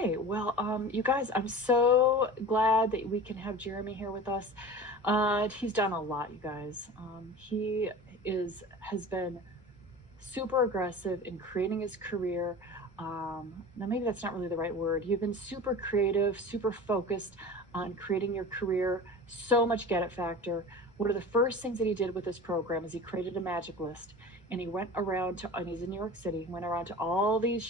Okay, well, you guys, I'm so glad that we can have Jeremy here with us. He's done a lot, you guys. He has been super aggressive in creating his career. Now, maybe that's not really the right word. You've been super creative, super focused on creating your career. So much get it factor. One of the first things that he did with this program is he created a magic list, and he went around to, and he's in New York City. He went around to all these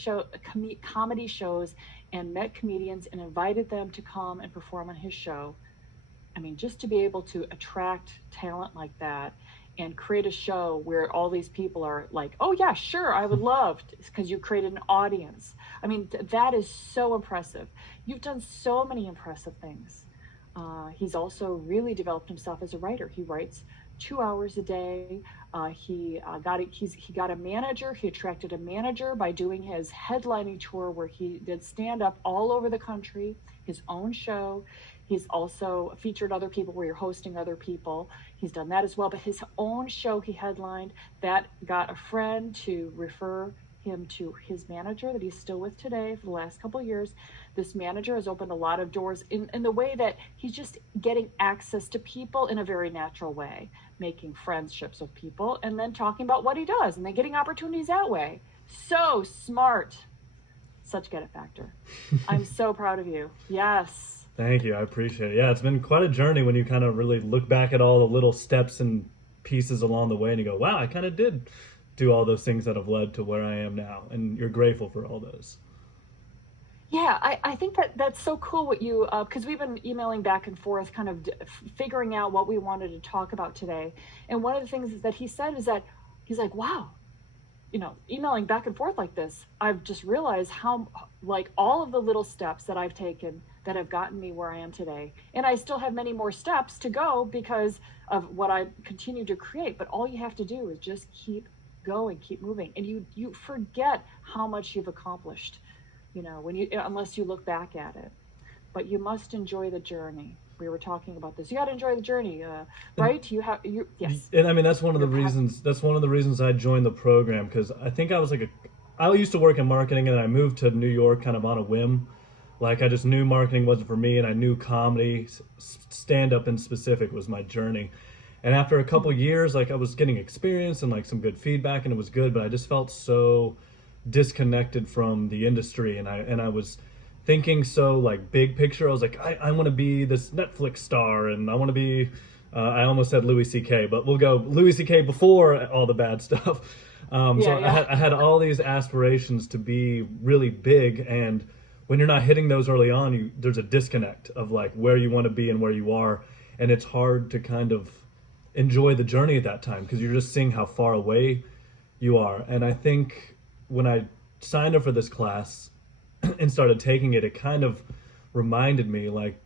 comedy shows and met comedians and invited them to come and perform on his show. I mean, just to be able to attract talent like that and create a show where all these people are like, oh, yeah, sure, I would love, because you created an audience. I mean, that is so impressive. You've done so many impressive things. He's also really developed himself as a writer. He writes 2 hours a day. He got a manager. He attracted a manager by doing his headlining tour, where he did stand up all over the country, his own show. He's also featured other people where you're hosting other people. He's done that as well. But his own show he headlined, that got a friend to refer him to his manager that he's still with today for the last couple of years. This manager has opened a lot of doors in the way that he's just getting access to people in a very natural way, making friendships with people, and then talking about what he does, and then getting opportunities that way. So smart. Such get it factor. I'm so proud of you. Yes. Thank you. I appreciate it. Yeah, it's been quite a journey when you kind of really look back at all the little steps and pieces along the way and you go, wow, I kind of did do all those things that have led to where I am now. And you're grateful for all those. Yeah, I think that that's so cool what you, because we've been emailing back and forth, kind of figuring out what we wanted to talk about today. And one of the things that he said is that he's like, wow, emailing back and forth like this, I've just realized how, like, all of the little steps that I've taken that have gotten me where I am today. And I still have many more steps to go because of what I continue to create. But all you have to do is just keep going, keep moving. And you forget how much you've accomplished, when unless you look back at it. But you must enjoy the journey. We were talking about this. You got to enjoy the journey, right? Yes. And I mean, that's one of the reasons. That's one of the reasons I joined the program, because I think I used to work in marketing, and I moved to New York kind of on a whim. Like, I just knew marketing wasn't for me, and I knew comedy, stand up in specific, was my journey. And after a couple years, like, I was getting experience and like some good feedback, and it was good, but I just felt so disconnected from the industry, and I was thinking so like big picture. I was like, I want to be this Netflix star, and I want to be I almost said Louis C.K., but we'll go Louis C.K. before all the bad stuff. I had all these aspirations to be really big, and when you're not hitting those early on, there's a disconnect of like where you want to be and where you are, and it's hard to kind of enjoy the journey at that time because you're just seeing how far away you are. And I think when I signed up for this class and started taking it, it kind of reminded me, like,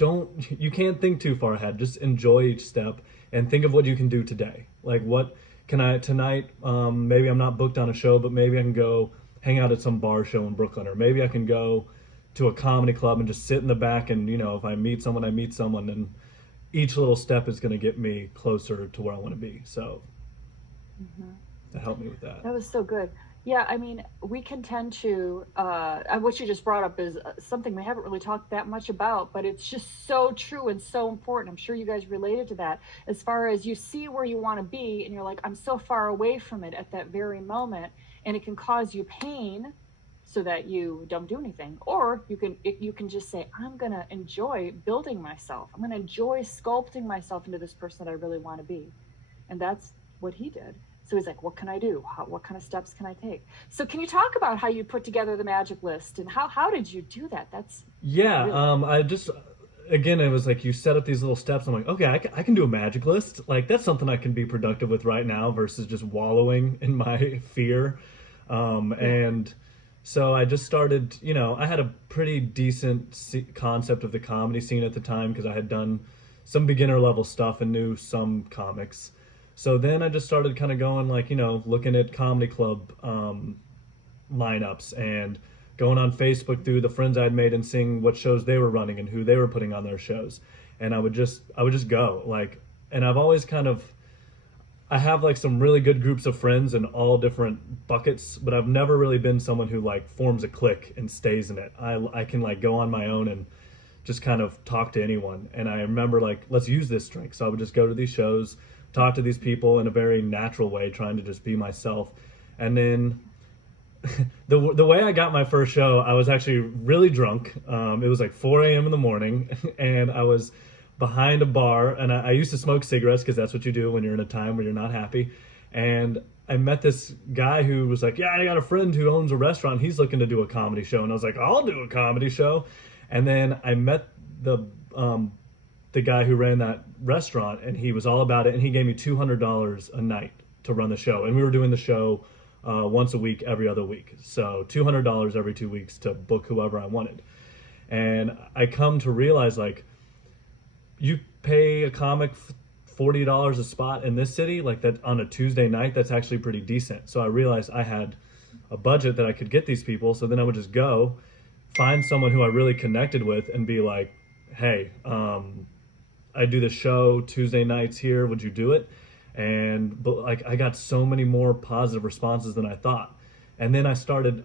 you can't think too far ahead. Just enjoy each step and think of what you can do today. Like, what can I tonight? Maybe I'm not booked on a show, but maybe I can go hang out at some bar show in Brooklyn, or maybe I can go to a comedy club and just sit in the back, and if I meet someone, I meet someone, and each little step is going to get me closer to where I want to be. So that helped me with that. That was so good. Yeah, I mean, we can tend to, what you just brought up is something we haven't really talked that much about, but it's just so true and so important. I'm sure you guys related to that. As far as you see where you want to be, and you're like, I'm so far away from it at that very moment, and it can cause you pain so that you don't do anything. Or you can just say, I'm going to enjoy building myself. I'm going to enjoy sculpting myself into this person that I really want to be. And that's what he did. So he's like, what can I do? What kind of steps can I take? So can you talk about how you put together the magic list, and how did you do that? I just, again, it was like you set up these little steps. I'm like, okay, I can do a magic list. Like, that's something I can be productive with right now versus just wallowing in my fear. And so I just started, I had a pretty decent concept of the comedy scene at the time because I had done some beginner level stuff and knew some comics. So then I just started kind of going like, looking at comedy club lineups and going on Facebook through the friends I'd made and seeing what shows they were running and who they were putting on their shows. And I would just go like, and I've always kind of, I have like some really good groups of friends in all different buckets, but I've never really been someone who like forms a clique and stays in it. I can like go on my own and just kind of talk to anyone. And I remember like, let's use this drink. So I would just go to these shows, talk to these people in a very natural way, trying to just be myself. And then the way I got my first show, I was actually really drunk. It was like 4 a.m. in the morning, and I was behind a bar, and I used to smoke cigarettes because that's what you do when you're in a time where you're not happy. And I met this guy who was like, "Yeah, I got a friend who owns a restaurant. He's looking to do a comedy show." And I was like, "I'll do a comedy show." And then I met um, the guy who ran that restaurant, and he was all about it. And he gave me $200 a night to run the show, and we were doing the show once a week, every other week. So $200 every 2 weeks to book whoever I wanted. And I come to realize like you pay a comic $40 a spot in this city, like that on a Tuesday night, that's actually pretty decent. So I realized I had a budget that I could get these people. So then I would just go find someone who I really connected with and be like, hey, I do the show Tuesday nights here. Would you do it? And but like I got so many more positive responses than I thought. And then I started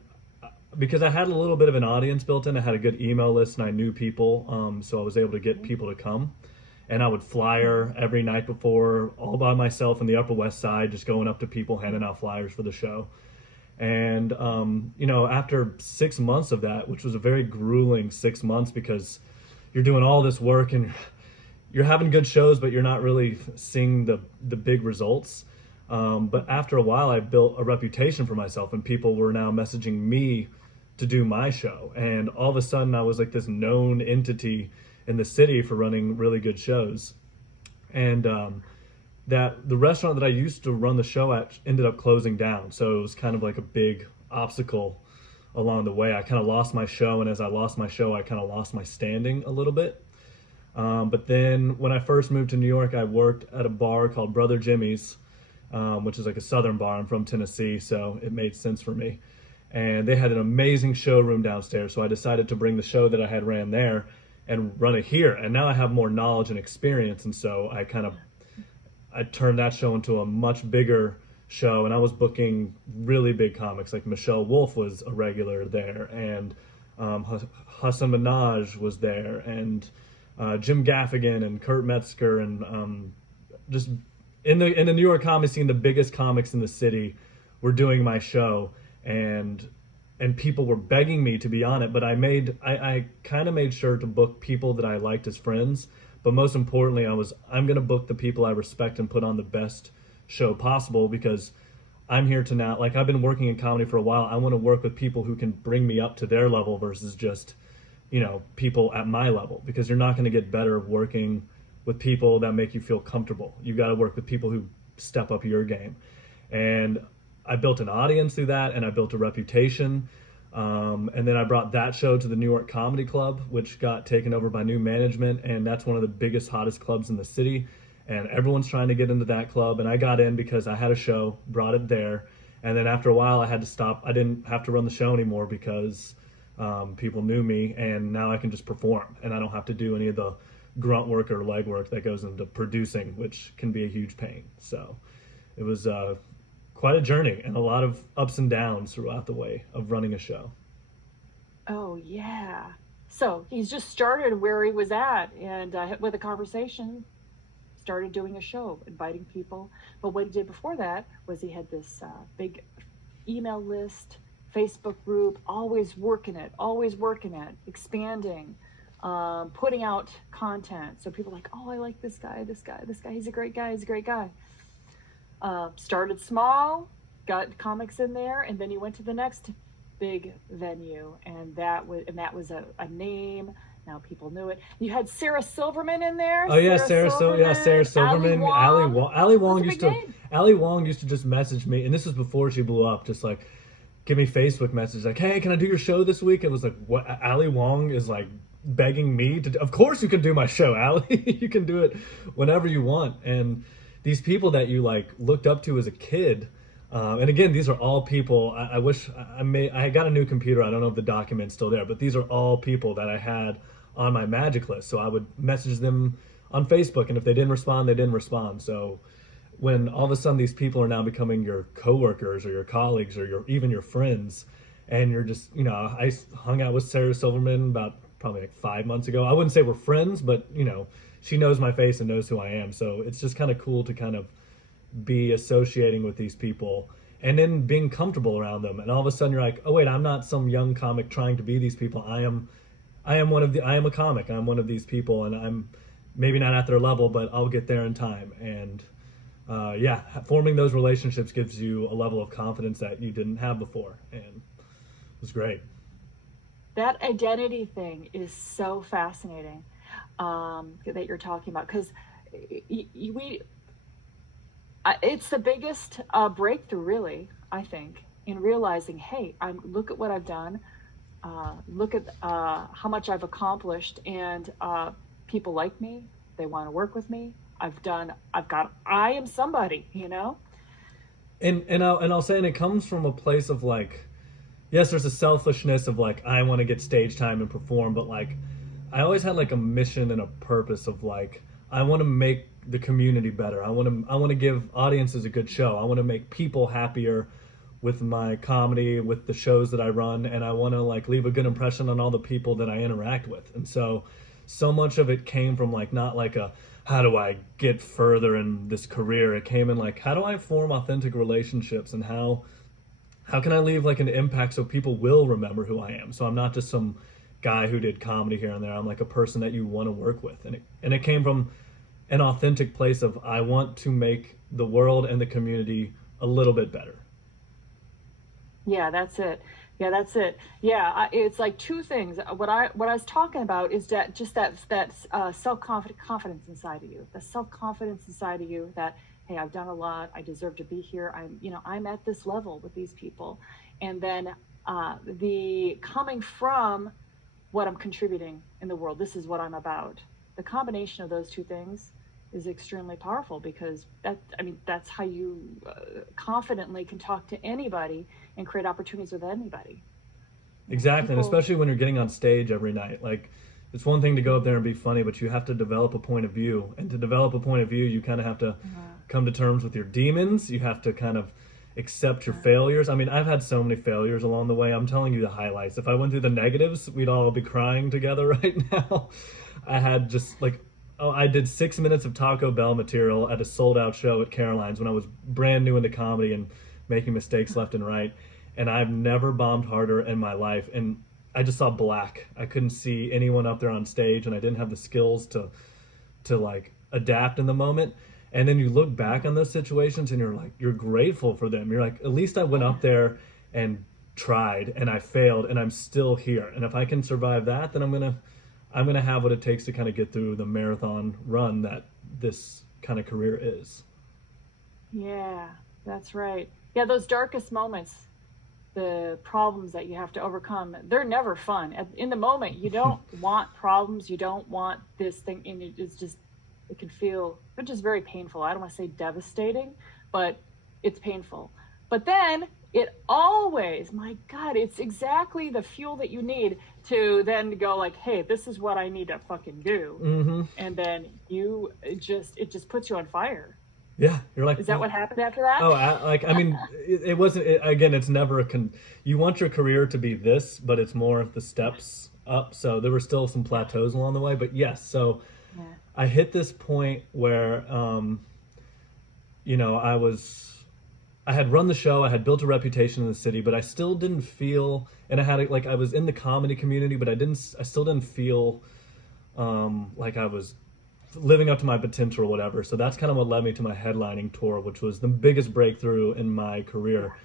because I had a little bit of an audience built in. I had a good email list and I knew people, so I was able to get people to come. And I would flyer every night before, all by myself in the Upper West Side, just going up to people handing out flyers for the show. And after 6 months of that, which was a very grueling 6 months because you're doing all this work and you're having good shows, but you're not really seeing the big results. But after a while, I built a reputation for myself, and people were now messaging me to do my show. And all of a sudden, I was like this known entity in the city for running really good shows. And that the restaurant that I used to run the show at ended up closing down. So it was kind of like a big obstacle along the way. I kind of lost my show, and as I lost my show, I kind of lost my standing a little bit. But then when I first moved to New York, I worked at a bar called Brother Jimmy's, which is like a southern bar. I'm from Tennessee, so it made sense for me. And they had an amazing showroom downstairs, so I decided to bring the show that I had ran there and run it here. And now I have more knowledge and experience, and so I turned that show into a much bigger show, and I was booking really big comics. Like Michelle Wolf was a regular there, and Hassan Minaj was there, and Jim Gaffigan and Kurt Metzger, and just in the New York comedy scene, the biggest comics in the city were doing my show, and people were begging me to be on it. But I kind of made sure to book people that I liked as friends. But most importantly, I'm going to book the people I respect and put on the best show possible, because I'm here to now, like I've been working in comedy for a while. I want to work with people who can bring me up to their level versus just, people at my level, because you're not going to get better working with people that make you feel comfortable. You got to work with people who step up your game. And I built an audience through that, and I built a reputation. And then I brought that show to the New York Comedy Club, which got taken over by new management. And that's one of the biggest, hottest clubs in the city. And everyone's trying to get into that club. And I got in because I had a show, brought it there. And then after a while, I had to stop. I didn't have to run the show anymore because people knew me. And now I can just perform. And I don't have to do any of the grunt work or leg work that goes into producing, which can be a huge pain. So it was quite a journey and a lot of ups and downs throughout the way of running a show. Oh, yeah. So he's just started where he was at, and with a conversation, started doing a show, inviting people. But what he did before that was he had this big email list, Facebook group, always working it, expanding, putting out content. So people are like, oh, I like this guy. He's a great guy. Started small, got comics in there, and then he went to the next big venue, and that was a name. Now people knew it. You had Sarah Silverman in there. Oh yeah, Sarah Silverman, Ali Those Wong are used big to names. Ali Wong used to just message me, and this was before she blew up. Just like give me Facebook messages like, hey, can I do your show this week? It was like, what? Ali Wong is like begging me to. Of course you can do my show, Ali. You can do it whenever you want. And these people that you like looked up to as a kid. And again, these are all people. I wish I got a new computer. I don't know if the document's still there, but these are all people that I had on my magic list. So I would message them on Facebook, and if they didn't respond, they didn't respond. So when all of a sudden these people are now becoming your coworkers or your colleagues or even your friends, and you're just, I hung out with Sarah Silverman about probably like 5 months ago. I wouldn't say we're friends, but she knows my face and knows who I am. So it's just kind of cool to kind of be associating with these people and then being comfortable around them. And all of a sudden you're like, oh wait, I'm not some young comic trying to be these people. I am a comic. I'm one of these people, and I'm maybe not at their level, but I'll get there in time. And yeah, forming those relationships gives you a level of confidence that you didn't have before, and it was great. That identity thing is so fascinating, that you're talking about, because we it's the biggest breakthrough, really, I think, in realizing, hey, I'm look at what I've done, look at how much I've accomplished, and people like me. They want to work with me. I am somebody, you know? And I'll say, and it comes from a place of like, yes, there's a selfishness of like, I want to get stage time and perform, but like, I always had like a mission and a purpose of like, I want to make the community better. I want to give audiences a good show. I want to make people happier with my comedy, with the shows that I run, and I want to like leave a good impression on all the people that I interact with. And so much of it came from like, not like a, how do I get further in this career? It came in like, how do I form authentic relationships, and how can I leave like an impact so people will remember who I am? So I'm not just some guy who did comedy here and there. I'm like a person that you want to work with. And it came from an authentic place of, I want to make the world and the community a little bit better. Yeah, that's it. Yeah, that's it. Yeah, it's like two things. What I was talking about is that just that self confidence inside of you, the self confidence inside of you that, hey, I've done a lot. I deserve to be here. I'm at this level with these people, and then the coming from what I'm contributing in the world. This is what I'm about. The combination of those two things is extremely powerful, because that's how you confidently can talk to anybody and create opportunities with anybody. Exactly, and People. especially when you're getting on stage every night. Like, it's one thing to go up there and be funny, but you have to develop a point of view. And to develop a point of view, you kind of have to come to terms with your demons. You have to kind of accept your failures. I mean, I've had so many failures along the way. I'm telling you the highlights. If I went through the negatives, we'd all be crying together right now. I had just like, oh, I did 6 minutes of Taco Bell material at a sold out show at Caroline's when I was brand new into comedy and making mistakes left and right. And I've never bombed harder in my life. And I just saw black. I couldn't see anyone up there on stage, and I didn't have the skills to like adapt in the moment. And then you look back on those situations and you're like, you're grateful for them. You're like, at least I went up there and tried, and I failed, and I'm still here. And if I can survive that, then I'm gonna have what it takes to kind of get through the marathon run that this kind of career is. Yeah, that's right. Yeah, those darkest moments, the problems that you have to overcome, they're never fun. In the moment, you don't want problems, you don't want this thing, and it's just, it can feel, it's just very painful. I don't want to say devastating, but it's painful. But then it always, my God, it's exactly the fuel that you need to then go like, hey, this is what I need to fucking do. Mm-hmm. And then it just puts you on fire. Yeah, you're like, Is that what happened after that? oh, I mean, it wasn't. Again, it's never a. You want your career to be this, but it's more the steps up. So there were still some plateaus along the way, but yes. So Yeah. I hit this point where, I had run the show, I had built a reputation in the city, but I still didn't feel, and I had like I was in the comedy community, but I still didn't feel like I was living up to my potential or whatever. So that's kind of what led me to my headlining tour, which was the biggest breakthrough in my career.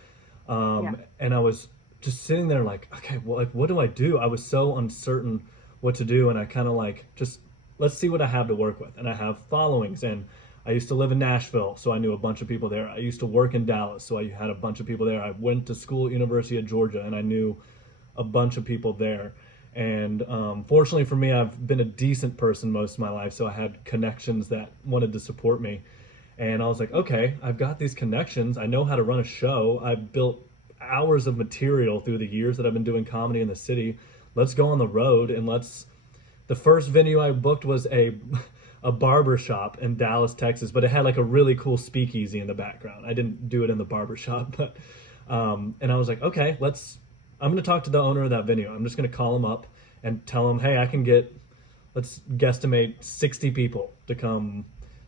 Yeah. And I was just sitting there like, okay, well, like, what do I do? I was so uncertain what to do. And I kind of like, just let's see what I have to work with. And I have followings. And I used to live in Nashville, so I knew a bunch of people there. I used to work in Dallas, so I had a bunch of people there. I went to school at University of Georgia, and I knew a bunch of people there. And fortunately for me, I've been a decent person most of my life, so I had connections that wanted to support me. And I was like, okay, I've got these connections. I know how to run a show. I've built hours of material through the years that I've been doing comedy in the city. Let's go on the road, and let's. The first venue I booked was a barber shop in Dallas, Texas, but it had like a really cool speakeasy in the background. I didn't do it in the barber shop, but and I was like, okay, I'm going to talk to the owner of that venue. I'm just going to call him up and tell him, hey, I can get, let's guesstimate 60 people to come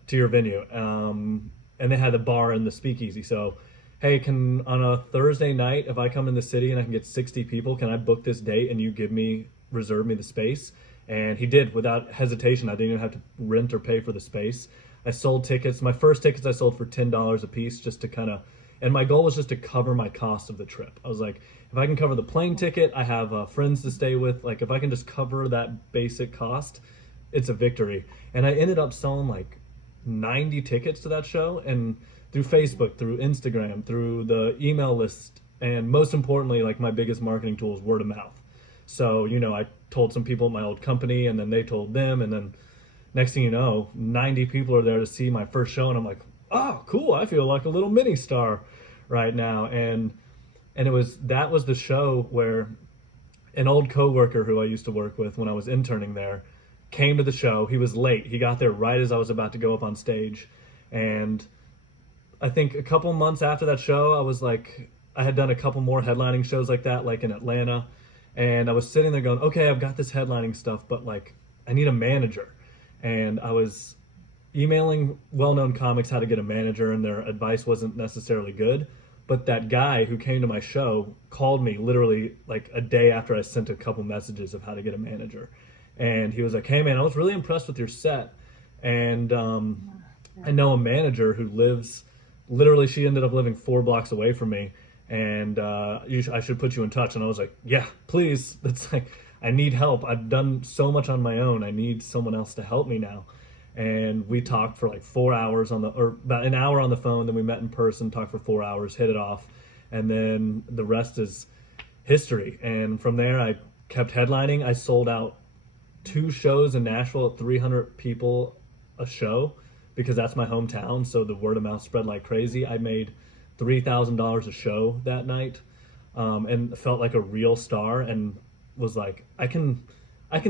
to your venue. And they had a bar in the speakeasy. So, hey, can on a Thursday night, if I come in the city and I can get 60 people, can I book this date and you reserve me the space? And he did without hesitation. I didn't even have to rent or pay for the space. I sold tickets. My first tickets I sold for $10 a piece just to kind of, and my goal was just to cover my cost of the trip. I was like, if I can cover the plane ticket, I have friends to stay with. Like, if I can just cover that basic cost, it's a victory. And I ended up selling like 90 tickets to that show, and through Facebook, through Instagram, through the email list, and most importantly, like my biggest marketing tool is word of mouth. So, I told some people at my old company, and then they told them, and then next thing you know, 90 people are there to see my first show, and I'm like, oh, cool! I feel like a little mini star right now, and that was the show where an old coworker who I used to work with when I was interning there came to the show. He was late. He got there right as I was about to go up on stage, and I think a couple months after that show, I had done a couple more headlining shows like that, like in Atlanta. And I was sitting there going, okay, I've got this headlining stuff, but like, I need a manager. And I was emailing well known comics how to get a manager, and their advice wasn't necessarily good. But that guy who came to my show called me literally like a day after I sent a couple messages of how to get a manager. And he was like, hey, man, I was really impressed with your set. And I know a manager who lives literally, she ended up living 4 blocks away from me, and I should put you in touch. And I was like, yeah, please. That's like, I need help. I've done so much on my own. I need someone else to help me now. And we talked for like 4 hours or about an hour on the phone. Then we met in person, talked for 4 hours, hit it off, and then the rest is history. And from there, I kept headlining. I sold out 2 shows in Nashville at 300 people a show because that's my hometown. So the word of mouth spread like crazy. I made $3,000 a show that night, and felt like a real star, and was like, I can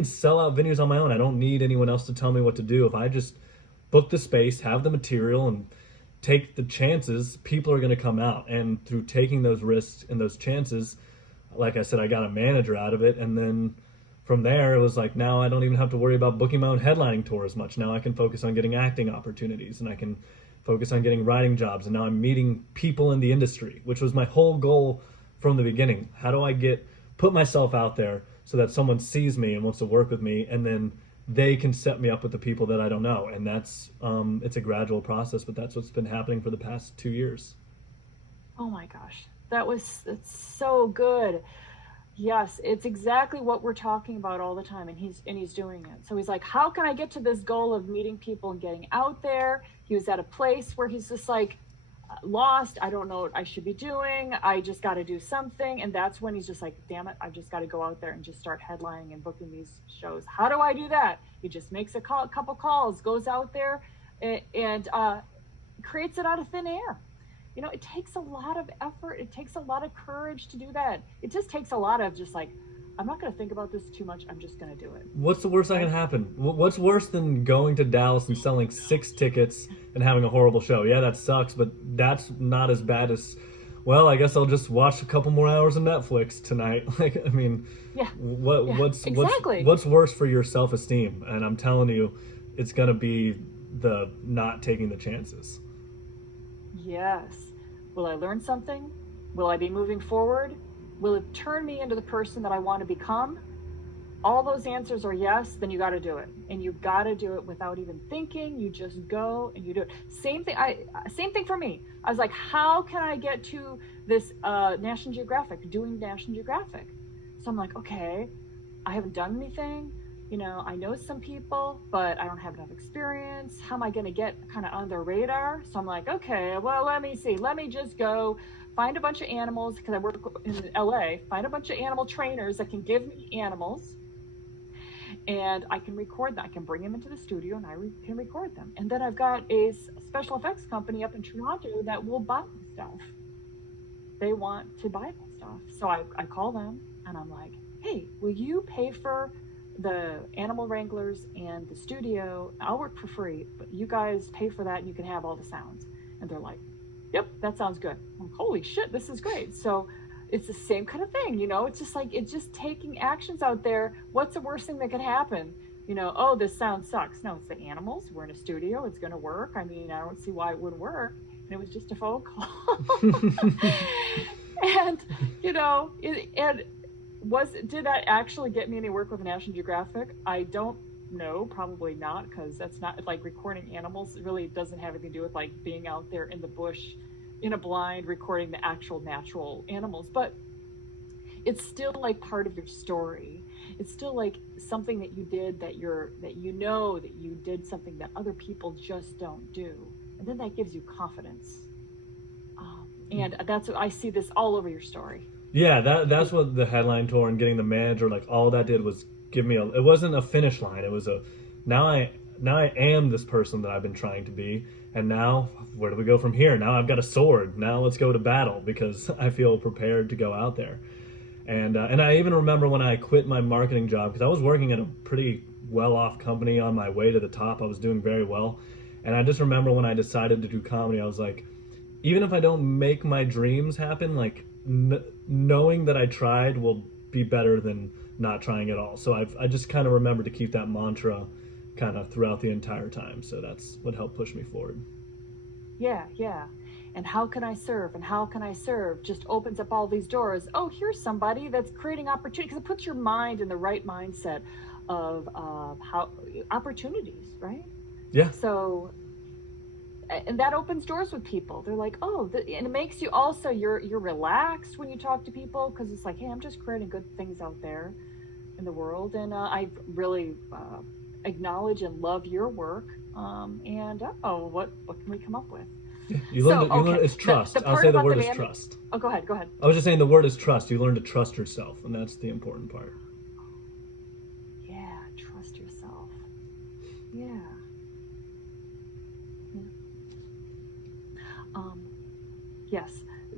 sell out venues on my own. I don't need anyone else to tell me what to do. If I just book the space, have the material, and take the chances, people are going to come out. And through taking those risks and those chances, like I said, I got a manager out of it. And then from there, it was like, now I don't even have to worry about booking my own headlining tour as much. Now I can focus on getting acting opportunities, and I can focus on getting writing jobs. And now I'm meeting people in the industry, which was my whole goal from the beginning. How do I put myself out there so that someone sees me and wants to work with me, and then they can set me up with the people that I don't know. And that's it's a gradual process, but that's what's been happening for the past 2 years. Oh my gosh, that's so good. Yes, it's exactly what we're talking about all the time, and he's doing it. So he's like, how can I get to this goal of meeting people and getting out there? He was at a place where he's just like lost. I don't know what I should be doing. I just got to do something. And that's when he's just like, damn it, I've just got to go out there and just start headlining and booking these shows. How do I do that? He just makes a couple calls, goes out there, and creates it out of thin air. It takes a lot of effort. It takes a lot of courage to do that. It just takes a lot of just like, I'm not going to think about this too much. I'm just going to do it. What's the worst that Right? can happen? What's worse than going to Dallas and selling 6 tickets and having a horrible show? Yeah, that sucks, but that's not as bad as, well, I guess I'll just watch a couple more hours of Netflix tonight. Like, I mean, Yeah. what Yeah. what's what's Exactly. what's worse for your self-esteem? And I'm telling you, it's gonna be the not taking the chances. Yes. Will I learn something? Will I be moving forward? Will it turn me into the person that I want to become? All those answers are yes, then you got to do it. And you got to do it without even thinking. You just go and you do it. Same thing for me. I was like, how can I get to this National Geographic, doing National Geographic? So I'm like, okay, I haven't done anything. I know some people, but I don't have enough experience. How am I going to get kind of on their radar? So I'm like, okay, well, let me see. Let me just go find a bunch of animals because I work in LA. Find a bunch of animal trainers that can give me animals, and I can record them. I can bring them into the studio, and can record them. And then I've got a special effects company up in Toronto that will buy my stuff. They want to buy my stuff. So I call them, and I'm like, hey, will you pay for the animal wranglers and the studio, I'll work for free, but you guys pay for that and you can have all the sounds. And they're like, yep, that sounds good. I'm like, holy shit, this is great. So it's the same kind of thing, you know, it's just like, it's just taking actions out there. What's the worst thing that could happen? You know, oh, this sound sucks. No, it's the animals. We're in a studio. It's going to work. I mean, I don't see why it wouldn't work. And it was just a phone call. And, you know, and did that actually get me any work with National Geographic? I don't know, probably not, because that's not like recording animals. It really doesn't have anything to do with like being out there in the bush in a blind recording the actual natural animals. But it's still like part of your story. It's still like something that you did, that you know that you did something that other people just don't do, and then that gives you confidence. And that's what I see this all over your story. Yeah, that's what the headline tour and getting the manager, like all that did was give me a. It wasn't a finish line. It was a now I am this person that I've been trying to be, and now where do we go from here? Now I've got a sword. Now let's go to battle because I feel prepared to go out there. And I even remember when I quit my marketing job because I was working at a pretty well off company on my way to the top. I was doing very well, and I just remember when I decided to do comedy, I was like, even if I don't make my dreams happen, like knowing that I tried will be better than not trying at all. So I just kind of remember to keep that mantra kind of throughout the entire time. So that's what helped push me forward. Yeah, yeah. And how can I serve? And how can I serve? Just opens up all these doors. Oh, here's somebody that's creating opportunity, because it puts your mind in the right mindset of how opportunities, right? Yeah. So, and that opens doors with people. They're like, oh, and it makes you also, you're relaxed when you talk to people, because it's like, hey, I'm just creating good things out there in the world. And I really acknowledge and love your work. And what can we come up with? You learn So, to, you learn okay, it's trust. the I'll part say the about the word is man. trust. Oh, go ahead, go ahead. I was just saying the word is trust. You learn to trust yourself, and that's the important part. Yeah, trust yourself. Yeah. Yeah. Um, yes.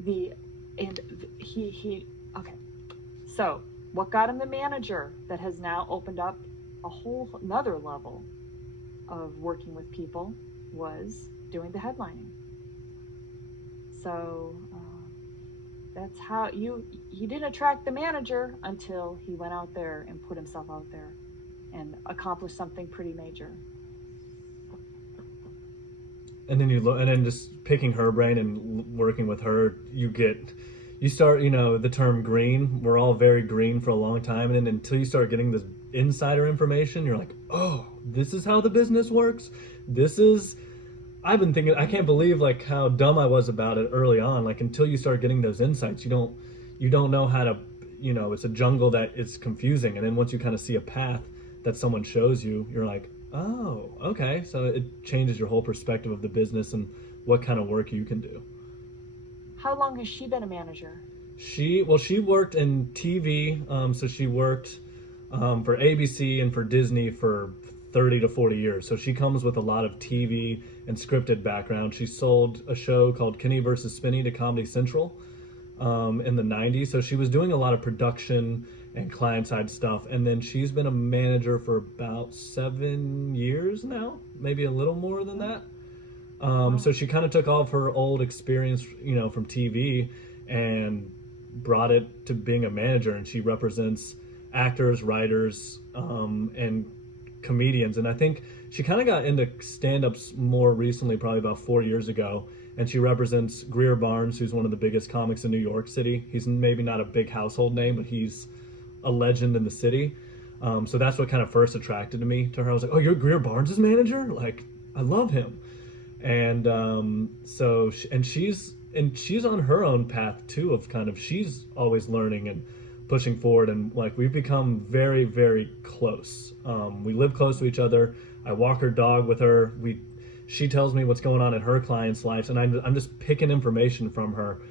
The and he. Okay. So, what got him the manager that has now opened up a whole another level of working with people was doing the headlining. So that's how you didn't attract the manager until he went out there and put himself out there and accomplished something pretty major. And then and then just picking her brain and working with her, you start, the term green. We're all very green for a long time, and then until you start getting this insider information, you're like, oh, this is how the business works. This is I've been thinking, I can't believe like how dumb I was about it early on. Like until you start getting those insights, you don't know how to, it's a jungle that is confusing. And then once you kind of see a path that someone shows you, you're like, oh, okay. So it changes your whole perspective of the business and what kind of work you can do. How long has she been a manager? She worked in TV. So she worked for ABC and for Disney for 30 to 40 years. So she comes with a lot of TV and scripted background. She sold a show called Kenny versus Spinney to Comedy Central in the 90s. So she was doing a lot of production and client side stuff. And then she's been a manager for about 7 years now, maybe a little more than that. So she kind of took all of her old experience, from TV and brought it to being a manager. And she represents actors, writers, and comedians. And I think she kind of got into stand-ups more recently, probably about 4 years ago. And she represents Greer Barnes, who's one of the biggest comics in New York City. He's maybe not a big household name, but he's a legend in the city. So that's what kind of first attracted me to her. I was like, oh, you're Greer Barnes' manager? Like, I love him. And she's on her own path too, of kind of, she's always learning and pushing forward, and like we've become very, very close. We live close to each other. I walk her dog with her. She tells me what's going on in her clients' lives, and I'm just picking information from her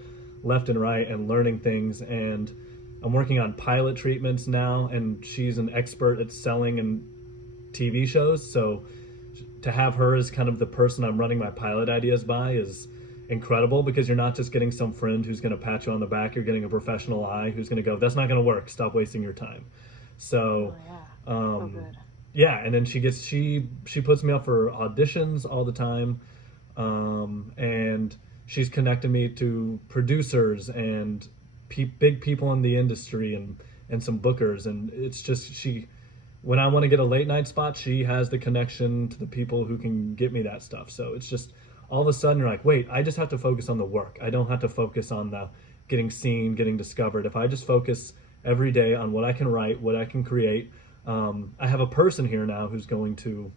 left and right and learning things. And I'm working on pilot treatments now, and she's an expert at selling and TV shows. So to have her as kind of the person I'm running my pilot ideas by is incredible, because you're not just getting some friend who's going to pat you on the back. You're getting a professional eye who's going to go, that's not going to work, stop wasting your time. So Oh, yeah. So yeah, and then she puts me up for auditions all the time, and she's connected me to producers and big people in the industry and some bookers, and it's just she. When I want to get a late night spot, she has the connection to the people who can get me that stuff. So it's just all of a sudden you're like, wait, I just have to focus on the work. I don't have to focus on the getting seen, getting discovered. If I just focus every day on what I can write, what I can create, I have a person here now who's going to,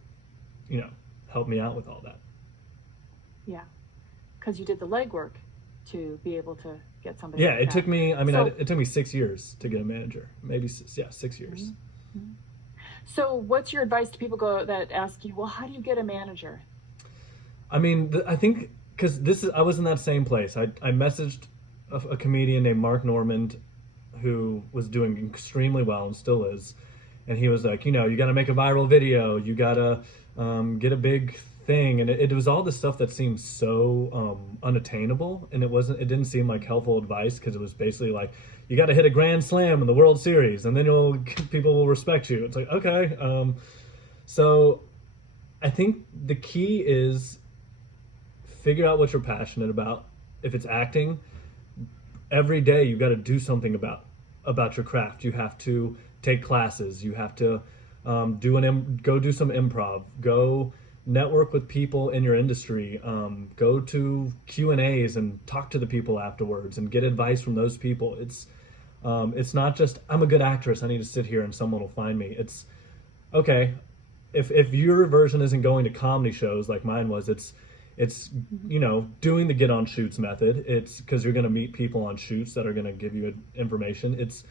you know, help me out with all that. Yeah, because you did the legwork to be able to get somebody Yeah, like it that. took me. I mean, So, it took me 6 years to get a manager. Maybe yeah, 6 years. mm-hmm. So what's your advice to people go that ask you, well, how do you get a manager? I mean, I think because this is I was in that same place. I messaged a comedian named Mark Normand who was doing extremely well and still is, and he was like, you got to make a viral video, you got to get a big thing, and it was all this stuff that seemed so unattainable, and it didn't seem like helpful advice because it was basically like you got to hit a grand slam in the World Series and then people will respect you. It's like okay, so I think the key is figure out what you're passionate about. If it's acting, every day you've got to do something about your craft. You have to take classes. You have to go do some improv. Go network with people in your industry. Go to Q&As and talk to the people afterwards and get advice from those people. It's not just I'm a good actress. I need to sit here and someone will find me. It's okay, if your version isn't going to comedy shows like mine was, it's doing the get on shoots method. It's because you're going to meet people on shoots that are going to give you information. It's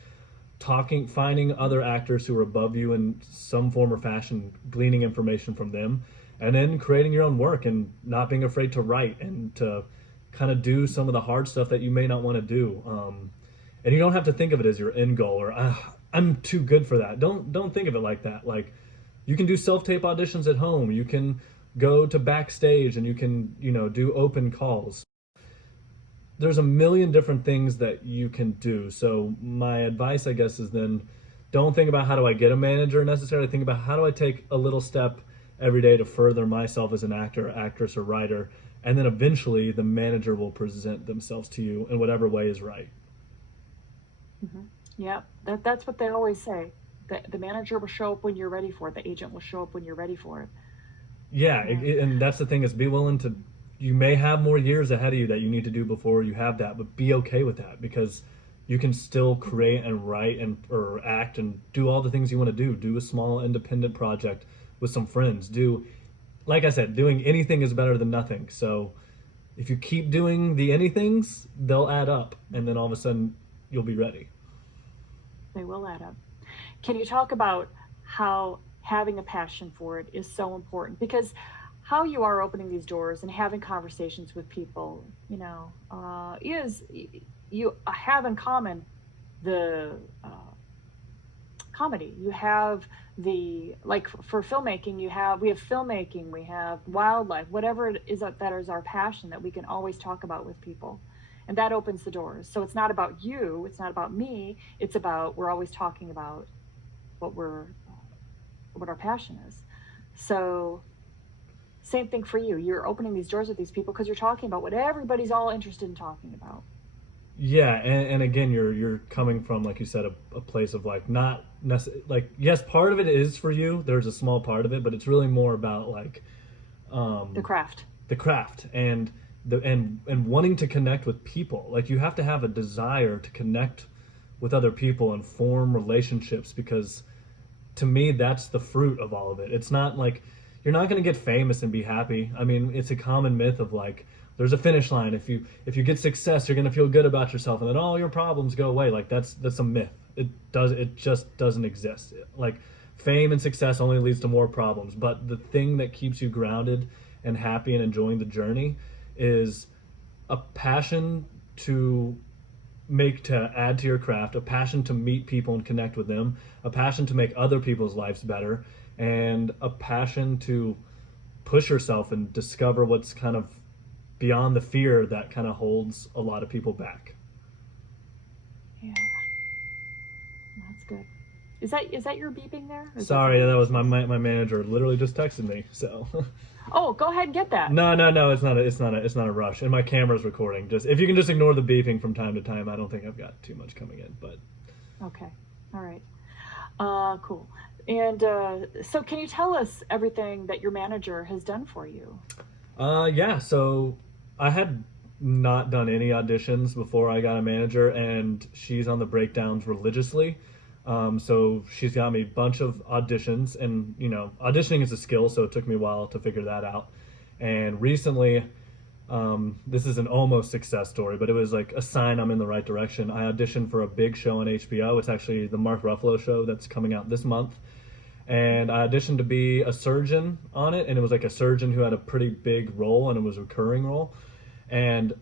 finding other actors who are above you in some form or fashion, gleaning information from them, and then creating your own work and not being afraid to write and to kind of do some of the hard stuff that you may not want to do. And you don't have to think of it as your end goal or I'm too good for that. Don't think of it like that. Like you can do self-tape auditions at home. You can go to backstage and you can, do open calls. There's a million different things that you can do. So my advice, I guess, is then don't think about how do I get a manager necessarily. Think about how do I take a little step every day to further myself as an actor, actress, or writer. And then eventually the manager will present themselves to you in whatever way is right. Mm-hmm. Yeah, that's what they always say. The manager will show up when you're ready for it. The agent will show up when you're ready for it. Yeah, Yeah. and that's the thing is be willing to. You may have more years ahead of you that you need to do before you have that, but be okay with that because you can still create and write and or act and do all the things you want to do. Do a small independent project with some friends. Like I said, doing anything is better than nothing. So if you keep doing the anythings, they'll add up, and then all of a sudden you'll be ready. They will add up. Can you talk about how having a passion for it is so important? Because how you are opening these doors and having conversations with people, is you have in common the comedy. You have the like for filmmaking. We have filmmaking. We have wildlife. Whatever it is that is our passion that we can always talk about with people, and that opens the doors. So it's not about you. It's not about me. It's about we're always talking about what what our passion is. So same thing for you. You're opening these doors with these people because you're talking about what everybody's all interested in talking about. Yeah, and again, you're coming from like you said a place of like not like yes, part of it is for you. There's a small part of it, but it's really more about like The um, craft. the craft and and wanting to connect with people. Like you have to have a desire to connect with other people and form relationships because to me that's the fruit of all of it. It's not like you're not going to get famous and be happy. I mean, it's a common myth of like there's a finish line. If you get success, you're going to feel good about yourself and then all your problems go away. Like that's a myth. It just doesn't exist. Like fame and success only leads to more problems, but the thing that keeps you grounded and happy and enjoying the journey is a passion to to add to your craft, a passion to meet people and connect with them, a passion to make other people's lives better, and a passion to push yourself and discover what's kind of beyond the fear that kind of holds a lot of people back. Yeah, that's good. Is that your beeping there? Or is that Sorry, somebody that was else's? my manager literally just texted me. So Oh, go ahead and get that. no, it's not a rush. And my camera's recording. Just if you can just ignore the beeping from time to time, I don't think I've got too much coming in. But Okay. All right. Cool. And so, can you tell us everything that your manager has done for you? yeah, so I had not done any auditions before I got a manager, and she's on the breakdowns religiously. So she's got me a bunch of auditions, and auditioning is a skill, so it took me a while to figure that out. And recently, this is an almost success story, but it was like a sign I'm in the right direction. I auditioned for a big show on HBO. It's actually the Mark Ruffalo show that's coming out this month, and I auditioned to be a surgeon on it, and it was like a surgeon who had a pretty big role, and it was a recurring role. And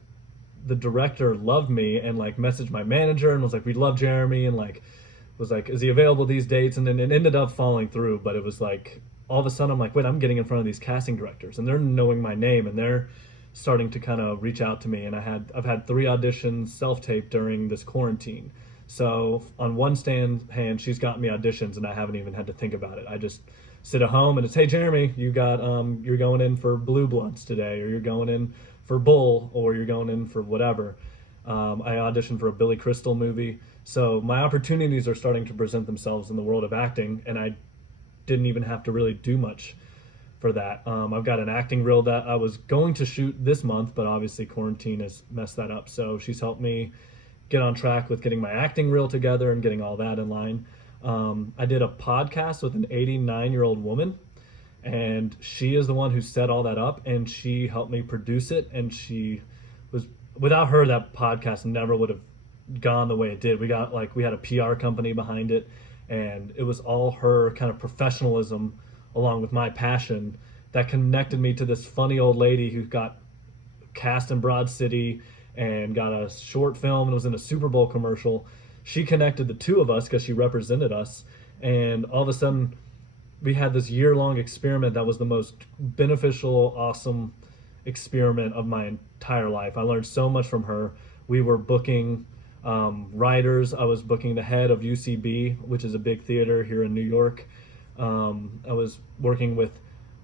the director loved me and like messaged my manager and was like, "We love Jeremy," and like was like, "Is he available these dates?" And then it ended up falling through, but it was like all of a sudden I'm like, "Wait, I'm getting in front of these casting directors, and they're knowing my name, and they're starting to kind of reach out to me." And I've had 3 auditions self-taped during this quarantine. So on one hand, she's got me auditions, and I haven't even had to think about it. I just sit at home and it's, "Hey Jeremy, you're going in for Blue Bloods today, or you're going in for Bull, or you're going in for whatever." I auditioned for a Billy Crystal movie, so my opportunities are starting to present themselves in the world of acting, and I didn't even have to really do much for that. I've got an acting reel that I was going to shoot this month, but obviously quarantine has messed that up. So she's helped me get on track with getting my acting reel together and getting all that in line. I did a podcast with an 89-year-old woman, and she is the one who set all that up, and she helped me produce it. And she was, without her, that podcast never would have gone the way it did. We had a PR company behind it, and it was all her kind of professionalism along with my passion that connected me to this funny old lady who got cast in Broad City and got a short film and was in a Super Bowl commercial. She connected the two of us because she represented us, and all of a sudden we had this year-long experiment that was the most beneficial, awesome experiment of my entire life. I learned so much from her. We were booking writers. I was booking the head of UCB, which is a big theater here in New York. I was working with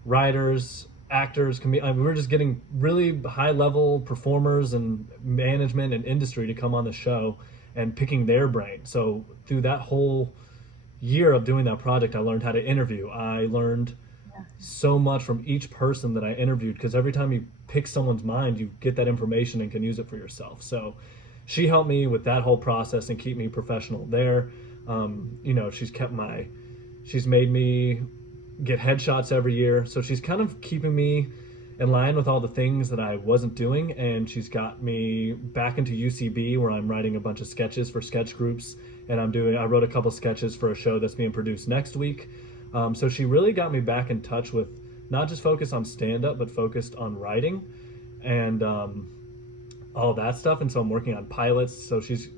writers, actors. We were just getting really high-level performers and management and industry to come on the show and picking their brain. So through that whole year of doing that project, I learned how to interview. I learned Yeah. so much from each person that I interviewed, because every time you pick someone's mind, you get that information and can use it for yourself. So she helped me with that whole process and keep me professional there. She's made me get headshots every year. So she's kind of keeping me in line with all the things that I wasn't doing. And she's got me back into UCB, where I'm writing a bunch of sketches for sketch groups. And I wrote a couple sketches for a show that's being produced next week. So she really got me back in touch with not just focused on stand up, but focused on writing and all that stuff. And so I'm working on pilots. So she's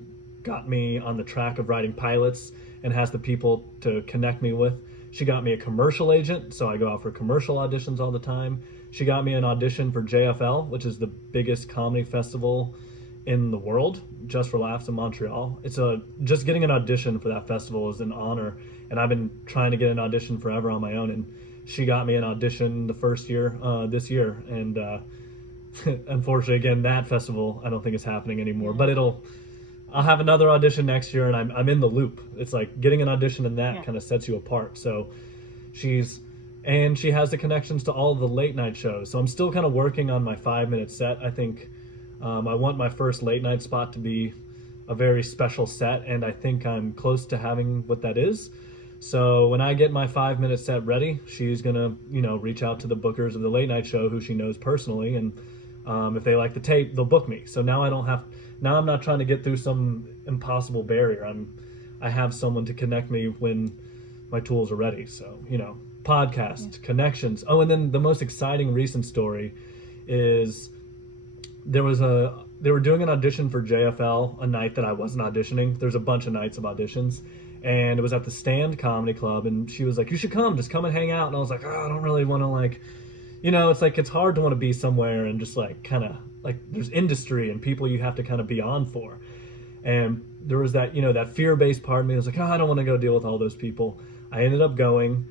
got me on the track of writing pilots and has the people to connect me with. She got me a commercial agent, so I go out for commercial auditions all the time. She got me an audition for JFL, which is the biggest comedy festival in the world, Just for Laughs in Montreal. Just getting an audition for that festival is an honor, and I've been trying to get an audition forever on my own. And she got me an audition the first year, this year, and unfortunately, again, that festival I don't think is happening anymore. But I'll have another audition next year, and I'm in the loop. It's like getting an audition in that Yeah. kind of sets you apart. So she has the connections to all of the late night shows. So I'm still kind of working on my 5-minute set. I think I want my first late night spot to be a very special set, and I think I'm close to having what that is. So when I get my 5-minute set ready, she's gonna reach out to the bookers of the late night show who she knows personally, and if they like the tape, they'll book me. So now I'm not trying to get through some impossible barrier. I have someone to connect me when my tools are ready. So podcast connections. Oh, and then the most exciting recent story is they were doing an audition for JFL a night that I wasn't auditioning. There's a bunch of nights of auditions, and it was at the Stand Comedy Club, and she was like, "You should come, just come and hang out." And I was like, "Oh, I don't really want to it's hard to want to be somewhere and just like kind of like there's industry and people you have to kind of be on for." And there was that, that fear-based part of me. I was like, oh, I don't want to go deal with all those people. I ended up going.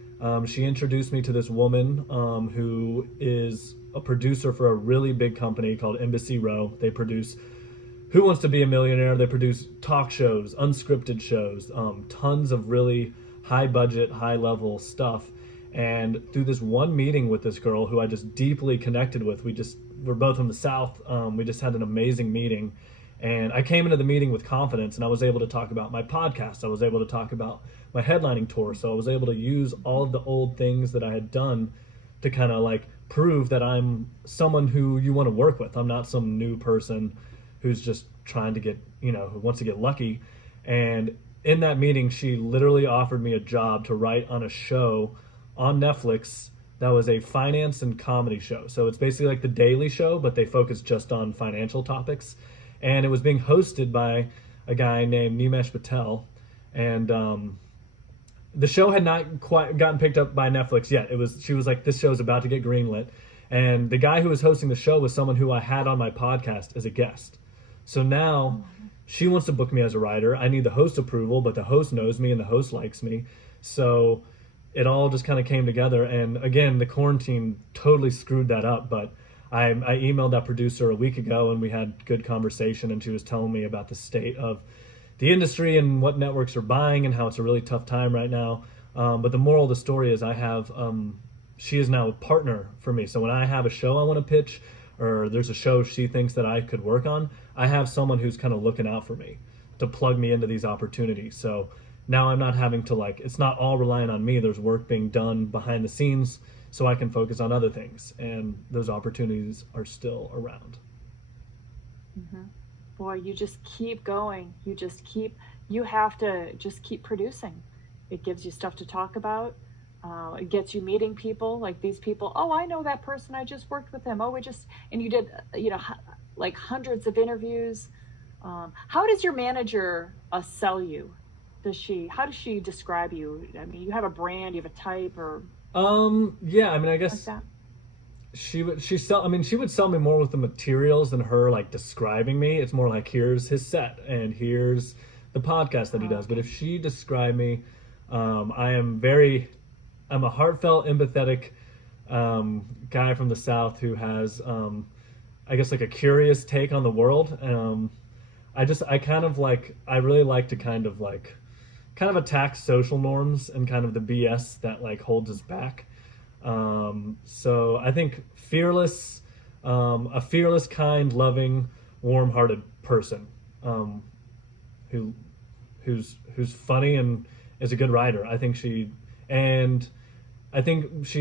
She introduced me to this woman who is a producer for a really big company called Embassy Row. They produce Who Wants to Be a Millionaire. They produce talk shows, unscripted shows, tons of really high budget, high level stuff. And through this one meeting with this girl who I just deeply connected with, we're both from the South. We just had an amazing meeting. And I came into the meeting with confidence, and I was able to talk about my podcast. I was able to talk about my headlining tour. So I was able to use all of the old things that I had done to kind of like prove that I'm someone who you want to work with. I'm not some new person who's just trying to get, who wants to get lucky. And in that meeting, she literally offered me a job to write on a show on Netflix that was a finance and comedy show. So it's basically like the Daily Show, but they focus just on financial topics. And it was being hosted by a guy named Nimesh Patel. And the show had not quite gotten picked up by Netflix yet. She was like, this show's about to get greenlit. And the guy who was hosting the show was someone who I had on my podcast as a guest. So now she wants to book me as a writer. I need the host approval, but the host knows me and the host likes me. So it all just kind of came together. And again, the quarantine totally screwed that up. But I emailed that producer a week ago, and we had good conversation, and she was telling me about the state of the industry and what networks are buying and how it's a really tough time right now. But the moral of the story is she is now a partner for me. So when I have a show I want to pitch, or there's a show she thinks that I could work on, I have someone who's kind of looking out for me to plug me into these opportunities. So now I'm not having to it's not all relying on me. There's work being done behind the scenes so I can focus on other things. And those opportunities are still around. Mm-hmm. Boy, you just keep going. You have to just keep producing. It gives you stuff to talk about. It gets you meeting people like these people. Oh, I know that person. I just worked with them. Oh, and you did, like hundreds of interviews. How does your manager sell you? How does she describe you? I mean, you have a brand, you have a type, or yeah, I mean, I like guess that? she would sell me more with the materials than her like describing me. It's more like, here's his set and here's the podcast that he does. Okay. But if she described me, I'm a heartfelt, empathetic guy from the South who has, I guess, like a curious take on the world. I really like to kind of attack social norms and kind of the BS that like holds us back. So I think a fearless, kind, loving, warm-hearted person, who who's funny and is a good writer. I think she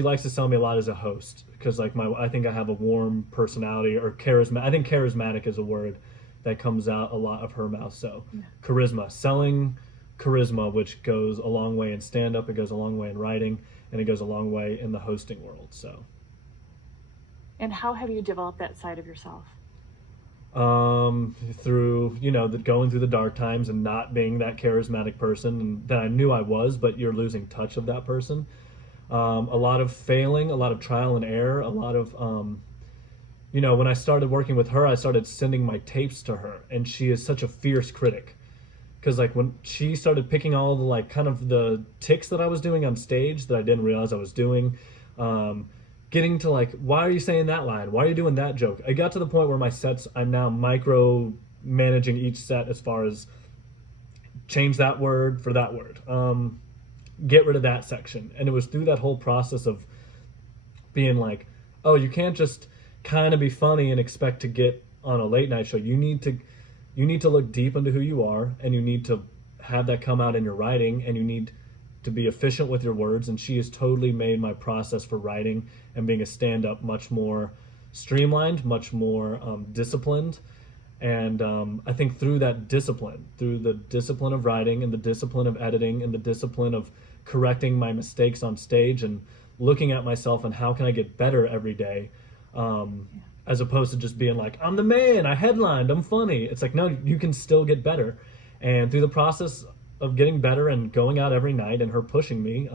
likes to sell me a lot as a host because I think I have a warm personality, or charisma. I think charismatic is a word that comes out a lot of her mouth. So Yeah. selling charisma, which goes a long way in stand up, it goes a long way in writing, and it goes a long way in the hosting world. So And how have you developed that side of yourself? through going through the dark times and not being that charismatic person and that I knew I was, but you're losing touch of that person. A lot of failing, a lot of trial and error, a lot of when I started working with her, I started sending my tapes to her, and she is such a fierce critic. Because when she started picking all the kind of the ticks that I was doing on stage that I didn't realize I was doing, getting to why are you saying that line? Why are you doing that joke? I got to the point where my sets, I'm now micro managing each set as far as change that word for that word, get rid of that section. And it was through that whole process of being like, oh, you can't just kind of be funny and expect to get on a late night show. You need to look deep into who you are, and you need to have that come out in your writing, and you need to be efficient with your words. And she has totally made my process for writing and being a stand-up much more streamlined, much more disciplined. And I think through the discipline of writing and the discipline of editing and the discipline of correcting my mistakes on stage and looking at myself and how can I get better every day, as opposed to just being like, I'm the man, I headlined, I'm funny. It's like, no, you can still get better. And through the process of getting better and going out every night and her pushing me,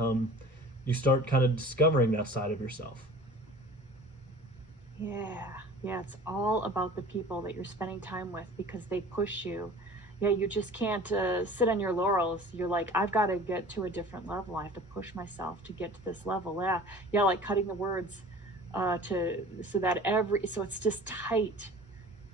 you start kind of discovering that side of yourself. Yeah, it's all about the people that you're spending time with because they push you. yeah, you just can't sit on your laurels. You're like, I've got to get to a different level. I have to push myself to get to this level. Yeah, yeah, like cutting the words to so that so it's just tight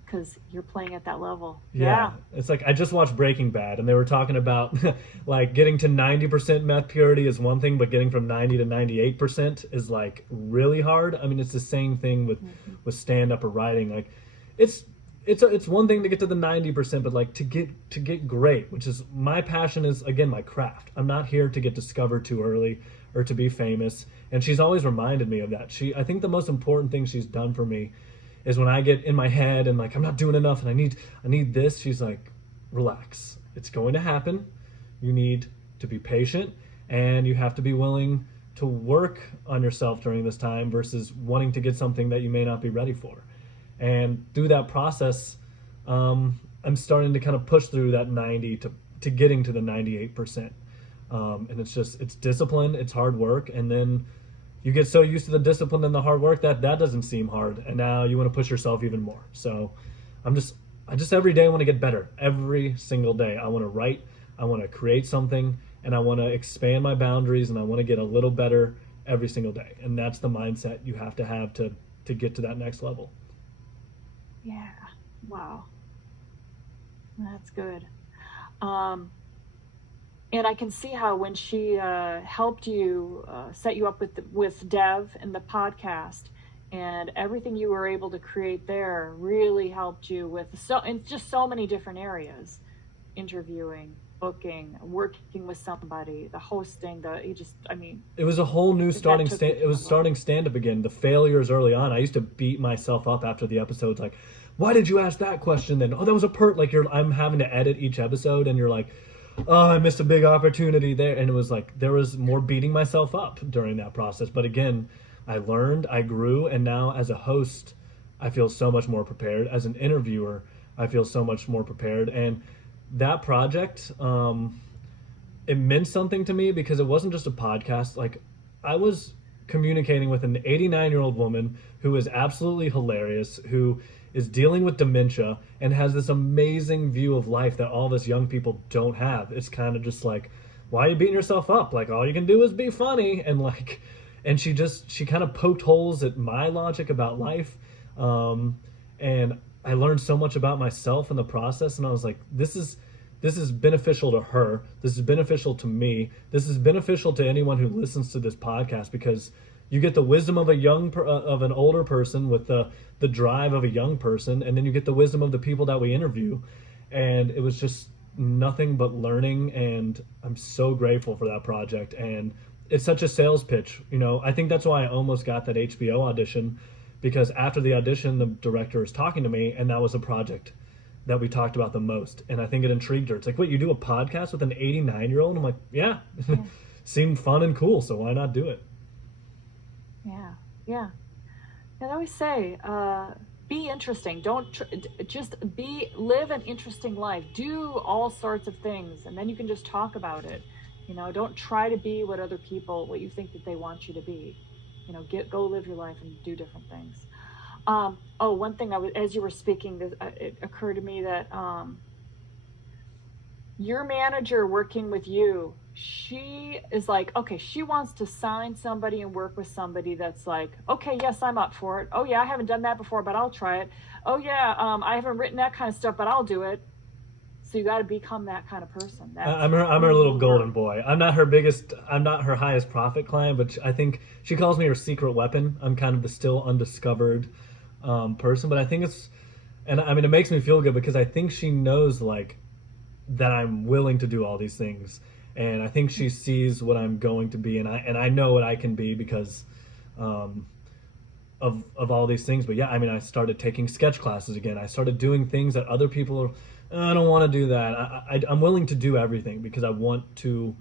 because you're playing at that level. Yeah, Yeah. it's like I just watched Breaking Bad, and they were talking about like getting to 90% meth purity is one thing, but getting from 90 to 98% is like really hard. I mean, it's the same thing Hmm. with stand up or writing. Like, it's it's one thing to get to the 90%, but like to get great, which is my passion is again my craft. I'm not here to get discovered too early or to be famous, and she's always reminded me of that. I think the most important thing she's done for me is when I get in my head and like I'm not doing enough and I need this, she's like, relax. It's going to happen. You need to be patient and you have to be willing to work on yourself during this time versus wanting to get something that you may not be ready for. And through that process, I'm starting to kind of push through that 90 to getting to the 98%. And it's discipline, it's hard work, and then you get so used to the discipline and the hard work that doesn't seem hard, and now you want to push yourself even more. So i'm just I just every day want to get better. Every single day I want to write, I want to create something, and I want to expand my boundaries, and I want to get a little better every single day. And that's the mindset you have to get to that next level. Yeah. Wow. That's good. Um, and I can see how when she helped you set you up with Dev and the podcast, and everything you were able to create there really helped you with in just so many different areas, interviewing, booking, working with somebody, the hosting, the you just I mean It was a whole new that took you it to was that level. starting stand up again. The failures early on, I used to beat myself up after the episodes, like, why did you ask that question then? Oh, that was a like I'm having to edit each episode, and you're like, oh, I missed a big opportunity there. And it was like there was more beating myself up during that process. But again, I learned, I grew, and now as a host, I feel so much more prepared. As an interviewer, I feel so much more prepared. And that project, it meant something to me because it wasn't just a podcast. Like, I was communicating with an 89-year-old woman who is absolutely hilarious, who is dealing with dementia and has this amazing view of life that all of us young people don't have. It's kind of just like, why are you beating yourself up? Like, all you can do is be funny. And like, and she kind of poked holes at my logic about life. Um, and I learned so much about myself in the process. And I was like, this is beneficial to her. This is beneficial to me. This is beneficial to anyone who listens to this podcast, because you get the wisdom of of an older person with the drive of a young person, and then you get the wisdom of the people that we interview. And it was just nothing but learning, and I'm so grateful for that project. And it's such a sales pitch. I think that's why I almost got that HBO audition, because after the audition, the director was talking to me, and that was a project that we talked about the most. And I think it intrigued her. It's like, wait, you do a podcast with an 89-year-old? I'm like, yeah. Yeah. Seemed fun and cool, so why not do it? Yeah. Yeah. And I always say, be interesting. Don't just live an interesting life. Do all sorts of things, and then you can just talk about it. Don't try to be what you think that they want you to be. Go live your life and do different things. Oh, one thing as you were speaking, it occurred to me that your manager working with you, she is like, okay, she wants to sign somebody and work with somebody that's like, okay, yes, I'm up for it. Oh yeah, I haven't done that before, but I'll try it. Oh yeah, I haven't written that kind of stuff, but I'll do it. So you got to become that kind of person. That's I'm her who little you were. golden boy. I'm not her highest profit client, but I think she calls me her secret weapon. I'm kind of the still undiscovered person, but I think and I mean, it makes me feel good because I think she knows like that I'm willing to do all these things, and I think she sees what I'm going to be, and I know what I can be because um, of all these things. But yeah, I mean, I started taking sketch classes again. I started doing things that other people are, I don't want to do that. I'm willing to do everything because I want to.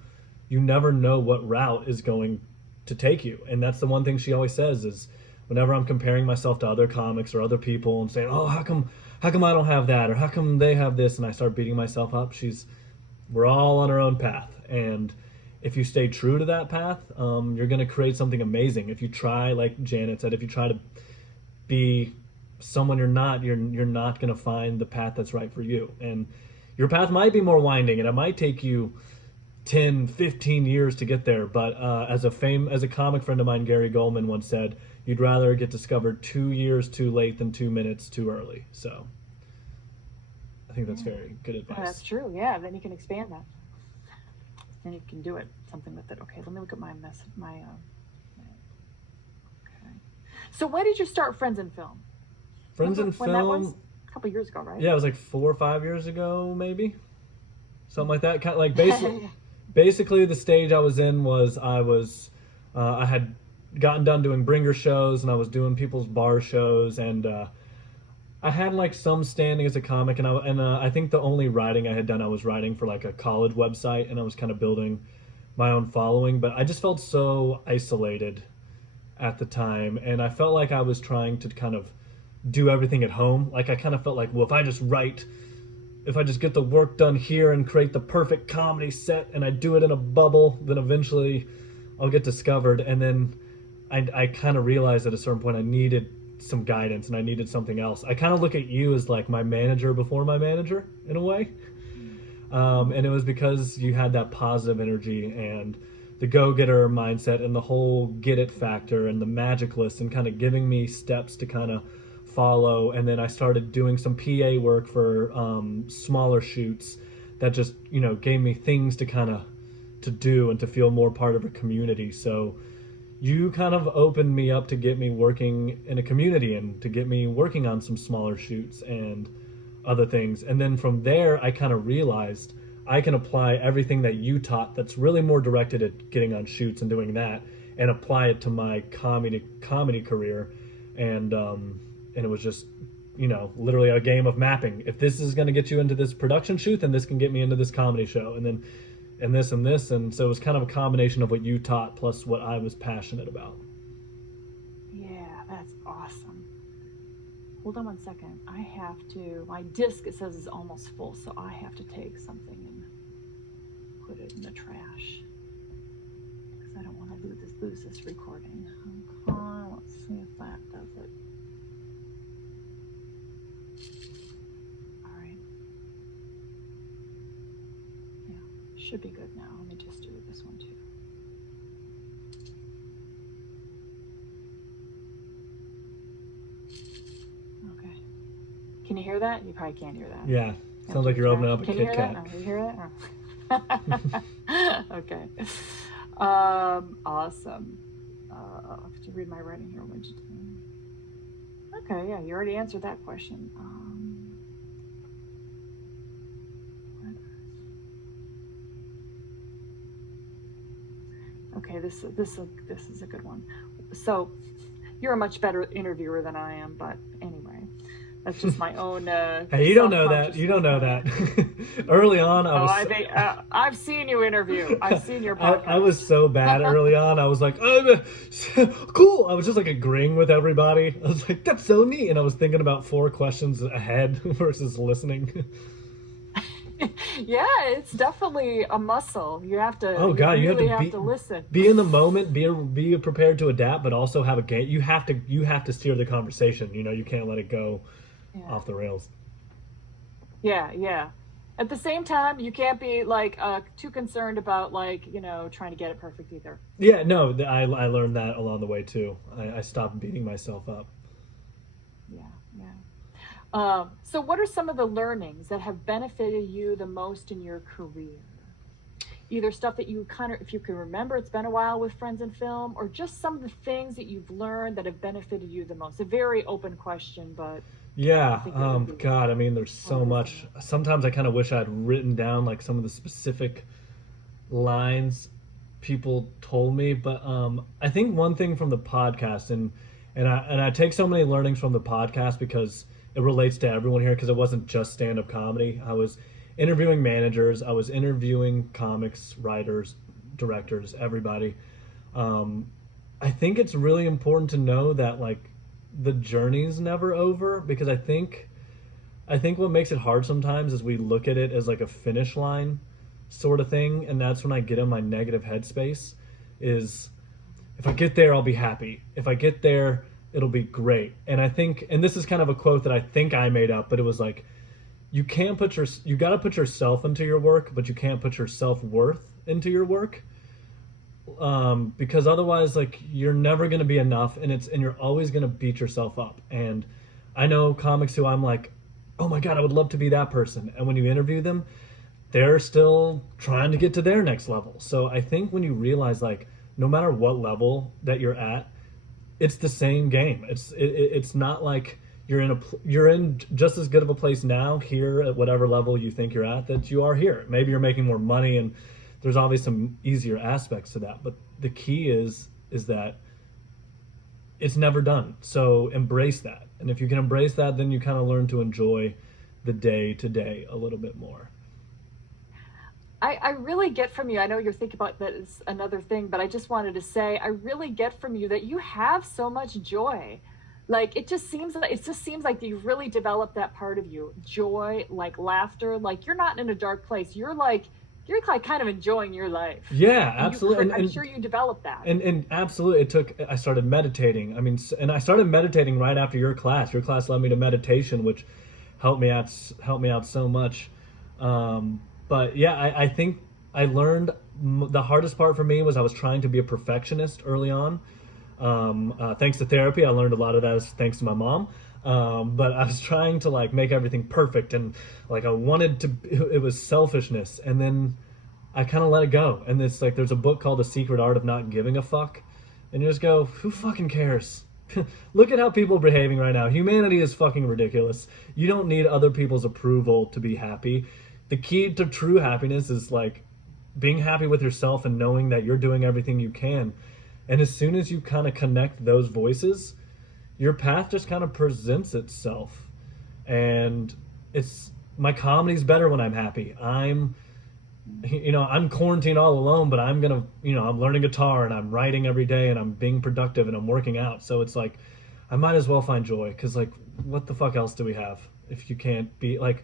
You never know what route is going to take you, and that's the one thing she always says is whenever I'm comparing myself to other comics or other people and saying, oh, how come I don't have that, or how come they have this, and I start beating myself up. We're all on our own path, and if you stay true to that path, you're going to create something amazing. If you try, like Janet said, if you try to be someone you're not, you're not going to find the path that's right for you. And your path might be more winding and it might take you 10, 15 years to get there. But as a comic friend of mine, Gary Goldman, once said, you'd rather get discovered 2 years too late than 2 minutes too early. So I think that's Yeah. very good Yeah, that's advice. true. Yeah, then you can expand that. And you can do it something with it. Okay, let me look at my mess. Okay. So when did you start Friends in Film? Friends Remember in when that was? Film, A couple years ago, right? yeah, it was like 4 or 5 years ago, maybe something like that. Kind of like Yeah. basically the stage I was in was I had gotten done doing bringer shows and I was doing people's bar shows and I had like some standing as a comic and I think the only writing I had done I was writing for like a college website and I was kind of building my own following, but I just felt so isolated at the time and I felt like I was trying to kind of do everything at home. Like I kind of felt like, well, if I just get the work done here and create the perfect comedy set and I do it in a bubble, then eventually I'll get discovered. And then I kind of realized at a certain point I needed some guidance and I needed something else. I kind of look at you as like my manager before my manager in a way. And it was because you had that positive energy and the go-getter mindset and the whole get it factor and the magic list and kind of giving me steps to kind of follow. And then I started doing some PA work for smaller shoots that just gave me things to kind of to do and to feel more part of a community. So you kind of opened me up to get me working in a community and to get me working on some smaller shoots and other things. And then from there, I kind of realized I can apply everything that you taught that's really more directed at getting on shoots and doing that and apply it to my comedy career. And it was just, literally a game of mapping. If this is going to get you into this production shoot, then this can get me into this comedy show. And then and this and this. And so it was kind of a combination of what you taught plus what I was passionate about. Yeah, that's awesome. Hold on 1 second. I have to, my disc, it says, is almost full, so I have to take something and put it in the trash because I don't want to lose this recording. Okay, let's see if that does it. All right. Yeah, should be good now. Let me just do this one too. Okay. Can you hear that? You probably can't hear that. Yeah. Sounds like you're opening up a Can you Kit hear Kat. that? Oh, you hear that? Oh. Okay. Awesome. I have to read my writing here. Okay, yeah, you already answered that question. Okay, this is a good one. So, you're a much better interviewer than I am, but anyway, that's just my own. Hey, you don't know that. You don't know that. Early on, I've seen you interview. I've seen your podcast. I was so bad early on. I was like, cool. I was just like agreeing with everybody. I was like, that's so neat. And I was thinking about 4 questions ahead versus listening. Yeah, it's definitely a muscle. You have to. Oh God, you really have to listen. Be in the moment. Be prepared to adapt, but also have a game. You have to steer the conversation. You can't let it go off the rails. Yeah, yeah. At the same time, you can't be like too concerned about trying to get it perfect either. Yeah, no, I learned that along the way too. I stopped beating myself up. Yeah, yeah. So what are some of the learnings that have benefited you the most in your career? Either stuff that you if you can remember, it's been a while with Friends in Film, or just some of the things that you've learned that have benefited you the most. A very open question, but yeah, God, I mean, there's so much. Sometimes I kind of wish I'd written down like some of the specific lines people told me, but I think one thing from the podcast, and I take so many learnings from the podcast because it relates to everyone here, because it wasn't just stand-up comedy. I was interviewing managers, I was interviewing comics, writers, directors, everybody. I think it's really important to know that like the journey's never over, because I think what makes it hard sometimes is we look at it as like a finish line sort of thing, and that's when I get in my negative headspace. Is if I get there, I'll be happy. If I get there, it'll be great. And I think, and this is kind of a quote that I think I made up, but it was like, you can't put you got to put yourself into your work, but you can't put your self-worth into your work, because otherwise, like, you're never going to be enough, and you're always going to beat yourself up. And I know comics who I'm like, oh my god, I would love to be that person, and when you interview them, they're still trying to get to their next level. So I think when you realize, like, no matter what level that you're at, it's the same game. It's not like you're in just as good of a place now here at whatever level you think you're at that you are here. Maybe you're making more money, and there's obviously some easier aspects to that. But the key is that it's never done. So embrace that. And if you can embrace that, then you kind of learn to enjoy the day to day a little bit more. I really get from you. I know you're thinking about that is another thing, but I just wanted to say I really get from you that you have so much joy. Like it just seems like you've really developed that part of you. Joy, like laughter, like you're not in a dark place. You're like kind of enjoying your life. Yeah, And absolutely. I'm sure you developed that. And absolutely, I started meditating. I mean, and I started meditating right after your class. Your class led me to meditation, which helped me out so much. But yeah, I think I learned the hardest part for me was I was trying to be a perfectionist early on. Thanks to therapy, I learned a lot of that is thanks to my mom. But I was trying to like make everything perfect, and like I wanted to. It was selfishness, and then I kind of let it go. And it's like there's a book called The Secret Art of Not Giving a Fuck, and you just go, who fucking cares? Look at how people are behaving right now. Humanity is fucking ridiculous. You don't need other people's approval to be happy. The key to true happiness is like being happy with yourself and knowing that you're doing everything you can. And as soon as you kind of connect those voices, your path just kind of presents itself. And it's my comedy's better when I'm happy. I'm quarantined all alone, but I'm learning guitar and I'm writing every day and I'm being productive and I'm working out. So it's like I might as well find joy, because like what the fuck else do we have if you can't be like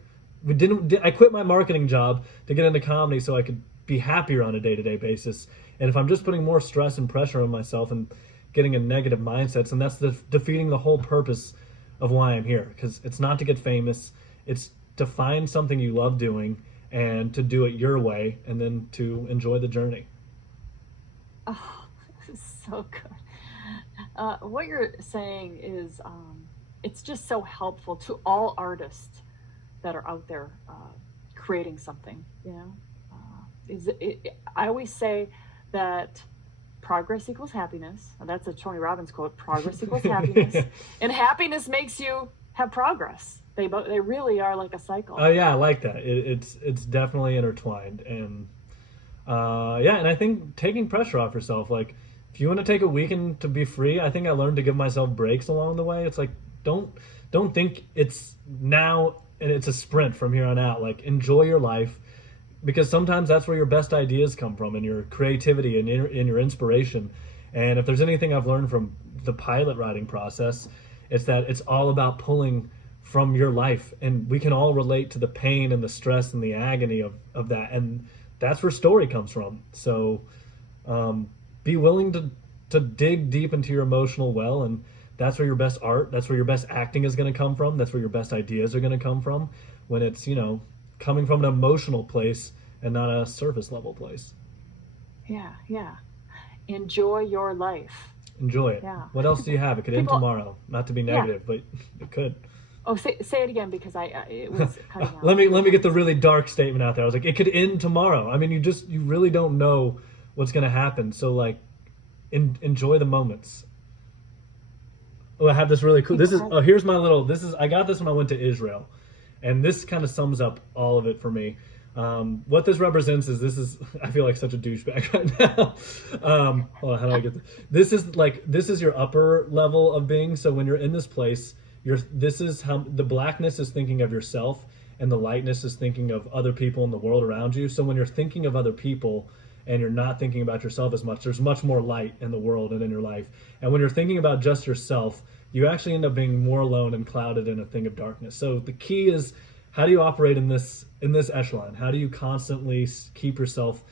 I quit my marketing job to get into comedy so I could be happier on a day-to-day basis. And if I'm just putting more stress and pressure on myself and getting in negative mindsets, and that's defeating the whole purpose of why I'm here, because it's not to get famous, it's to find something you love doing and to do it your way, and then to enjoy the journey. Oh, this is so good. What you're saying is, it's just so helpful to all artists that are out there creating something. You know, I always say that progress equals happiness. And that's a Tony Robbins quote. Progress equals happiness, and happiness makes you have progress. They really are like a cycle. Oh yeah, I like that. It's definitely intertwined, and yeah, and I think taking pressure off yourself. Like, if you want to take a weekend to be free, I think I learned to give myself breaks along the way. It's like don't think it's now and it's a sprint from here on out. Like, enjoy your life, because sometimes that's where your best ideas come from, and your creativity and your inspiration. And if there's anything I've learned from the pilot writing process, it's that it's all about pulling from your life, and we can all relate to the pain and the stress and the agony of that, and that's where story comes from. So be willing to dig deep into your emotional well, and that's where your best art, that's where your best acting is going to come from, that's where your best ideas are going to come from, when it's coming from an emotional place and not a surface level place. Yeah. Enjoy your life. Enjoy it. Yeah. What else do you have? It could end tomorrow. Not to be negative, but it could. Oh, say it again, because it was cutting out. Let me get the really dark statement out there. I was like, it could end tomorrow. I mean, you really don't know what's going to happen. So like, enjoy the moments. Oh, I have this really cool. Here's my little. I got this when I went to Israel, and this kind of sums up all of it for me. What this represents is I feel like such a douchebag right now. Hold on, how do I get this? This is your upper level of being. So when you're in this place, this is how the blackness is thinking of yourself, and the lightness is thinking of other people in the world around you. So when you're thinking of other people and you're not thinking about yourself as much, there's much more light in the world and in your life. And when you're thinking about just yourself, you actually end up being more alone and clouded in a thing of darkness. So the key is, how do you operate in this echelon? How do you constantly keep yourself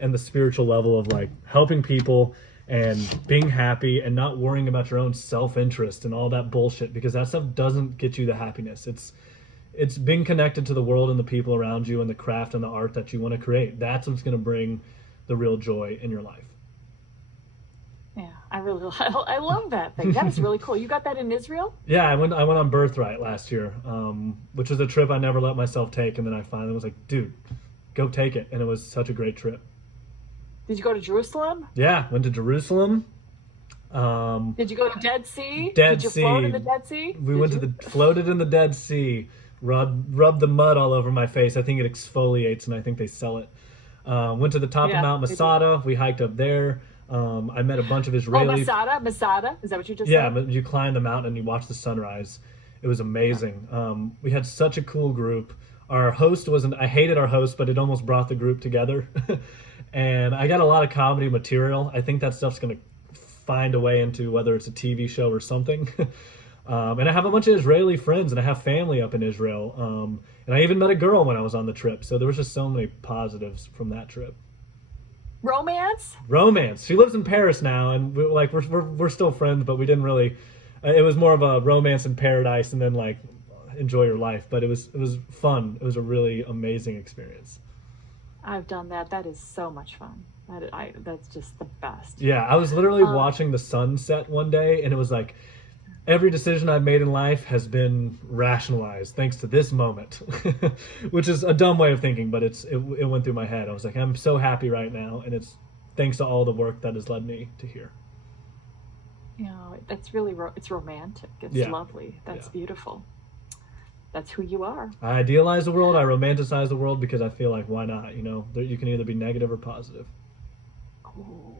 in the spiritual level of like helping people and being happy and not worrying about your own self-interest and all that bullshit, because that stuff doesn't get you the happiness. it's being connected to the world and the people around you and the craft and the art that you want to create. That's what's going to bring the real joy in your life. Yeah, I really, I love that thing. That is really cool. You got that in Israel? Yeah, I went on Birthright last year, which was a trip I never let myself take, and then I finally was like, dude, go take it, and it was such a great trip. Did you go to Jerusalem? Yeah, went to Jerusalem. Did you go to Dead Sea? Dead Did you float in Sea. the Dead Sea? We Did went to you? the floated in the Dead Sea, rubbed the mud all over my face. I think it exfoliates, and I think they sell it. Went to the top of Yeah, Mount they do. Masada. We hiked up there. I met a bunch of Oh, Israeli. Masada, Masada. Is that what you just Yeah, said? but you climb the mountain and you watch the sunrise. It was amazing. We had such a cool group. Our host wasn't. I hated our host, but it almost brought the group together. And I got a lot of comedy material. I think that stuff's gonna find a way into whether it's a TV show or something. And I have a bunch of Israeli friends, and I have family up in Israel. And I even met a girl when I was on the trip. So there was just so many positives from that trip. Romance? Romance. She lives in Paris now, and we're still friends, but we didn't really. It was more of a romance in paradise, and then like enjoy your life. But it was fun. It was a really amazing experience. I've done that. That is so much fun. That's just the best. Yeah, I was literally Um, watching the sunset one day, and it was like every decision I've made in life has been rationalized thanks to this moment, which is a dumb way of thinking, but it went through my head. I was like, I'm so happy right now, and it's thanks to all the work that has led me to here. that's really it's romantic. It's Yeah, lovely. yeah. That's beautiful. That's who you are. I idealize the world. I romanticize the world because I feel like why not? You can either be negative or positive. Oh,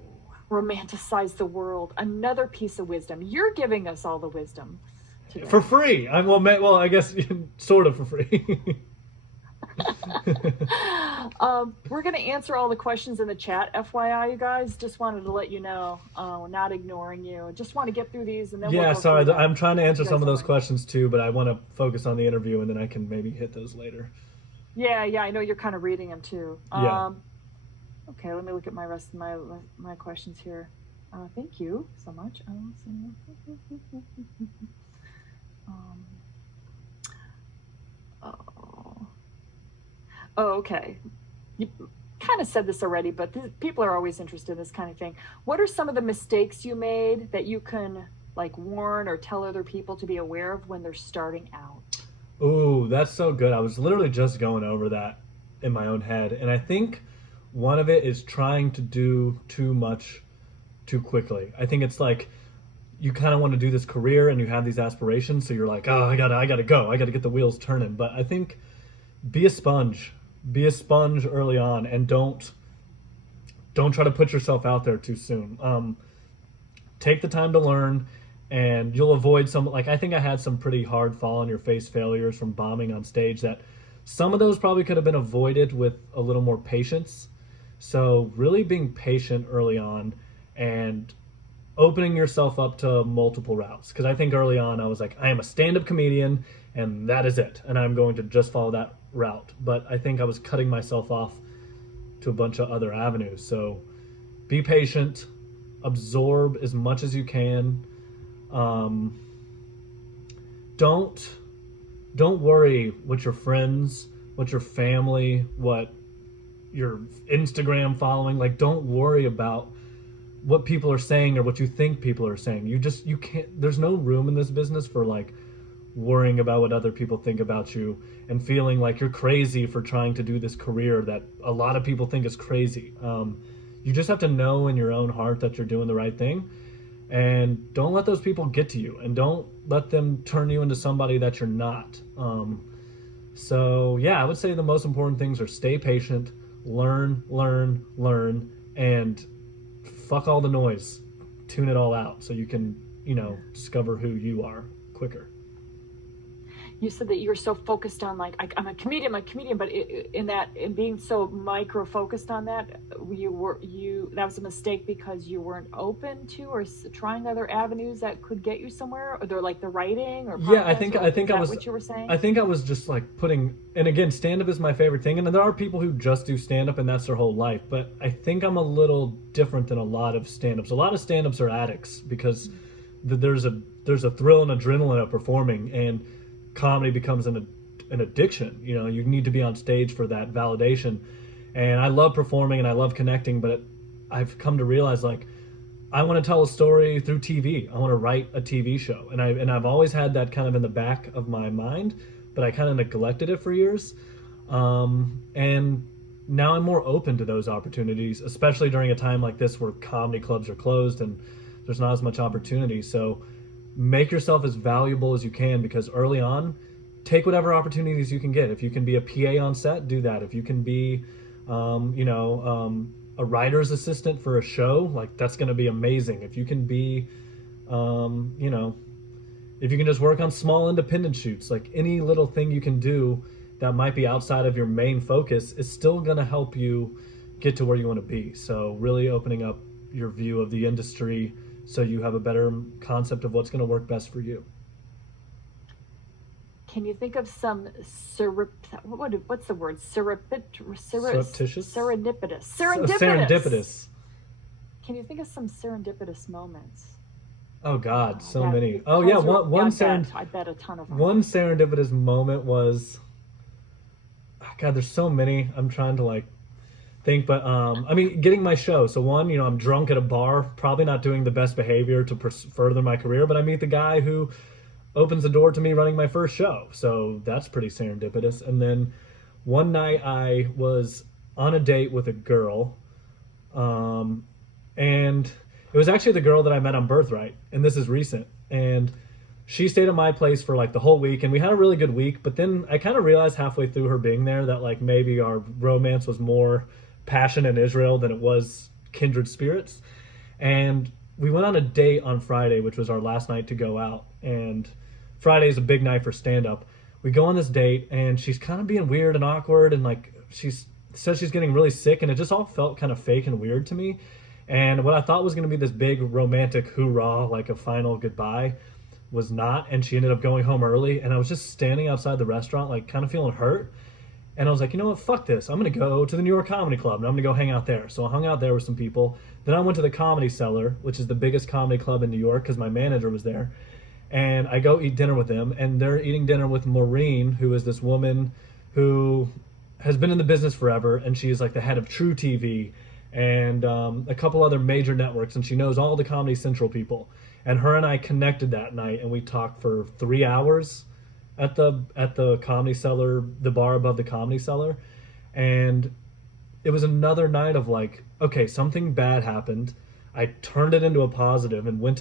romanticize the world. Another piece of wisdom. You're giving us all the wisdom For today. free. Well, I guess sort of for free. We're going to answer all the questions in the chat. FYI, you guys, just wanted to let you know, we're not ignoring you. Just want to get through these and then we'll Yeah, go through sorry. them. I'm trying to answer You some guys of don't those mind. questions too, but I want to focus on the interview and then I can maybe hit those later. Yeah, yeah, I know you're kind of reading them too. Yeah. Okay, let me look at my rest of my questions here. Thank you so much. Um, oh, oh, okay. You kind of said this already, but people are always interested in this kind of thing. What are some of the mistakes you made that you can like warn or tell other people to be aware of when they're starting out? Ooh, that's so good. I was literally just going over that in my own head, and I think one of it is trying to do too much too quickly. I think it's like you kind of want to do this career and you have these aspirations, so you're like, oh, I gotta go, I gotta get the wheels turning. But I think be a sponge, be a sponge early on, and don't try to put yourself out there too soon. Take the time to learn, and you'll avoid some. Like I think I had some pretty hard fall on your face failures from bombing on stage. That some of those probably could have been avoided with a little more patience. So really being patient early on, and opening yourself up to multiple routes. Because I think early on I was like, I am a stand-up comedian, and that is it, and I'm going to just follow that route. But I think I was cutting myself off to a bunch of other avenues. So be patient, absorb as much as you can. Um, don't don't worry what your friends, what your family, what your Instagram following, like don't worry about what people are saying or what you think people are saying. You can't, there's no room in this business for like worrying about what other people think about you and feeling like you're crazy for trying to do this career that a lot of people think is crazy. You just have to know in your own heart that you're doing the right thing, and don't let those people get to you, and don't let them turn you into somebody that you're not. So yeah, I would say the most important things are stay patient, learn, and fuck all the noise. Tune it all out so you can, discover who you are quicker. You said that you were so focused on like I'm a comedian, but in being so micro focused on that, that was a mistake because you weren't open to or trying other avenues that could get you somewhere, or they're like the writing or Yeah, I podcasts, think or I like, is think I that was what you were saying? I think I was just like putting, and again, stand up is my favorite thing, and there are people who just do stand up and that's their whole life, but I think I'm a little different than a lot of stand ups. A lot of stand ups are addicts because there's a thrill and adrenaline of performing, and comedy becomes an an addiction. You know, you need to be on stage for that validation. And I love performing and I love connecting, but I've come to realize like I want to tell a story through TV. I want to write a TV show, and I've always had that kind of in the back of my mind, but I kind of neglected it for years. And now I'm more open to those opportunities, especially during a time like this where comedy clubs are closed and there's not as much opportunity. So make yourself as valuable as you can, because early on, take whatever opportunities you can get. If you can be a PA on set, do that. If you can be, a writer's assistant for a show, like that's going to be amazing. If you can be, you know, if you can just work on small independent shoots, like any little thing you can do that might be outside of your main focus is still going to help you get to where you want to be. So really opening up your view of the industry so you have a better concept of what's going to work best for you. Can you think of some what's the word? Surreptitious? Serendipitous. Serendipitous. Can you think of some serendipitous moments? Oh God, so That many. Oh yeah, because I bet a ton of them. one serendipitous moment was, God, there's so many. I'm trying to like think, but I mean, getting my show. So one, you know, I'm drunk at a bar, probably not doing the best behavior to further my career, but I meet the guy who opens the door to me running my first show. So that's pretty serendipitous. And then one night I was on a date with a girl, and it was actually the girl that I met on Birthright, and this is recent. And she stayed at my place for like the whole week, and we had a really good week. But then I kind of realized halfway through her being there that like maybe our romance was more passion in Israel than it was kindred spirits. And we went on a date on Friday, which was our last night to go out. And Friday is a big night for stand up. We go on this date, and she's kind of being weird and awkward, and like she's says she's getting really sick, and it just all felt kind of fake and weird to me. And what I thought was going to be this big romantic hoorah, like a final goodbye, was not. And she ended up going home early, and I was just standing outside the restaurant, like kind of feeling hurt. And I was like, you know what, fuck this. I'm going to go to the New York Comedy Club, and I'm going to go hang out there. So I hung out there with some people. Then I went to the Comedy Cellar, which is the biggest comedy club in New York, because my manager was there. And I go eat dinner with them, and they're eating dinner with Maureen, who is this woman who has been in the business forever, and she is like the head of True TV and a couple other major networks, and she knows all the Comedy Central people. And her and I connected that night, and we talked for 3 hours at the Comedy Cellar, the bar above the Comedy Cellar. And it was another night of like, okay, something bad happened. I turned it into a positive and went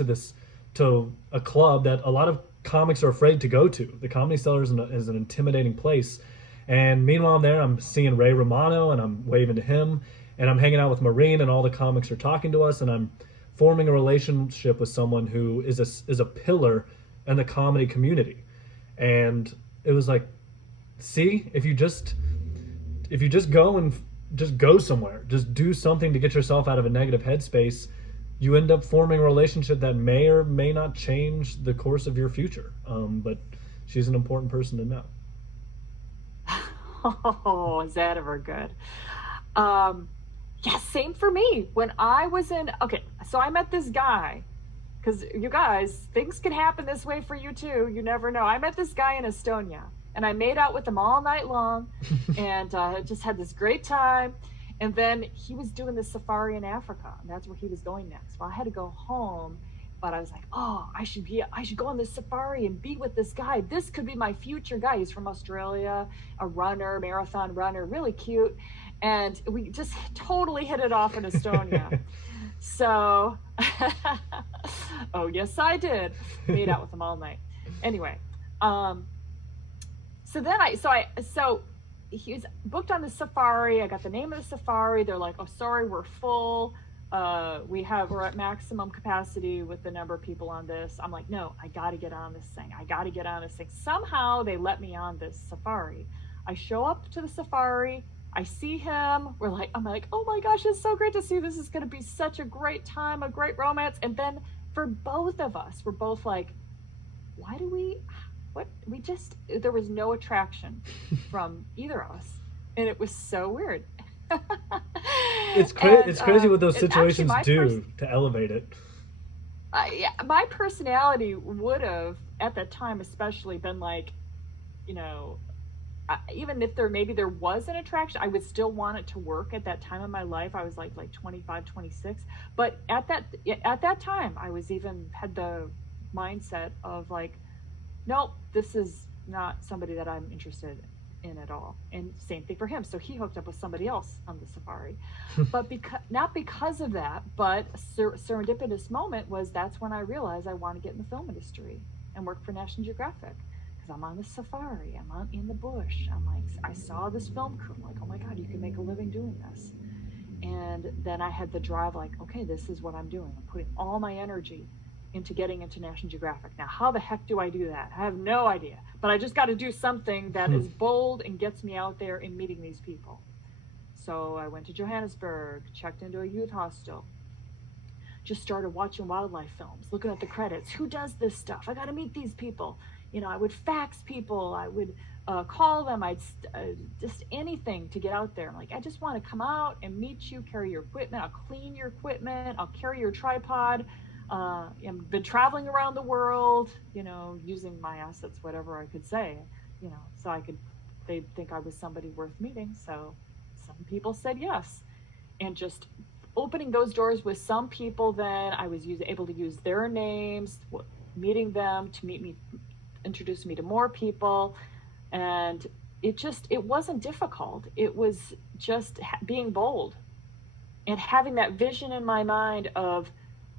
to a club that a lot of comics are afraid to go to. The Comedy Cellar is an intimidating place. And meanwhile I'm there, I'm seeing Ray Romano, and I'm waving to him, and I'm hanging out with Maureen, and all the comics are talking to us, and I'm forming a relationship with someone who is a pillar in the comedy community. And it was like, see, if you just go and just go somewhere, just do something to get yourself out of a negative headspace, you end up forming a relationship that may or may not change the course of your future. But she's an important person to know. Oh, is that ever good? Yeah, same for me. When I was okay, so I met this guy, because you guys, things can happen this way for you too. You never know. I met this guy in Estonia, and I made out with him all night long, and just had this great time. And then he was doing the safari in Africa, and that's where he was going next. Well, I had to go home, but I was like, oh, I should go on this safari and be with this guy. This could be my future guy. He's from Australia, a runner, marathon runner, really cute. And we just totally hit it off in Estonia. So, oh, yes, I did. Made out with him all night. Anyway, so he was booked on the safari. I got the name of the safari. They're like, oh, sorry, we're full. We're at maximum capacity with the number of people on this. I'm like, no, I got to get on this thing. Somehow they let me on this safari. I show up to the safari. I see him. I'm like, oh my gosh, it's so great to see. This is going to be such a great time, a great romance. And then for both of us, we're both like, there was no attraction from either of us. And it was so weird. It's crazy what those situations do to elevate it. Yeah, my personality would have, at that time especially, been like, even if there was an attraction, I would still want it to work at that time in my life. I was like 25, 26. But at that time, I was even had the mindset of like, nope, this is not somebody that I'm interested in at all. And same thing for him. So he hooked up with somebody else on the safari. But not because of that, but a serendipitous moment was that's when I realized I want to get in the film industry and work for National Geographic because I'm on the safari, I'm on in the bush. I'm like, I saw this film crew. I'm like, oh my God, you can make a living doing this. And then I had the drive, like, okay, this is what I'm doing. I'm putting all my energy into getting into National Geographic. Now, how the heck do I do that? I have no idea. But I just got to do something that is bold and gets me out there and meeting these people. So I went to Johannesburg, checked into a youth hostel, just started watching wildlife films, looking at the credits. Who does this stuff? I got to meet these people. I would fax people. I would call them. I'd just anything to get out there. I'm like, I just want to come out and meet you, carry your equipment. I'll clean your equipment. I'll carry your tripod. I've been traveling around the world, using my assets, whatever I could say, so they'd think I was somebody worth meeting. So some people said yes. And just opening those doors with some people, then I was able to use their names, meeting them to meet me, introduce me to more people. And it wasn't difficult. It was just being bold and having that vision in my mind of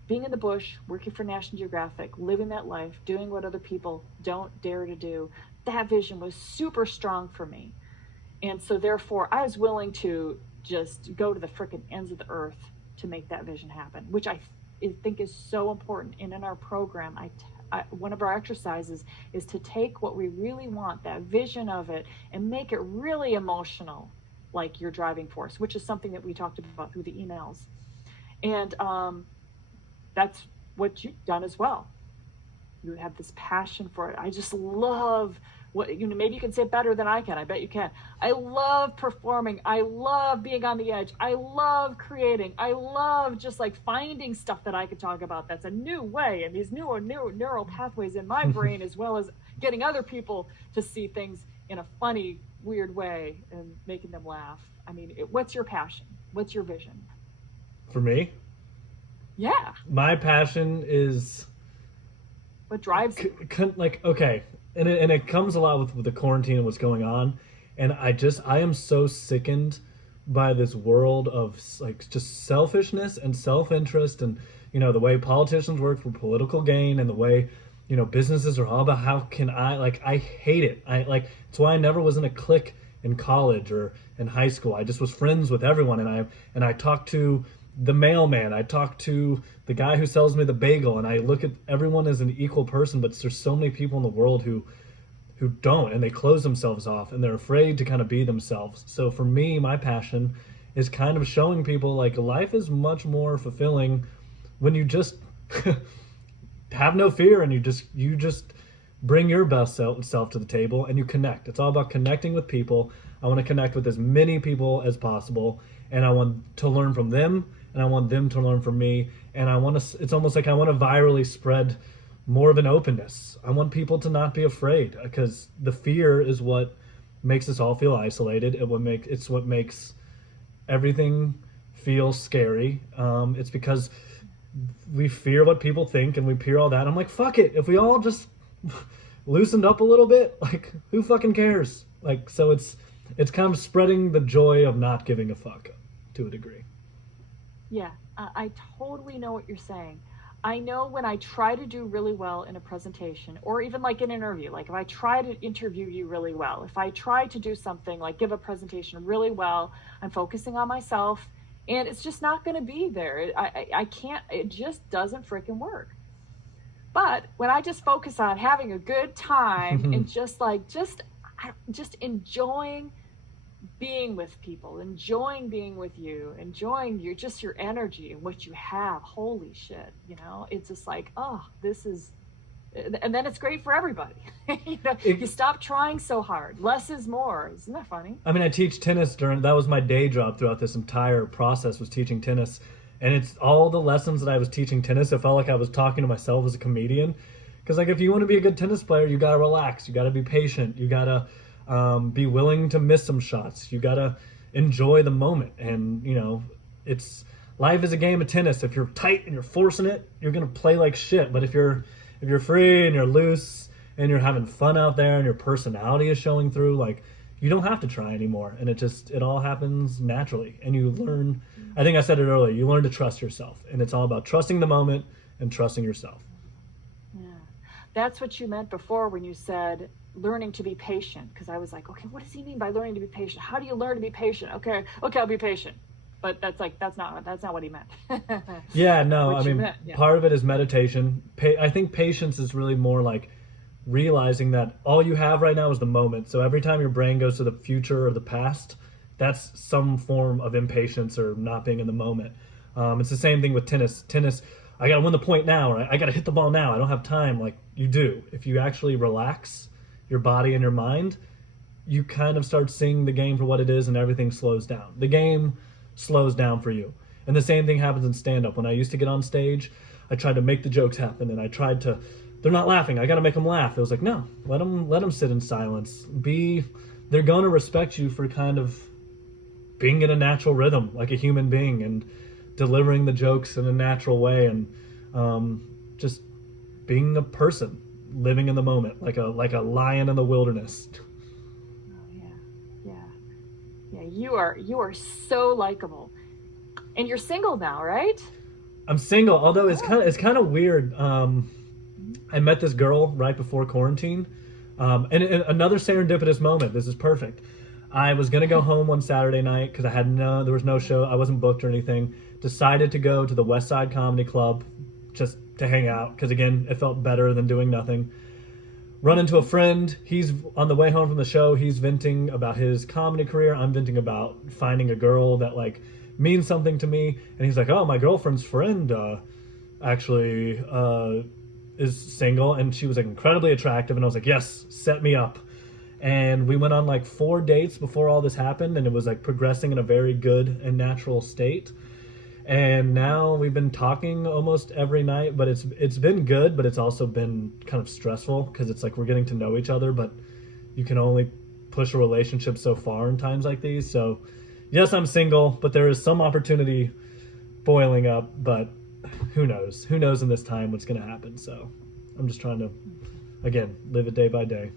being in the bush, working for National Geographic, living that life, doing what other people don't dare to do. That vision was super strong for me. And so therefore I was willing to just go to the frickin' ends of the earth to make that vision happen, which I think is so important. And in our program, one of our exercises is to take what we really want, that vision of it, and make it really emotional, like your driving force, which is something that we talked about through the emails. And that's what you've done as well. You have this passion for it. I just love maybe you can say it better than I can. I bet you can. I love performing. I love being on the edge. I love creating. I love just like finding stuff that I could talk about that's a new way and these new neural pathways in my brain, as well as getting other people to see things in a funny, weird way and making them laugh. I mean, what's your passion? What's your vision? For me? Yeah. My passion is what drives you. Okay, and it comes a lot with the quarantine and what's going on, and I am so sickened by this world of like just selfishness and self-interest, and the way politicians work for political gain, and the way businesses are all about how can I hate it. It's why I never was in a clique in college or in high school. I just was friends with everyone, and I talked to the mailman, I talk to the guy who sells me the bagel, and I look at everyone as an equal person. But there's so many people in the world who don't, and they close themselves off, and they're afraid to kind of be themselves. So for me, my passion is kind of showing people like life is much more fulfilling when you just have no fear, and you just bring your best self to the table, and you connect. It's all about connecting with people. I want to connect with as many people as possible, and I want to learn from them, and I want them to learn from me. And it's almost like I want to virally spread more of an openness. I want people to not be afraid, because the fear is what makes us all feel isolated. It's what makes everything feel scary. It's because we fear what people think, and we fear all that. I'm like, fuck it. If we all just loosened up a little bit, like, who fucking cares? Like, so it's kind of spreading the joy of not giving a fuck to a degree. Yeah, I totally know what you're saying. I know when I try to do really well in a presentation, or even like an interview, like if I try to interview you really well, if I try to do something like give a presentation really well, I'm focusing on myself, and it's just not going to be there. I can't, it just doesn't freaking work. But when I just focus on having a good time and just enjoying being with people, enjoying being with you, enjoying your energy and what you have, holy shit, it's just like, oh, this is, and then it's great for everybody. You stop trying so hard. Less is more. Isn't that funny? I mean, I teach tennis that was my day job throughout this entire process, was teaching tennis. And it's all the lessons that I was teaching tennis. It felt like I was talking to myself as a comedian. Because like, if you want to be a good tennis player, you got to relax. You got to be patient. You got to Be willing to miss some shots. You gotta enjoy the moment, and it's life is a game of tennis. If you're tight and you're forcing it, you're gonna play like shit. But if you're free and you're loose and you're having fun out there and your personality is showing through, like, you don't have to try anymore, and it all happens naturally. And you learn. I think I said it earlier. You learn to trust yourself, and it's all about trusting the moment and trusting yourself. Yeah. That's what you meant before when you said learning to be patient. Because I was like, okay, what does he mean by learning to be patient? How do you learn to be patient? Okay, I'll be patient. But that's not what he meant. Yeah, no, I What you mean, meant, yeah. part of it is meditation. I think patience is really more like realizing that all you have right now is the moment. So every time your brain goes to the future or the past, that's some form of impatience or not being in the moment. It's the same thing with tennis. Tennis, I got to win the point now, or I got to hit the ball now. I don't have time. Like you do. If you actually relax your body and your mind, you kind of start seeing the game for what it is, and everything slows down. The game slows down for you. And the same thing happens in stand up. When I used to get on stage, I tried to make the jokes happen, and I tried to, they're not laughing, I got to make them laugh. It was like, no, let them sit in silence. They're going to respect you for kind of being in a natural rhythm like a human being and delivering the jokes in a natural way, and just being a person living in the moment like a lion in the wilderness. Oh yeah, yeah, yeah. You are so likable, and you're single now, right? I'm single, although it's Oh. kind of weird. I met this girl right before quarantine, and another serendipitous moment. This is perfect. I was gonna go home one Saturday night because there was no show. I wasn't booked or anything. Decided to go to the West Side Comedy Club just to hang out because again, it felt better than doing nothing. Run into a friend. He's on the way home from the show. He's venting about his comedy career. I'm venting about finding a girl that like means something to me. And he's like, "Oh, my girlfriend's friend actually is single, and she was like incredibly attractive." And I was like, "Yes, set me up." And we went on like 4 dates before all this happened, and it was like progressing in a very good and natural state. And now we've been talking almost every night, but it's been good, but it's also been kind of stressful because it's like we're getting to know each other, but you can only push a relationship so far in times like these. So yes, I'm single, but there is some opportunity boiling up, but who knows in this time what's going to happen. So I'm just trying to again live it day by day.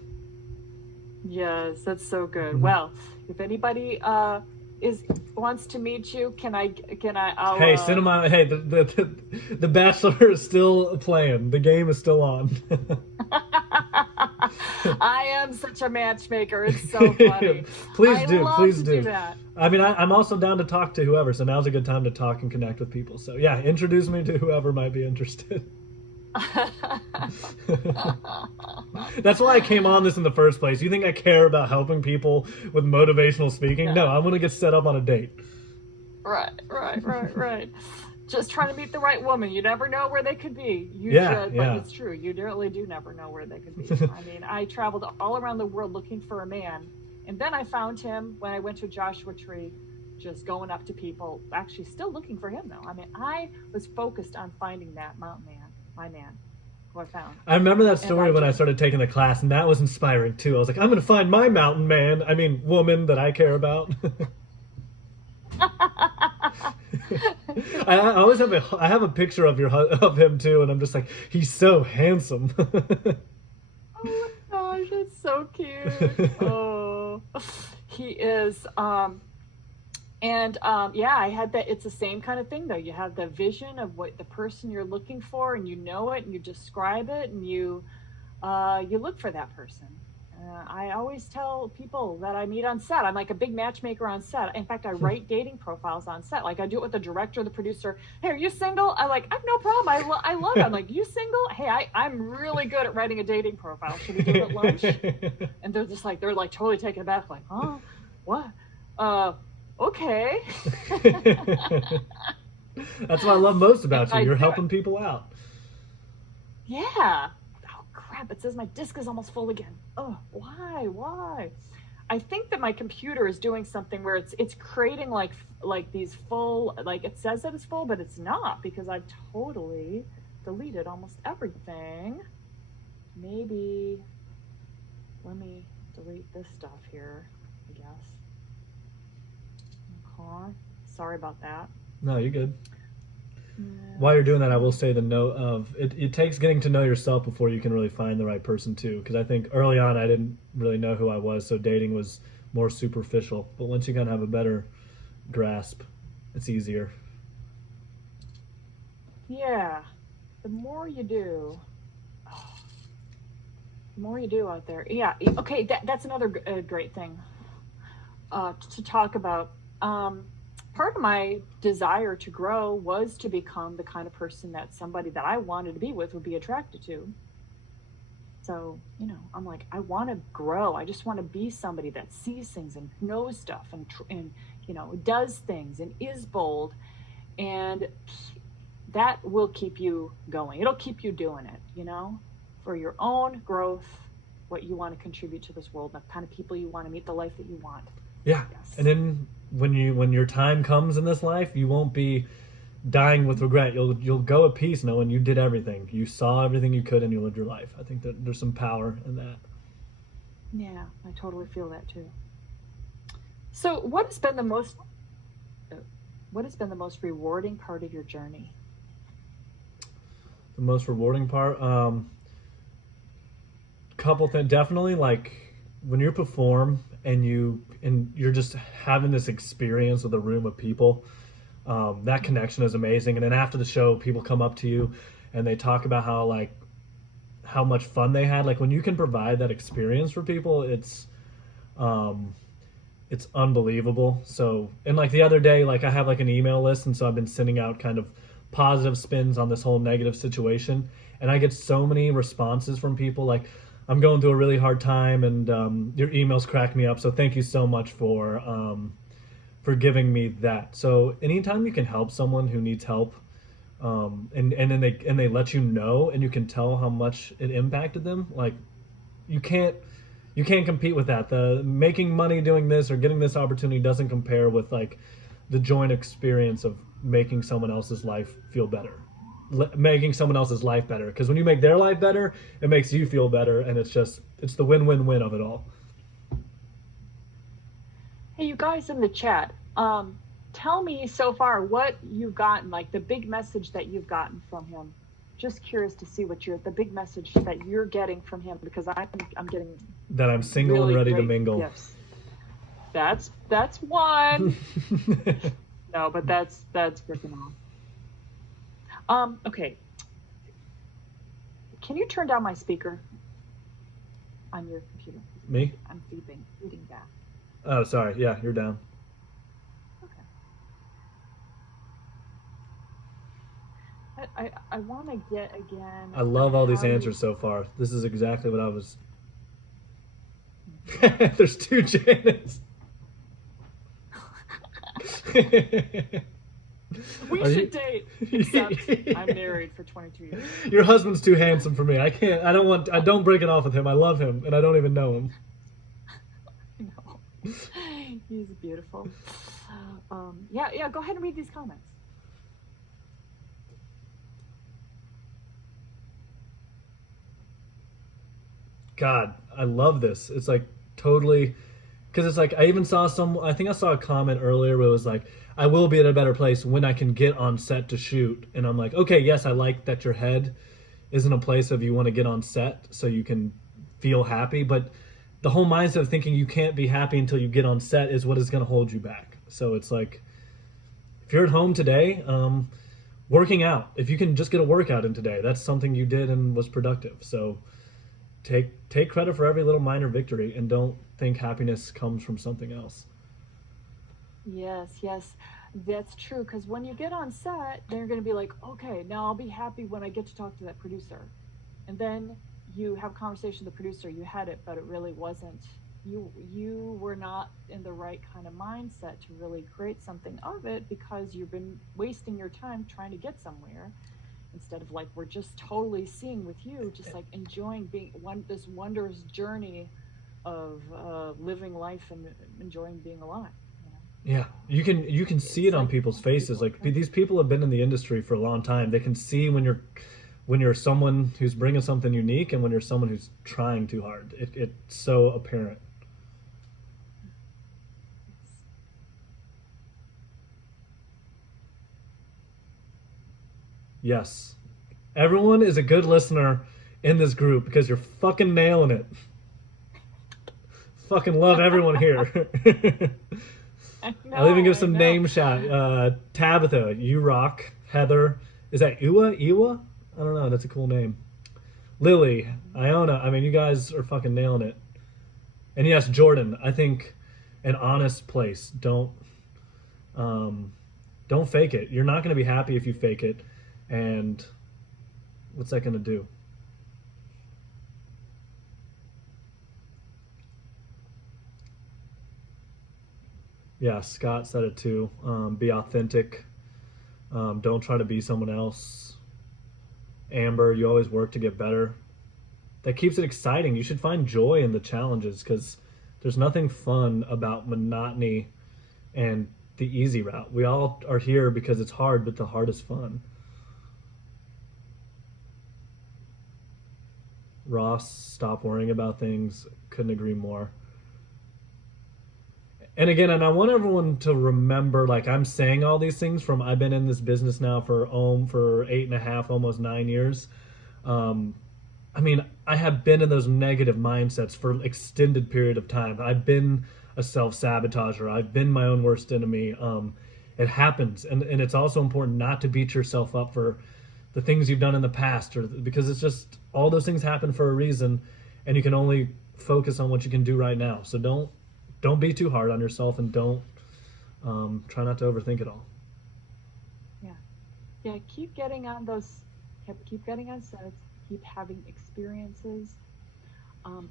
Yes, that's so good. Mhm. Well, if anybody is wants to meet you, I'll Hey, cinema. Hey, the Bachelor is still playing. The game is still on. I am such a matchmaker. It's so funny. Please I do, love please to do do. that. I mean, I'm also down to talk to whoever, so now's a good time to talk and connect with people. So yeah, introduce me to whoever might be interested. That's why I came on this in the first place. You think I care about helping people with motivational speaking? No, No. I'm gonna get set up on a date. Right. Just trying to meet the right woman. You never know where they could be. Yeah, But yeah. it's true. You really do never know where they could be. I mean, I traveled all around the world looking for a man, and then I found him when I went to Joshua Tree, just going up to people. Actually, still looking for him though. I mean, I was focused on finding that mountain man, my man, who I found, I remember that and story when I started taking the class, and that was inspiring too. I was like, I'm gonna find my mountain man. I mean, woman that I care about. I always have a picture of him too, and I'm just like, he's so handsome. Oh my gosh, it's so cute. Oh, he is. And yeah, I had that. It's the same kind of thing, though. You have the vision of what the person you're looking for, and you know it, and you describe it, and you look for that person. I always tell people that I meet on set. I'm like a big matchmaker on set. In fact, I write dating profiles on set. Like I do it with the director, the producer. Hey, are you single? I like. I have no problem. I love it. I'm like, you single? Hey, I'm really good at writing a dating profile. Should we do it at lunch? And they're like totally taken aback. Like, huh? What? Uh, okay. That's what I love most And about you. I You're do it. helping people out. Yeah. Oh crap! It says my disk is almost full again. Oh, why? Why? I think that my computer is doing something where it's creating like these full, like it says that it's full, but it's not because I've totally deleted almost everything. Maybe let me delete this stuff here, I guess. Okay. Sorry about that. No, you're good. While you're Let's doing that, I will see. say the note of it takes getting to know yourself before you can really find the right person too. Because I think early on I didn't really know who I was, so dating was more superficial. But once you kind of have a better grasp, it's easier. Yeah, the more you do, the more you do out there. Yeah. Okay. That's another great thing to talk about. Part of my desire to grow was to become the kind of person that somebody that I wanted to be with would be attracted to. So, I'm like, I want to grow. I just want to be somebody that sees things and knows stuff and does things and is bold. And that will keep you going. It'll keep you doing it, for your own growth, what you want to contribute to this world, the kind of people you want to meet, the life that you want. Yeah, and Yes. then when your time comes in this life, you won't be dying with regret. You'll go at peace knowing you did everything. You saw everything you could, and you lived your life. I think that there's some power in that. Yeah, I totally feel that too. So, uh, what has been the most rewarding part of your journey? The most rewarding part, couple things, definitely like when you perform and you're just having this experience with a room of people. That connection is amazing. And then after the show, people come up to you and they talk about how much fun they had. Like when you can provide that experience for people, um, it's unbelievable. So, and like the other day, like I have like an email list, and so I've been sending out kind of positive spins on this whole negative situation, and I get so many responses from people like, I'm going through a really hard time, and your emails crack me up. So thank you so much for giving me that. So anytime you can help someone who needs help, and then they let you know, and you can tell how much it impacted them, like you can't you can't compete with that. The making money doing this or getting this opportunity doesn't compare with like the joint experience of making someone else's life feel better, making someone else's life better. Because when you make their life better, it makes you feel better, and it's the win-win-win of it all. Hey, you guys in the chat, tell me so far what you've gotten, like the big message that you've gotten from him. Just curious to see what the big message that you're getting from him, because I'm getting That I'm single and really ready to great mingle. gifts. That's one. No, but that's freaking awesome. Okay. Can you turn down my speaker on your computer? Me? I'm feeding back. Oh, sorry. Yeah, you're down. Okay. I want to get again I love all these how you. answers so far. This is exactly what I was. There's two Janets. We Are should you? date, except I'm married for 22 years. Your husband's too handsome for me. I can't. I don't want. I don't break it off with him. I love him, and I don't even know him. No, he's beautiful. Yeah, yeah. Go ahead and read these comments. God, I love this. It's like totally because it's like I even saw some. I think I saw a comment earlier where it was like, "I will be at a better place when I can get on set to shoot." And I'm like, okay, yes, I like that your head isn't a place of you want to get on set so you can feel happy, but the whole mindset of thinking you can't be happy until you get on set is what is going to hold you back. So it's like if you're at home today, working out, if you can just get a workout in today, that's something you did and was productive. So take credit for every little minor victory and don't think happiness comes from something else. Yes, yes, that's true. Because when you get on set, they're going to be like, okay, now I'll be happy when I get to talk to that producer. And then you have a conversation with the producer, you had it, but it really wasn't. You were not in the right kind of mindset to really create something of it because you've been wasting your time trying to get somewhere instead of like we're just totally seeing with you, just like enjoying being this wondrous journey of living life and enjoying being alive. You know, Yeah, you can see it it's on like people's most faces. people Like don't. these people have been in the industry for a long time. They can see when you're someone who's bringing something unique and when you're someone who's trying too hard. It's so apparent. Yes. Everyone is a good listener in this group because you're fucking nailing it. Fucking love everyone here. I I'll even know, give I some know. name shout. Tabitha, you rock. Heather, is that Iwa? Iwa? I don't know. That's a cool name. Lily, Iona. I mean, you guys are fucking nailing it. And yes, Jordan. I think an honest place. Um, don't fake it. You're not going to be happy if you fake it. And what's that going to do? Yeah, Scott said it too. Be authentic. Don't try to be someone else. Amber, you always work to get better. That keeps it exciting. You should find joy in the challenges because there's nothing fun about monotony and the easy route. We all are here because it's hard, but the hard is fun. Ross, stop worrying about things. Couldn't agree more. And again, and I want everyone to remember, like I'm saying all these things from I've been in this business now for 8.5, almost 9 years. Um, I mean, I have been in those negative mindsets for extended period of time. I've been a self sabotager. I've been my own worst enemy. It happens, and it's also important not to beat yourself up for the things you've done in the past, or because it's just all those things happen for a reason, and you can only focus on what you can do right now. So don't be too hard on yourself, and don't try not to overthink it all. Yeah. Yeah, keep getting on those, keep getting on sets, keep having experiences. Um,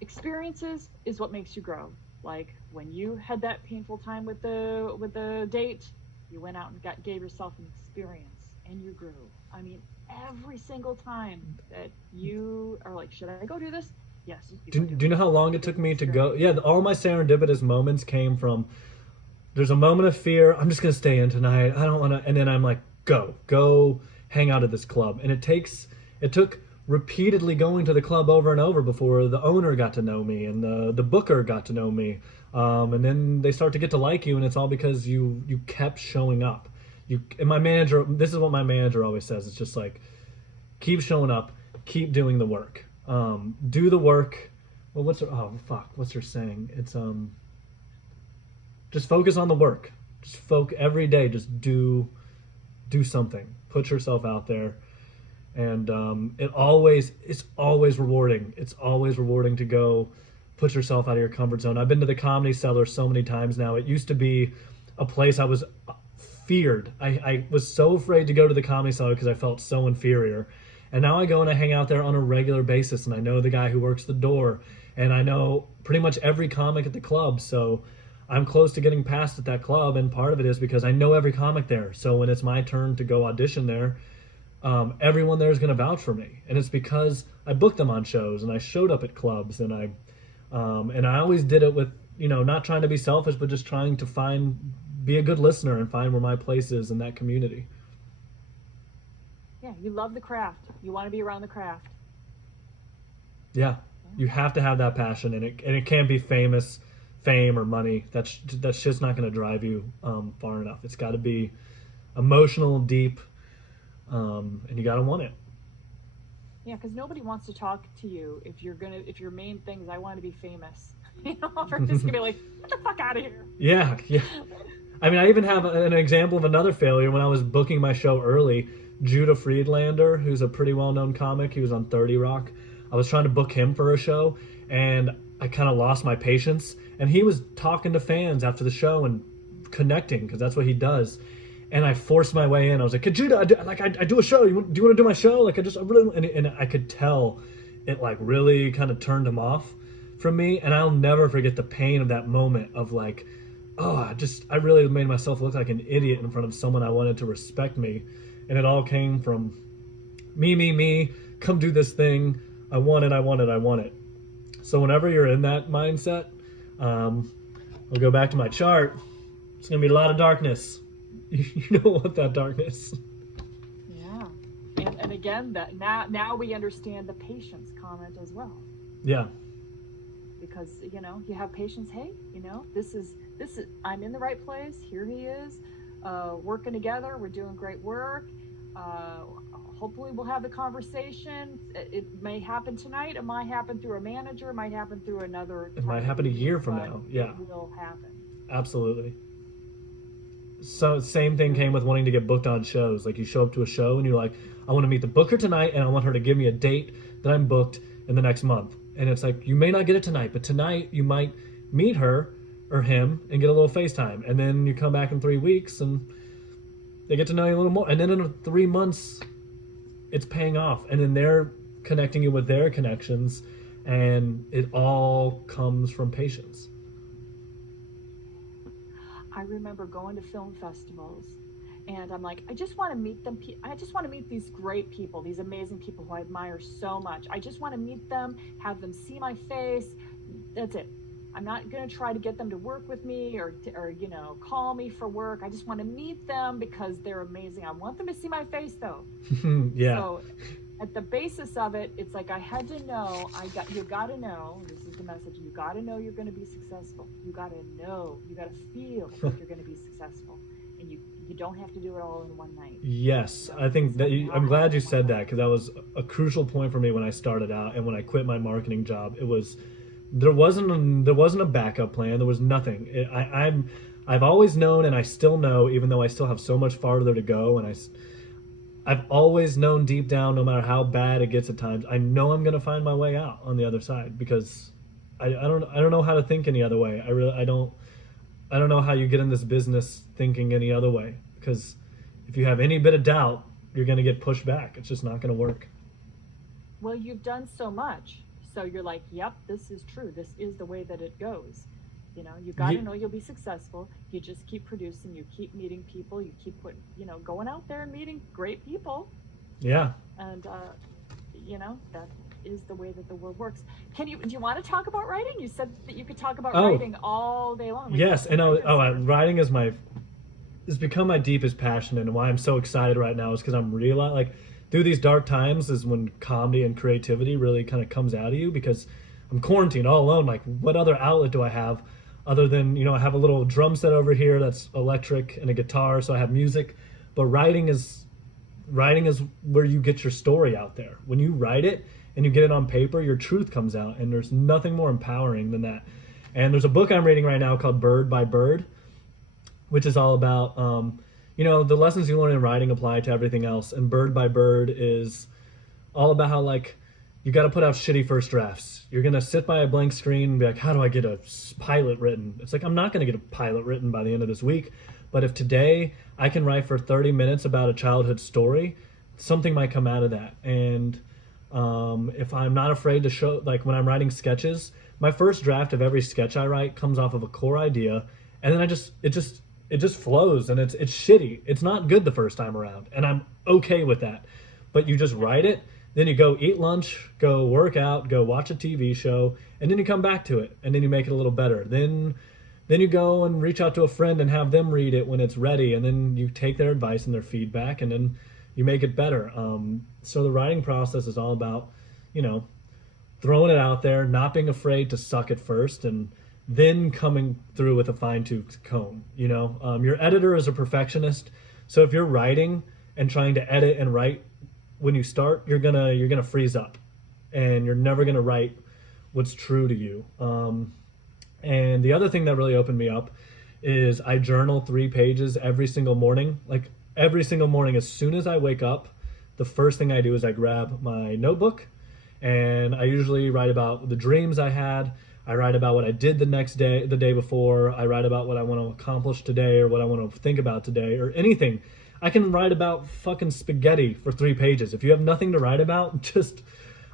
Experiences is what makes you grow. Like when you had that painful time with the date, you went out and gave yourself an experience and you grew. I mean, every single time that you are like, should I go do this? Yes, you go do Do you it know how long it because took it's an me to go? experience. Yeah, all my serendipitous moments came from there's a moment of fear. I'm just gonna stay in tonight. I don't want to. And then I'm like, go, hang out at this club. And it took repeatedly going to the club over and over before the owner got to know me and the booker got to know me. And then they start to get to like you, and it's all because you kept showing up. You and my manager. This is what my manager always says. It's just like keep showing up, keep doing the work. Do the work. Well, what's her? Oh fuck, what's her saying? It's just focus on the work. Just every day. Just do something. Put yourself out there, and it's always rewarding. It's always rewarding to go put yourself out of your comfort zone. I've been to the Comedy Cellar so many times now. It used to be a place I was feared. I was so afraid to go to the Comedy Cellar because I felt so inferior. And now I go and I hang out there on a regular basis, and I know the guy who works the door, and I know pretty much every comic at the club. So I'm close to getting passed at that club, and part of it is because I know every comic there. So when it's my turn to go audition there, everyone there is going to vouch for me, and it's because I booked them on shows and I showed up at clubs, and I always did it with not trying to be selfish, but just trying to be a good listener and find where my place is in that community. Yeah, you love the craft. You want to be around the craft. Yeah, Yeah. you have to have that passion, and it can't be fame or money. That's just not going to drive you far enough. It's got to be emotional, deep, and you got to want it. Yeah, because nobody wants to talk to you if your main thing is I want to be famous. Or just gonna be like, get the fuck out of here. Yeah, yeah. I mean, I even have an example of another failure when I was booking my show early. Judah Friedlander, who's a pretty well-known comic, he was on 30 Rock. I was trying to book him for a show, and I kind of lost my patience. And he was talking to fans after the show and connecting because that's what he does. And I forced my way in. I was like, Judah, I do a show. Do you want to do my show? Like, I really, and I could tell it like really kind of turned him off from me. And I'll never forget the pain of that moment of like, oh, I really made myself look like an idiot in front of someone I wanted to respect me. And it all came from me, come do this thing. I want it, I want it, I want it. So whenever you're in that mindset, I'll go back to my chart. It's going to be a lot of darkness. You don't want that darkness. Yeah. And again, that now we understand the patience comment as well. Yeah. Because, you have patience. Hey, this is I'm in the right place. Here he is, working together. We're doing great work. Uh, Hopefully, we'll have the conversation. It may happen tonight. It might happen through a manager. It might happen through another It part might of the happen a business, year from but now. it Yeah, will happen. absolutely. So same It thing really came with will. wanting to get booked on shows. Like you show up to a show and you're like, I want to meet the booker tonight and I want her to give me a date that I'm booked in the next month. And it's like you may not get it tonight, but tonight you might meet her or him and get a little FaceTime. And then you come back in 3 weeks and they get to know you a little more. And then in 3 months it's paying off. And then they're connecting you with their connections and it all comes from patience. I remember going to film festivals and I'm like, I just want to meet them. I just want to meet these great people, these amazing people who I admire so much. I just want to meet them, have them see my face. That's it. I'm not going to try to get them to work with me or call me for work. I just want to meet them because they're amazing. I want them to see my face though. Yeah. So at the basis of it, it's like I had to know. You got to know. This is the message. You got to know you're going to be successful. You got to know. You got to feel like you're going to be successful, and you don't have to do it all in one night. Yes, I think It's that not you, going to all I'm glad happen you in one said that night. because that was a crucial point for me when I started out and when I quit my marketing job. It was there wasn't a backup plan. There was nothing. I've always known and I still know, even though I still have so much farther to go, and I've always known deep down, no matter how bad it gets at times, I know I'm gonna find my way out on the other side because I don't know how to think any other way. I don't know how you get in this business thinking any other way because if you have any bit of doubt, you're gonna get pushed back. It's just not gonna work. Well, you've done so much, so you're like, yep, this is true. This is the way that it goes. You got to Ye- know you'll be successful. You just keep producing. You keep meeting people. You keep going out there and meeting great people, yeah. and that is the way that the world works. Do you want to talk about writing? You said that you could talk about Oh, writing all day long. We have yes. some And writers here. writing is my it's become my deepest passion, and why I'm so excited right now is because I'm realizing like through these dark times is when comedy and creativity really kind of comes out of you because I'm quarantined all alone. Like, what other outlet do I have other than I have a little drum set over here that's electric and a guitar, so I have music. But writing is where you get your story out there. When you write it and you get it on paper, your truth comes out, and there's nothing more empowering than that. And there's a book I'm reading right now called Bird by Bird, which is all about the lessons you learn in writing apply to everything else. And Bird by Bird is all about how like you got to put out shitty first drafts. You're gonna sit by a blank screen and be like, how do I get a pilot written? It's like I'm not gonna get a pilot written by the end of this week, but if today I can write for 30 minutes about a childhood story, something might come out of that. And if I'm not afraid to show, like when I'm writing sketches, my first draft of every sketch I write comes off of a core idea, and then it just flows, and it's shitty. It's not good the first time around, and I'm okay with that. But you just Yeah. write it, then you go eat lunch, go work out, go watch a TV show, and then you come back to it, and then you make it a little better. Then you go and reach out to a friend and have them read it when it's ready, and then you take their advice and their feedback, and then you make it better. So the writing process is all about, you know, throwing it out there, not being afraid to suck at first, and then coming through with a fine-tooth comb. Your editor is a perfectionist, so if you're writing and trying to edit and write when you start, you're gonna freeze up, and you're never gonna write what's true to you. And the other thing that really opened me up is I journal 3 pages every single morning. Like every single morning, as soon as I wake up, the first thing I do is I grab my notebook and I usually write about the dreams I had. I write about what I did the next day, the day before. I write about what I want to accomplish today or what I want to think about today or anything. I can write about fucking spaghetti for 3 pages. If you have nothing to write about,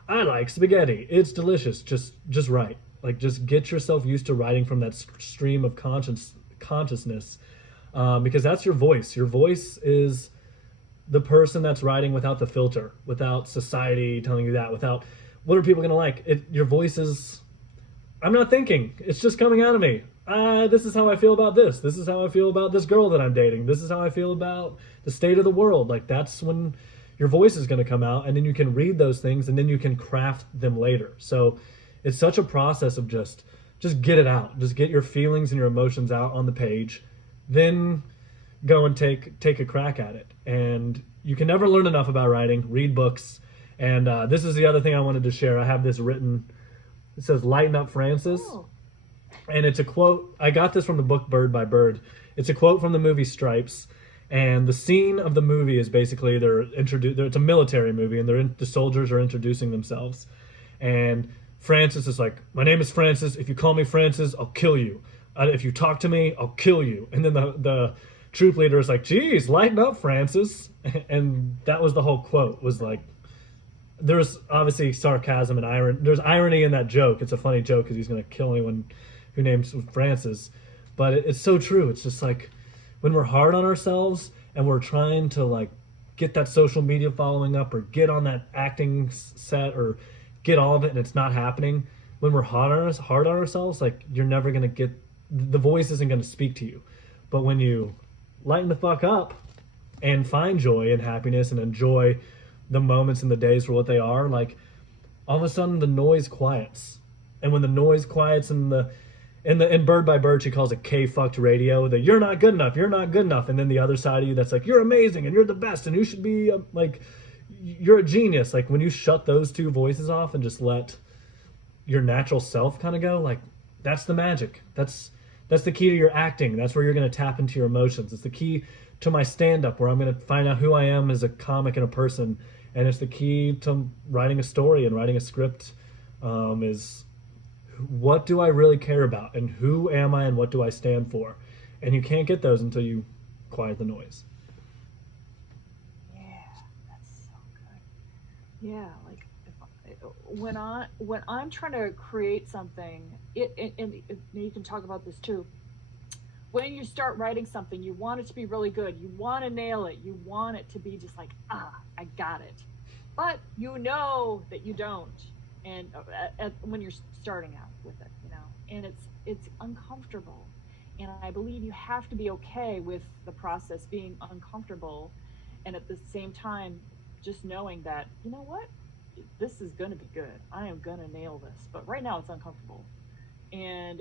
I like spaghetti. It's delicious. Just write. Like just get yourself used to writing from that stream of consciousness, because that's your voice. Your voice is the person that's writing without the filter, without society telling you that, without what are people gonna like. Your voice is I'm not thinking. It's just coming out of me. This is how I feel about this. This is how I feel about this girl that I'm dating. This is how I feel about the state of the world. Like that's when your voice is going to come out, and then you can read those things, and then you can craft them later. So it's such a process of just get it out. Just get your feelings and your emotions out on the page. Then go and take a crack at it. And you can never learn enough about writing. Read books. And this is the other thing I wanted to share. I have this written. It says "Lighten Up, Francis," Oh, and it's a quote. I got this from the book Bird by Bird. It's a quote from the movie Stripes, and the scene of the movie is basically they're introduced. It's a military movie, and the soldiers are introducing themselves, and Francis is like, "My name is Francis. If you call me Francis, I'll kill you. If you talk to me, I'll kill you." And then the troop leader is like, "Geez, lighten up, Francis." And that was the whole quote. Was like, there's obviously sarcasm and irony. There's irony in that joke. It's a funny joke because he's going to kill anyone who names Francis. But it's so true. It's just like when we're hard on ourselves and we're trying to like get that social media following up or get on that acting set or get all of it and it's not happening. When we're hard on ourselves, like you're never going to get, the voice isn't going to speak to you. But when you lighten the fuck up and find joy and happiness and enjoy the moments and the days for what they are, like all of a sudden the noise quiets. And when the noise quiets and in Bird by Bird she calls it K-fucked radio, that you're not good enough, you're not good enough. And then the other side of you that's like, you're amazing and you're the best and you should be like, you're a genius. Like when you shut those two voices off and just let your natural self kind of go, like that's the magic. That's the key to your acting. That's where you're going to tap into your emotions. It's the key to my stand-up, where I'm going to find out who I am as a comic and a person. And it's the key to writing a story and writing a script, is what do I really care about and who am I and what do I stand for? And you can't get those until you quiet the noise. yeah, that's so good. Yeah, like when I'm trying to create something, and you can talk about this too. When you start writing something, you want it to be really good. You want to nail it. You want it to be just like, I got it. But you know that you don't. And when you're starting out with it, and it's uncomfortable. And I believe you have to be okay with the process being uncomfortable, and at the same time, just knowing that what, this is going to be good. I am going to nail this. But right now, it's uncomfortable, and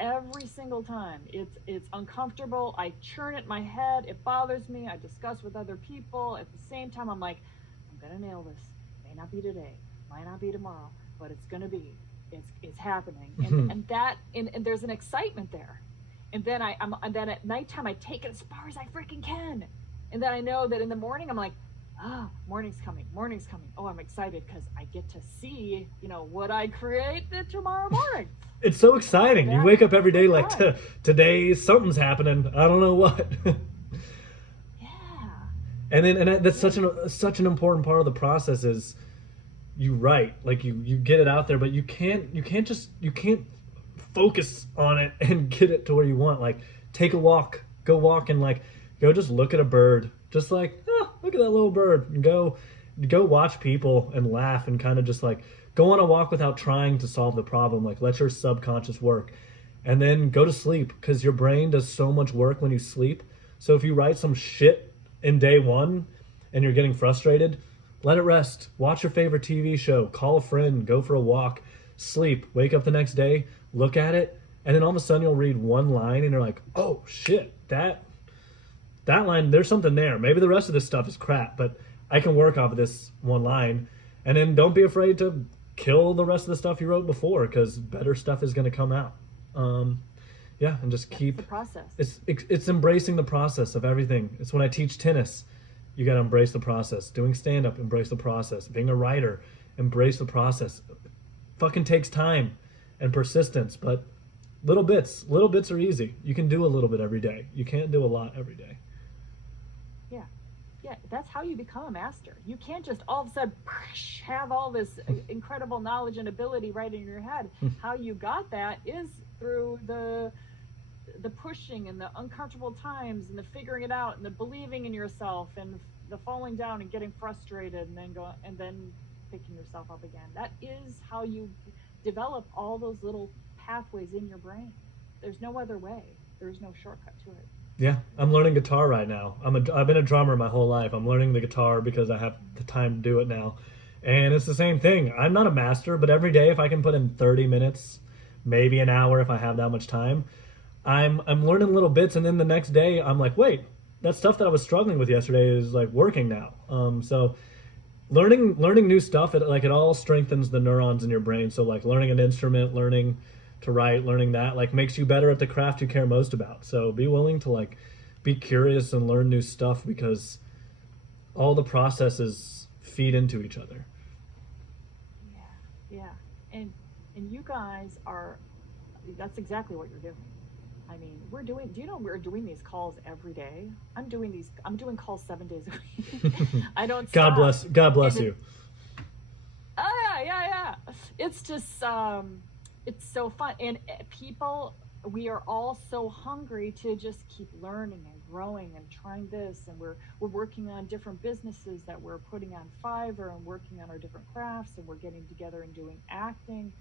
every single time it's uncomfortable. I churn it in my head, it bothers me, I discuss with other people. At the same time, I'm like, I'm gonna nail this. May not be today, might not be tomorrow, but it's gonna be. It's happening. And there's an excitement there. And then and then at nighttime I take it as far as I freaking can, and then I know that in the morning I'm like, morning's coming, oh, I'm excited because I get to see what I created tomorrow morning. It's so exciting. You wake up every day like, God. today something's happening. I don't know what. Yeah. And that's such an important part of the process is you write, like you get it out there, but you can't focus on it and get it to where you want. Like take a walk, go walk, and like go just look at a bird, just like look at that little bird, and go watch people and laugh and kind of just like go on a walk without trying to solve the problem. Like let your subconscious work, and then go to sleep, because your brain does so much work when you sleep. So if you write some shit in day one and you're getting frustrated, let it rest. Watch your favorite TV show, call a friend, go for a walk, sleep, wake up the next day, look at it, and then all of a sudden you'll read one line and you're like, oh shit, that line, there's something there. Maybe the rest of this stuff is crap, but I can work off of this one line. And then don't be afraid to kill the rest of the stuff you wrote before, because better stuff is going to come out. And just keep the process. It's embracing the process of everything. It's when I teach tennis, you got to embrace the process. Doing stand-up, embrace the process. Being a writer, embrace the process. Fucking takes time and persistence, but little bits are easy. You can do a little bit every day. You can't do a lot every day. Yeah, that's how you become a master. You can't just all of a sudden have all this incredible knowledge and ability right in your head. How you got that is through the pushing and the uncomfortable times and the figuring it out and the believing in yourself and the falling down and getting frustrated and then picking yourself up again. That is how you develop all those little pathways in your brain. There's no other way. There's no shortcut to it. Yeah, I'm learning guitar right now. I've been a drummer my whole life. I'm learning the guitar because I have the time to do it now. And it's the same thing. I'm not a master, but every day if I can put in 30 minutes, maybe an hour if I have that much time, I'm learning little bits, and then the next day I'm like, wait, that stuff that I was struggling with yesterday is like working now. So learning new stuff, it all strengthens the neurons in your brain. So like learning an instrument, learning to write, learning that like makes you better at the craft you care most about. So be willing to like be curious and learn new stuff, because all the processes feed into each other. Yeah, yeah. And you guys are, that's exactly what you're doing. I mean, we're doing, do you know we're doing these calls every day? I'm doing calls 7 days a week. I don't stop. God bless And you. oh yeah. It's just it's so fun. And people, we are all so hungry to just keep learning and growing and trying this, and we're working on different businesses that we're putting on Fiverr, and working on our different crafts, and we're getting together and doing acting.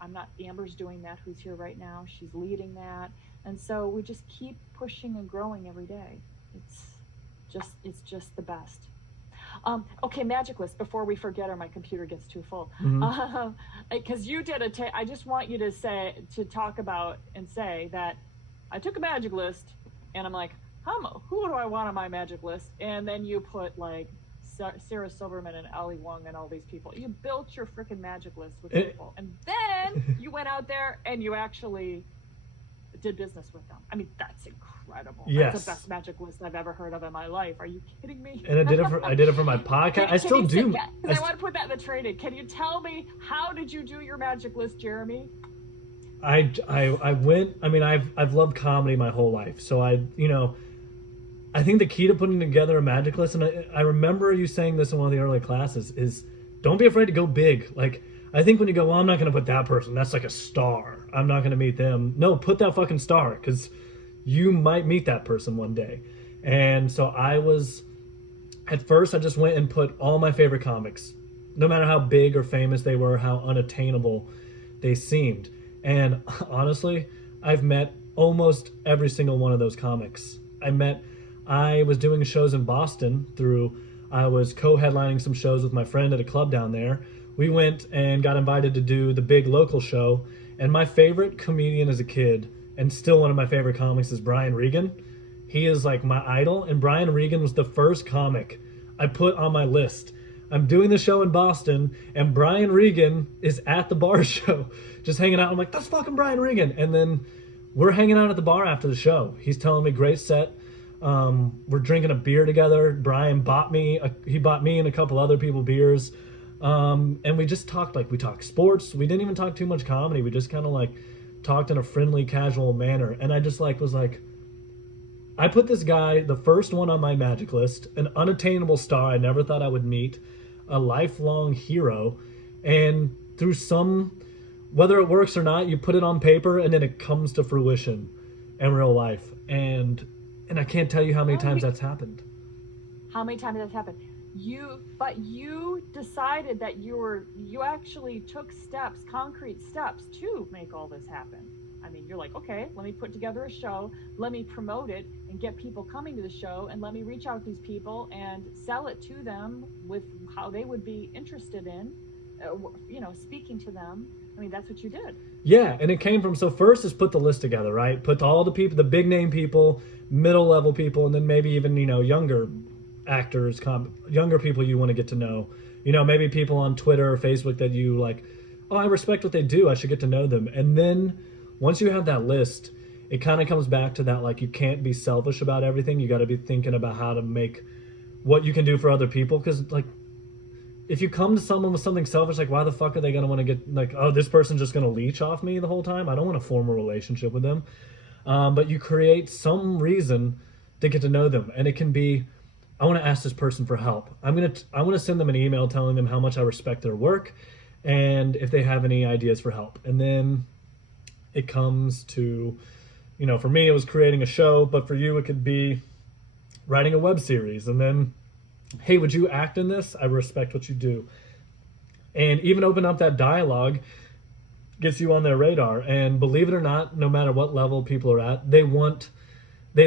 I'm not Amber's doing that, who's here right now. She's leading that. And so we just keep pushing and growing every day. It's it's just the best. Okay, magic list before we forget or my computer gets too full. Hmm. Because you did I just want you to talk about and say that I took a magic list, and I'm like, who do I want on my magic list? And then you put like Sarah Silverman and Ali Wong and all these people. You built your freaking magic list with people, and then you went out there and you actually did business with them. I mean, that's incredible. Yes. That's the best magic list I've ever heard of in my life. Are you kidding me? And I did it for my podcast. I still do. Yeah, because I want to put that in the training. Can you tell me, how did you do your magic list, Jeremy? I went. I mean, I've loved comedy my whole life, so I think the key to putting together a magic list, and I remember you saying this in one of the early classes, is don't be afraid to go big. Like, I think when you go, well, I'm not going to put that person, that's like a star, I'm not going to meet them. No, put that fucking star, because you might meet that person one day. And so at first I just went and put all my favorite comics, no matter how big or famous they were, how unattainable they seemed. And honestly, I've met almost every single one of those comics. I was doing shows in Boston I was co-headlining some shows with my friend at a club down there. We went and got invited to do the big local show, and my favorite comedian as a kid, and still one of my favorite comics, is Brian Regan. He is like my idol, and Brian Regan was the first comic I put on my list. I'm doing the show in Boston, and Brian Regan is at the bar show, just hanging out. I'm like, that's fucking Brian Regan. And then we're hanging out at the bar after the show. He's telling me, great set. We're drinking a beer together. Brian bought me and a couple other people beers. And we just talked, we talked sports. We didn't even talk too much comedy. We just kind of talked in a friendly, casual manner. And I just was like, I put this guy, the first one on my magic list, an unattainable star I never thought I would meet, a lifelong hero. And through whether it works or not, you put it on paper and then it comes to fruition in real life. And I can't tell you how many times that's happened. How many times that's happened? But you decided that you actually took concrete steps to make all this happen. I mean, you're like, okay, let me put together a show, let me promote it and get people coming to the show, and let me reach out to these people and sell it to them with how they would be interested in, speaking to them. I mean, that's what you did. Yeah, and it came from, so first is put the list together, right? Put all the people, the big name people, middle level people, and then maybe even, younger actors, younger people you want to get to know. Maybe people on Twitter or Facebook that you like, oh, I respect what they do, I should get to know them. And then once you have that list, it kind of comes back to that, you can't be selfish about everything. You got to be thinking about how to make what you can do for other people. Because, if you come to someone with something selfish, why the fuck are they going to want to get, oh, this person's just going to leech off me the whole time? I don't want to form a relationship with them. But you create some reason to get to know them. And it can be, I want to ask this person for help. I want to send them an email telling them how much I respect their work and if they have any ideas for help. And then it comes to, for me, it was creating a show, but for you, it could be writing a web series. And then, hey, would you act in this? I respect what you do. And even open up that dialogue gets you on their radar. And believe it or not, no matter what level people are at, they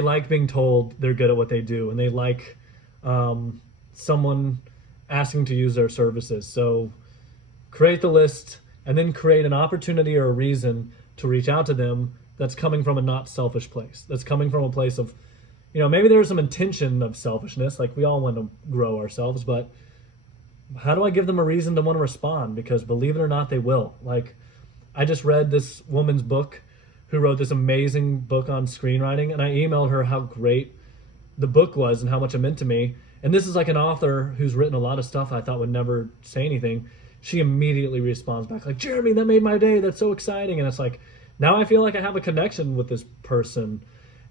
like being told they're good at what they do. And they like someone asking to use their services. So create the list and then create an opportunity or a reason to reach out to them that's coming from a not selfish place. That's coming from a place of, maybe there's some intention of selfishness, like we all want to grow ourselves, but how do I give them a reason to want to respond? Because believe it or not, they will. Like, I just read this woman's book who wrote this amazing book on screenwriting, and I emailed her how great the book was and how much it meant to me. And this is like an author who's written a lot of stuff I thought would never say anything. She immediately responds back like, Jeremy, that made my day. That's so exciting. And it's like, now I feel like I have a connection with this person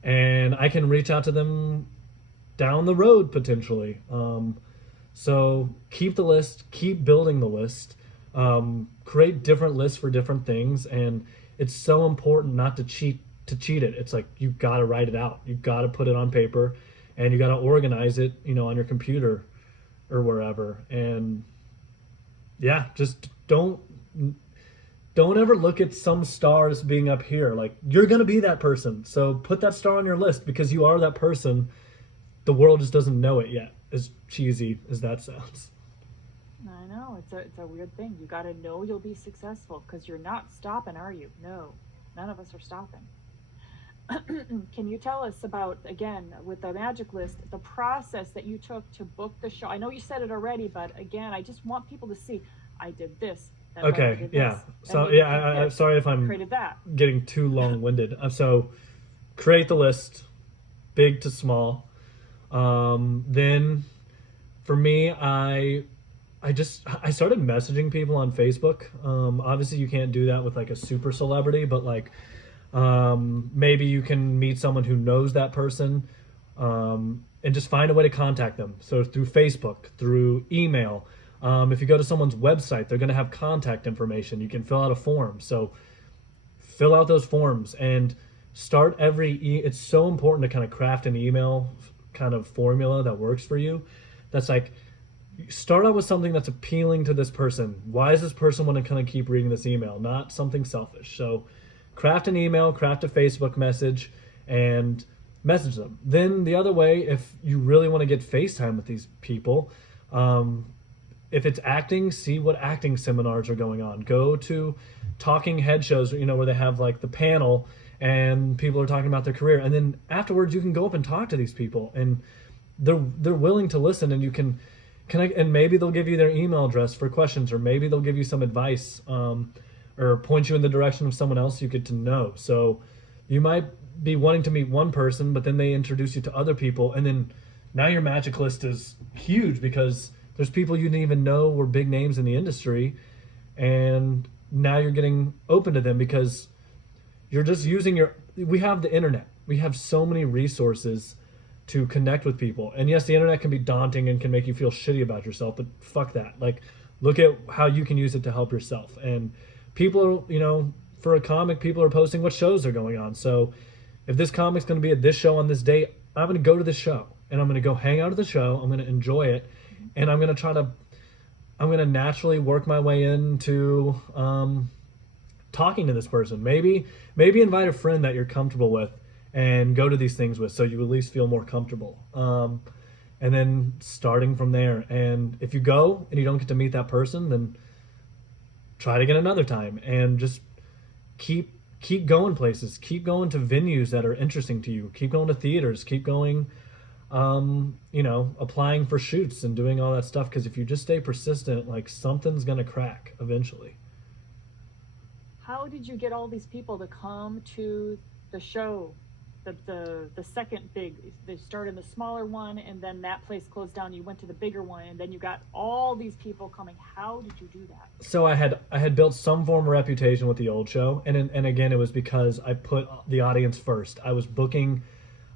and I can reach out to them down the road potentially. So keep the list, keep building the list, create different lists for different things. And it's so important not to cheat it. It's like, you've got to write it out. You've got to put it on paper and you got to organize it, on your computer or wherever. And yeah, just don't ever look at some stars being up here. Like, you're going to be that person. So put that star on your list because you are that person. The world just doesn't know it yet, as cheesy as that sounds. I know it's a weird thing. You got to know you'll be successful because you're not stopping, are you? No, none of us are stopping. Can you tell us about, again, with the magic list, the process that you took to book the show? I know you said it already, but again, I just want people to see I did this. That Okay, did yeah. this, So yeah, I'm sorry if I'm created that. getting too long-winded. So create the list, big to small. Then for me, I started messaging people on Facebook. Obviously, you can't do that with like a super celebrity, but like maybe you can meet someone who knows that person, and just find a way to contact them. So through Facebook, through email. If you go to someone's website, they're going to have contact information. You can fill out a form. So fill out those forms and start it's so important to kind of craft an email kind of formula that works for you. That's like, start out with something that's appealing to this person. Why does this person want to kind of keep reading this email? Not something selfish. So craft an email, craft a Facebook message, and message them. Then the other way, if you really want to get FaceTime with these people, if it's acting, see what acting seminars are going on. Go to talking head shows, where they have like the panel and people are talking about their career. And then afterwards you can go up and talk to these people and they're willing to listen, and you can connect, and maybe they'll give you their email address for questions, or maybe they'll give you some advice, or point you in the direction of someone else you get to know. So you might be wanting to meet one person, but then they introduce you to other people, and then now your magic list is huge because there's people you didn't even know were big names in the industry, and now you're getting open to them because you're just using we have the internet. We have so many resources to connect with people. And yes, the internet can be daunting and can make you feel shitty about yourself, but fuck that. Like, look at how you can use it to help yourself. And people are, for a comic, people are posting what shows are going on. So if this comic's going to be at this show on this date, I'm going to go to this show and I'm going to go hang out at the show. I'm going to enjoy it. And I'm going to naturally work my way into talking to this person. Maybe invite a friend that you're comfortable with and go to these things with, so you at least feel more comfortable. And then starting from there. And if you go and you don't get to meet that person, then try to get another time and just keep going places. Keep going to venues that are interesting to you. Keep going to theaters. Keep going, applying for shoots and doing all that stuff. Because if you just stay persistent, like, something's gonna crack eventually. How did you get all these people to come to the show? The second big, they started in the smaller one and then that place closed down, you went to the bigger one, and then you got all these people coming. How did you do that? So I had built some form of reputation with the old show, and again, it was because I put the audience first. I was booking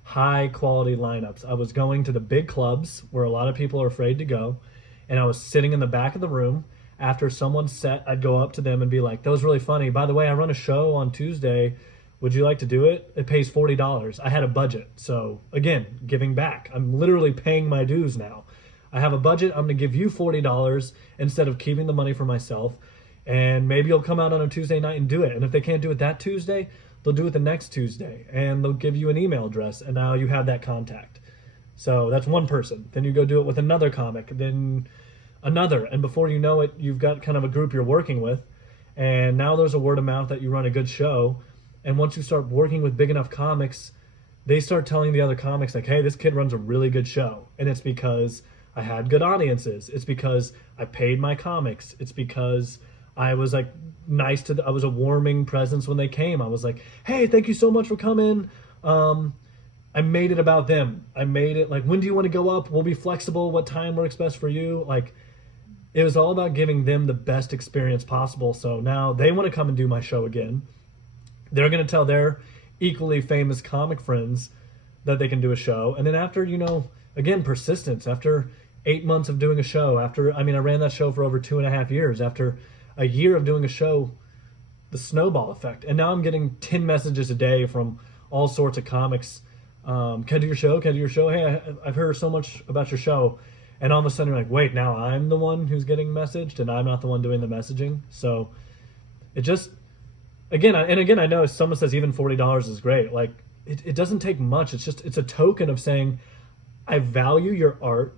high quality lineups. I was going to the big clubs where a lot of people are afraid to go, and I was sitting in the back of the room. After someone's set, I'd go up to them and be like, that was really funny. By the way, I run a show on Tuesday. Would you like to do it? It pays $40. I had a budget. So again, giving back. I'm literally paying my dues now. I have a budget. I'm going to give you $40 instead of keeping the money for myself. And maybe you'll come out on a Tuesday night and do it. And if they can't do it that Tuesday, they'll do it the next Tuesday. And they'll give you an email address. And now you have that contact. So that's one person. Then you go do it with another comic. Then another. And before you know it, you've got kind of a group you're working with. And now there's a word of mouth that you run a good show. And once you start working with big enough comics, they start telling the other comics like, hey, this kid runs a really good show. And it's because I had good audiences. It's because I paid my comics. It's because I was like nice to I was a warming presence when they came. I was like, hey, thank you so much for coming. I made it about them. I made it like, when do you want to go up? We'll be flexible. What time works best for you? Like, it was all about giving them the best experience possible. So now they want to come and do my show again. They're going to tell their equally famous comic friends that they can do a show. And then after, again, persistence, after 8 months of doing a show, I ran that show for over 2.5 years. After a year of doing a show, the snowball effect. And now I'm getting 10 messages a day from all sorts of comics. Can I do your show? Can I do your show? Hey, I've heard so much about your show. And all of a sudden you're like, wait, now I'm the one who's getting messaged and I'm not the one doing the messaging. So it just, again, I know if someone says even $40 is great. Like, it doesn't take much. It's a token of saying, I value your art.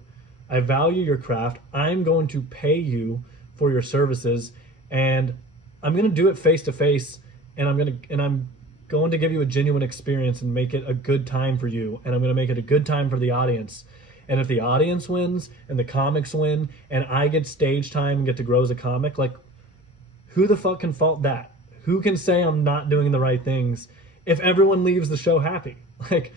I value your craft. I'm going to pay you for your services, and I'm going to do it face to face, and I'm going to give you a genuine experience and make it a good time for you, and I'm going to make it a good time for the audience. And if the audience wins and the comics win and I get stage time and get to grow as a comic, like, who the fuck can fault that? Who can say I'm not doing the right things if everyone leaves the show happy? Like,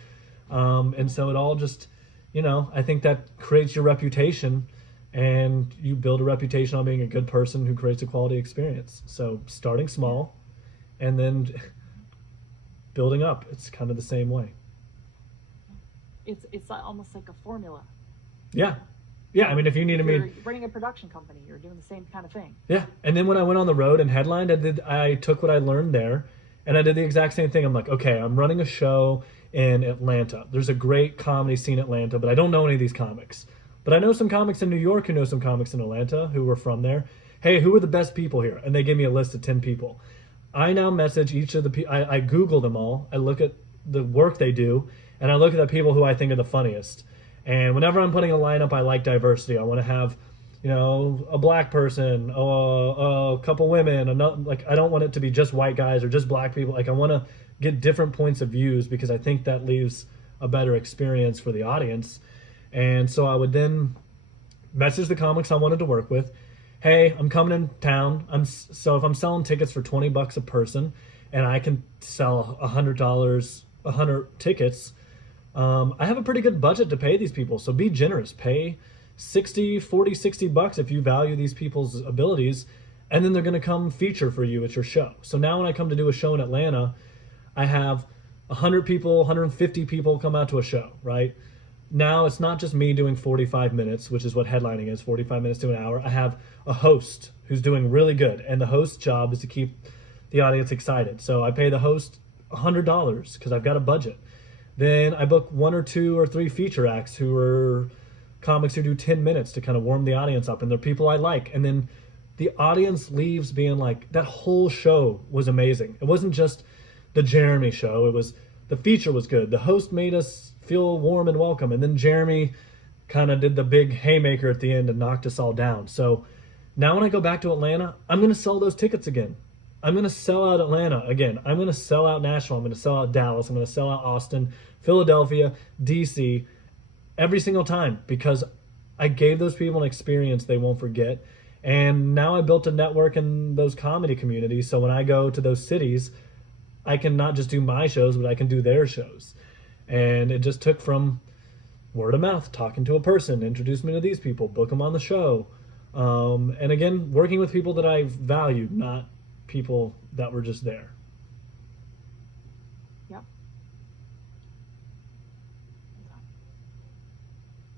and so it all just, I think that creates your reputation, and you build a reputation on being a good person who creates a quality experience. So starting small and then building up, it's kind of the same way. It's almost like a formula. Yeah. Yeah, I mean, if you needed me... You're running a production company, you're doing the same kind of thing. Yeah, and then when I went on the road and headlined, I took what I learned there, and I did the exact same thing. I'm like, okay, I'm running a show in Atlanta. There's a great comedy scene in Atlanta, but I don't know any of these comics. But I know some comics in New York who know some comics in Atlanta who were from there. Hey, who are the best people here? And they give me a list of 10 people. I now message each of the people. I Google them all. I look at the work they do, and I look at the people who I think are the funniest. And whenever I'm putting a lineup, I like diversity. I want to have, a black person, a couple women. I don't want it to be just white guys or just black people. Like, I want to get different points of views because I think that leaves a better experience for the audience. And so I would then message the comics I wanted to work with. Hey, I'm coming in town. So if I'm selling tickets for $20 a person and I can sell $100 tickets, I have a pretty good budget to pay these people. So be generous. Pay $60 if you value these people's abilities, and then they're going to come feature for you at your show. So now when I come to do a show in Atlanta, I have 100 people, 150 people come out to a show, right? Now it's not just me doing 45 minutes, which is what headlining is, 45 minutes to an hour. I have a host who's doing really good, and the host's job is to keep the audience excited. So I pay the host $100 because I've got a budget. Then I book 1 or 2 or 3 feature acts who are comics who do 10 minutes to kind of warm the audience up, and they're people I like. And then the audience leaves being like, that whole show was amazing. It wasn't just the Jeremy show. It was, the feature was good. The host made us feel warm and welcome. And then Jeremy kind of did the big haymaker at the end and knocked us all down. So now when I go back to Atlanta, I'm going to sell those tickets again. I'm going to sell out Atlanta again. I'm going to sell out Nashville. I'm going to sell out Dallas. I'm going to sell out Austin, Philadelphia, DC, every single time, because I gave those people an experience they won't forget. And now I built a network in those comedy communities. So when I go to those cities, I can not just do my shows, but I can do their shows. And it just took from word of mouth, talking to a person, introduce me to these people, book them on the show. And again, working with people that I valued, not people that were just there. Yep. Hold on.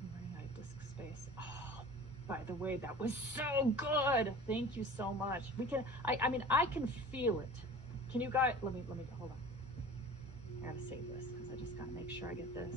I'm running out of disk space. Oh, by the way, that was so good. Thank you so much. I can feel it. Can you guys, let me, hold on. I gotta save this because I just gotta make sure I get this.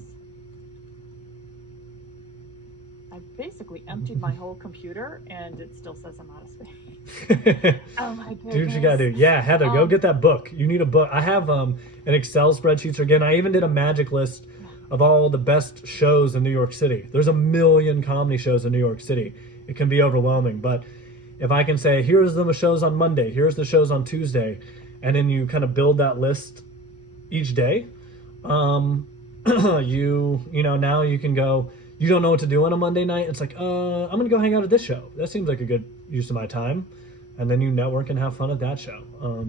I basically emptied my whole computer and it still says I'm out of space. Oh my goodness. Do what you gotta do. Yeah, Heather, go get that book. You need a book. I have an Excel spreadsheet. So again, I even did a magic list of all the best shows in New York City. There's 1 million comedy shows in New York City. It can be overwhelming, but if I can say, here's the shows on Monday, here's the shows on Tuesday, and then you kind of build that list each day, now you can go. You don't know what to do on a Monday night. It's like, I'm gonna go hang out at this show. That seems like a good use of my time, and then you network and have fun at that show.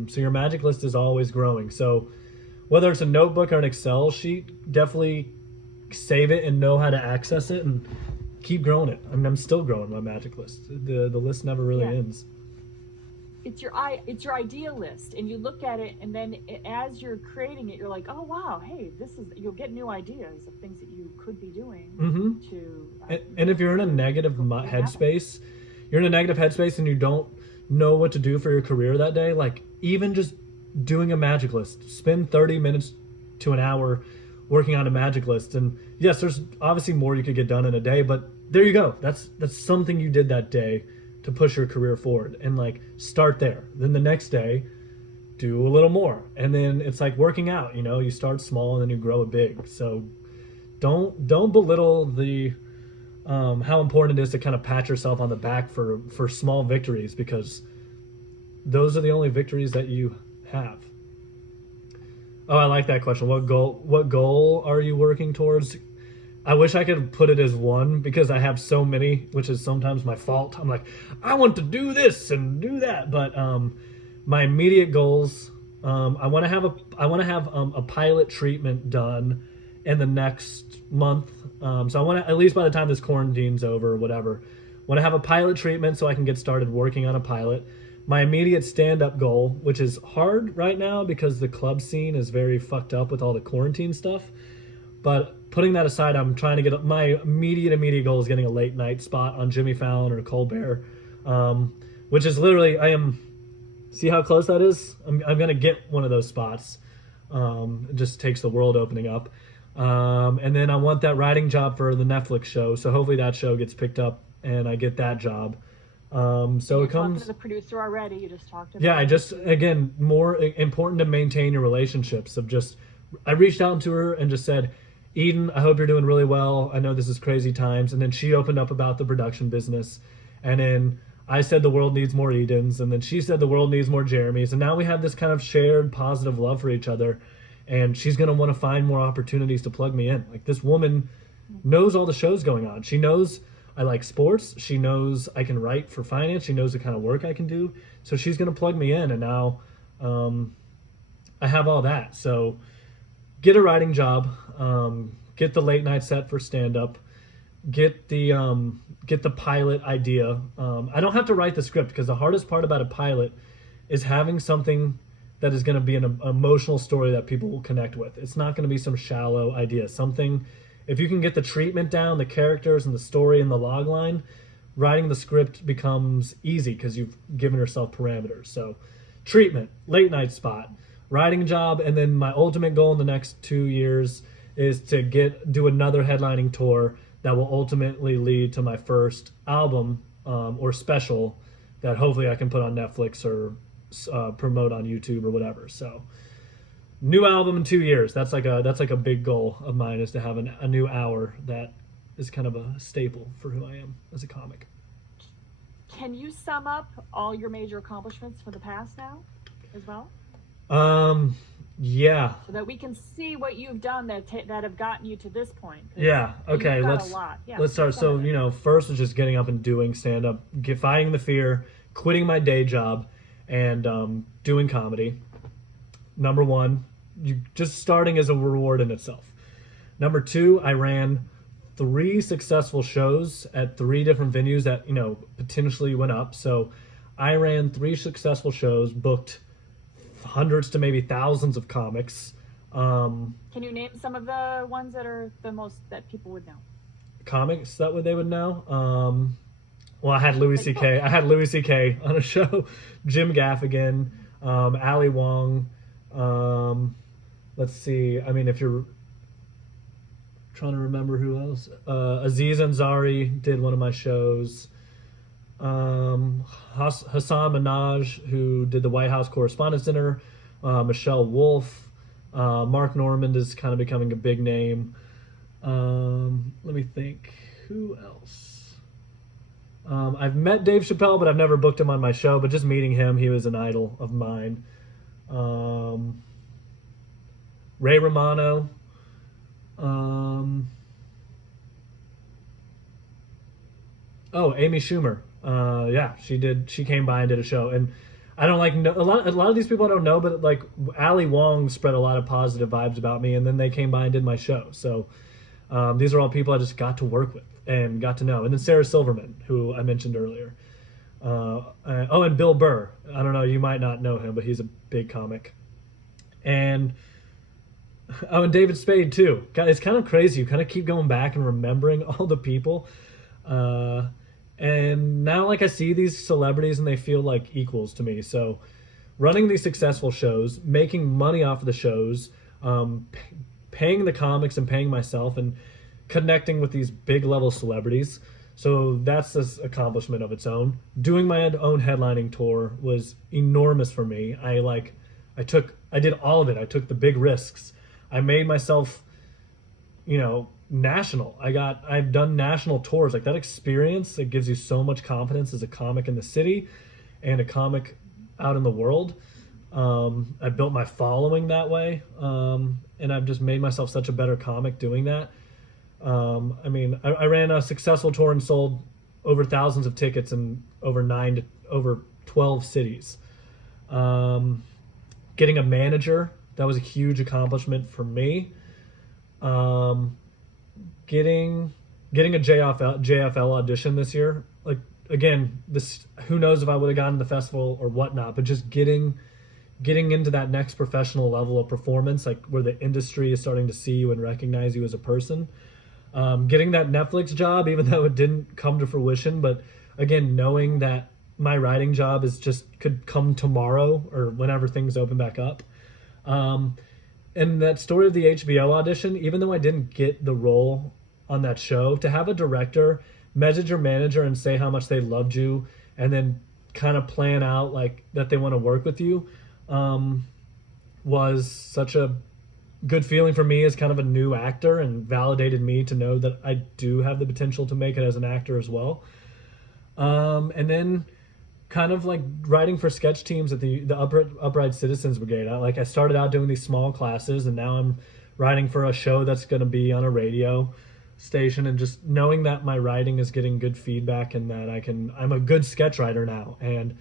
So your magic list is always growing. So whether it's a notebook or an Excel sheet, definitely save it and know how to access it and keep growing it. I mean, I'm still growing my magic list. The list never really Yeah. ends. It's your idea list, and you look at it, and then as you're creating it, you're like, oh wow, hey, this is, you'll get new ideas of things that you could be doing to And if you're in a negative headspace, you're in a negative headspace and you don't know what to do for your career that day, like even just doing a magic list, spend 30 minutes to an hour working on a magic list. And yes, there's obviously more you could get done in a day, but there you go. That's something you did that day to push your career forward, and like start there. Then the next day, do a little more. And then it's like working out, you start small and then you grow it big. So don't belittle the how important it is to kind of pat yourself on the back for small victories, because those are the only victories that you have. Oh, I like that question. What goal are you working towards? I wish I could put it as one, because I have so many, which is sometimes my fault. I'm like, I want to do this and do that, but my immediate goals, I want to have a pilot treatment done in the next month. So I want to, at least by the time this quarantine's over or whatever, want to have a pilot treatment so I can get started working on a pilot. My immediate stand-up goal, which is hard right now because the club scene is very fucked up with all the quarantine stuff, but putting that aside, I'm trying to get my immediate goal is getting a late night spot on Jimmy Fallon or Colbert, which is literally, see how close that is? I'm going to get one of those spots. It just takes the world opening up. And then I want that writing job for the Netflix show. So hopefully that show gets picked up and I get that job. So it comes to the producer already. You just talked about. Yeah, I just, again, more important to maintain your relationships. I reached out to her and just said, Eden, I hope you're doing really well. I know this is crazy times. And then she opened up about the production business. And then I said the world needs more Edens. And then she said the world needs more Jeremys. And now we have this kind of shared positive love for each other. And she's going to want to find more opportunities to plug me in. Like, this woman knows all the shows going on. She knows I like sports. She knows I can write for finance. She knows the kind of work I can do. So she's going to plug me in. And now I have all that. So get a writing job, get the late night set for stand-up, get the pilot idea. I don't have to write the script, because the hardest part about a pilot is having something that is going to be an emotional story that people will connect with. It's not going to be some shallow idea. Something, if you can get the treatment down, the characters and the story and the log line, writing the script becomes easy because you've given yourself parameters. So treatment, late night spot, writing job, and then my ultimate goal in the next 2 years is to do another headlining tour that will ultimately lead to my first album or special that hopefully I can put on Netflix or promote on YouTube or whatever. So new album in 2 years. That's like a big goal of mine, is to have a new hour that is kind of a staple for who I am as a comic. Can you sum up all your major accomplishments for the past now as well? Yeah. So that we can see what you've done that have gotten you to this point. Yeah. Okay. Let's start. So, first was just getting up and doing stand up, fighting the fear, quitting my day job, and doing comedy. Number one, just starting as a reward in itself. Number two, I ran 3 successful shows at 3 different venues that, potentially went up. So I ran 3 successful shows, booked hundreds to maybe thousands of comics. Can you name some of the ones that are the most that people would know? Comics that they would know. Well, I had Louis C.K. I had Louis C.K. on a show, Jim Gaffigan, Ali Wong. Let's see. I mean, if you're trying to remember who else, Aziz Ansari did one of my shows. Hassan Minaj, who did the White House Correspondents' Dinner, Michelle Wolf, Mark Normand is kind of becoming a big name. Let me think, who else? I've met Dave Chappelle, but I've never booked him on my show, but just meeting him, he was an idol of mine. Ray Romano, Um, oh, Amy Schumer. Yeah, she did. She came by and did a show, and I don't like no, a lot of these people I don't know, but like Ali Wong spread a lot of positive vibes about me, and then they came by and did my show. So these are all people I just got to work with and got to know, and then Sarah Silverman, who I mentioned earlier. Oh, and Bill Burr. I don't know. You might not know him, but he's a big comic. And oh, and David Spade too. God, it's kind of crazy. You kind of keep going back and remembering all the people. Uh, and now, like I see these celebrities, and they feel like equals to me. So, running these successful shows, making money off of the shows, paying the comics and paying myself, and connecting with these big level celebrities. So that's an accomplishment of its own. Doing my own headlining tour was enormous for me. I did all of it. I took the big risks. I made myself, national. I've done national tours. Like that experience, it gives you so much confidence as a comic in the city and a comic out in the world. I built my following that way. And I've just made myself such a better comic doing that. I ran a successful tour and sold over thousands of tickets in over 12 cities. Getting a manager, that was a huge accomplishment for me. Getting a JFL audition this year, like again, this who knows if I would have gotten the festival or whatnot, but just getting into that next professional level of performance, like where the industry is starting to see you and recognize you as a person. Getting that Netflix job, even though it didn't come to fruition, but again, knowing that my writing job could come tomorrow or whenever things open back up. And that story of the HBO audition, even though I didn't get the role on that show, to have a director message your manager and say how much they loved you, and then kind of plan out like that they want to work with you, was such a good feeling for me as kind of a new actor, and validated me to know that I do have the potential to make it as an actor as well. And then kind of like writing for sketch teams at the Upright Citizens Brigade. I started out doing these small classes, and now I'm writing for a show that's going to be on a radio station, and just knowing that my writing is getting good feedback and that I'm a good sketch writer now. And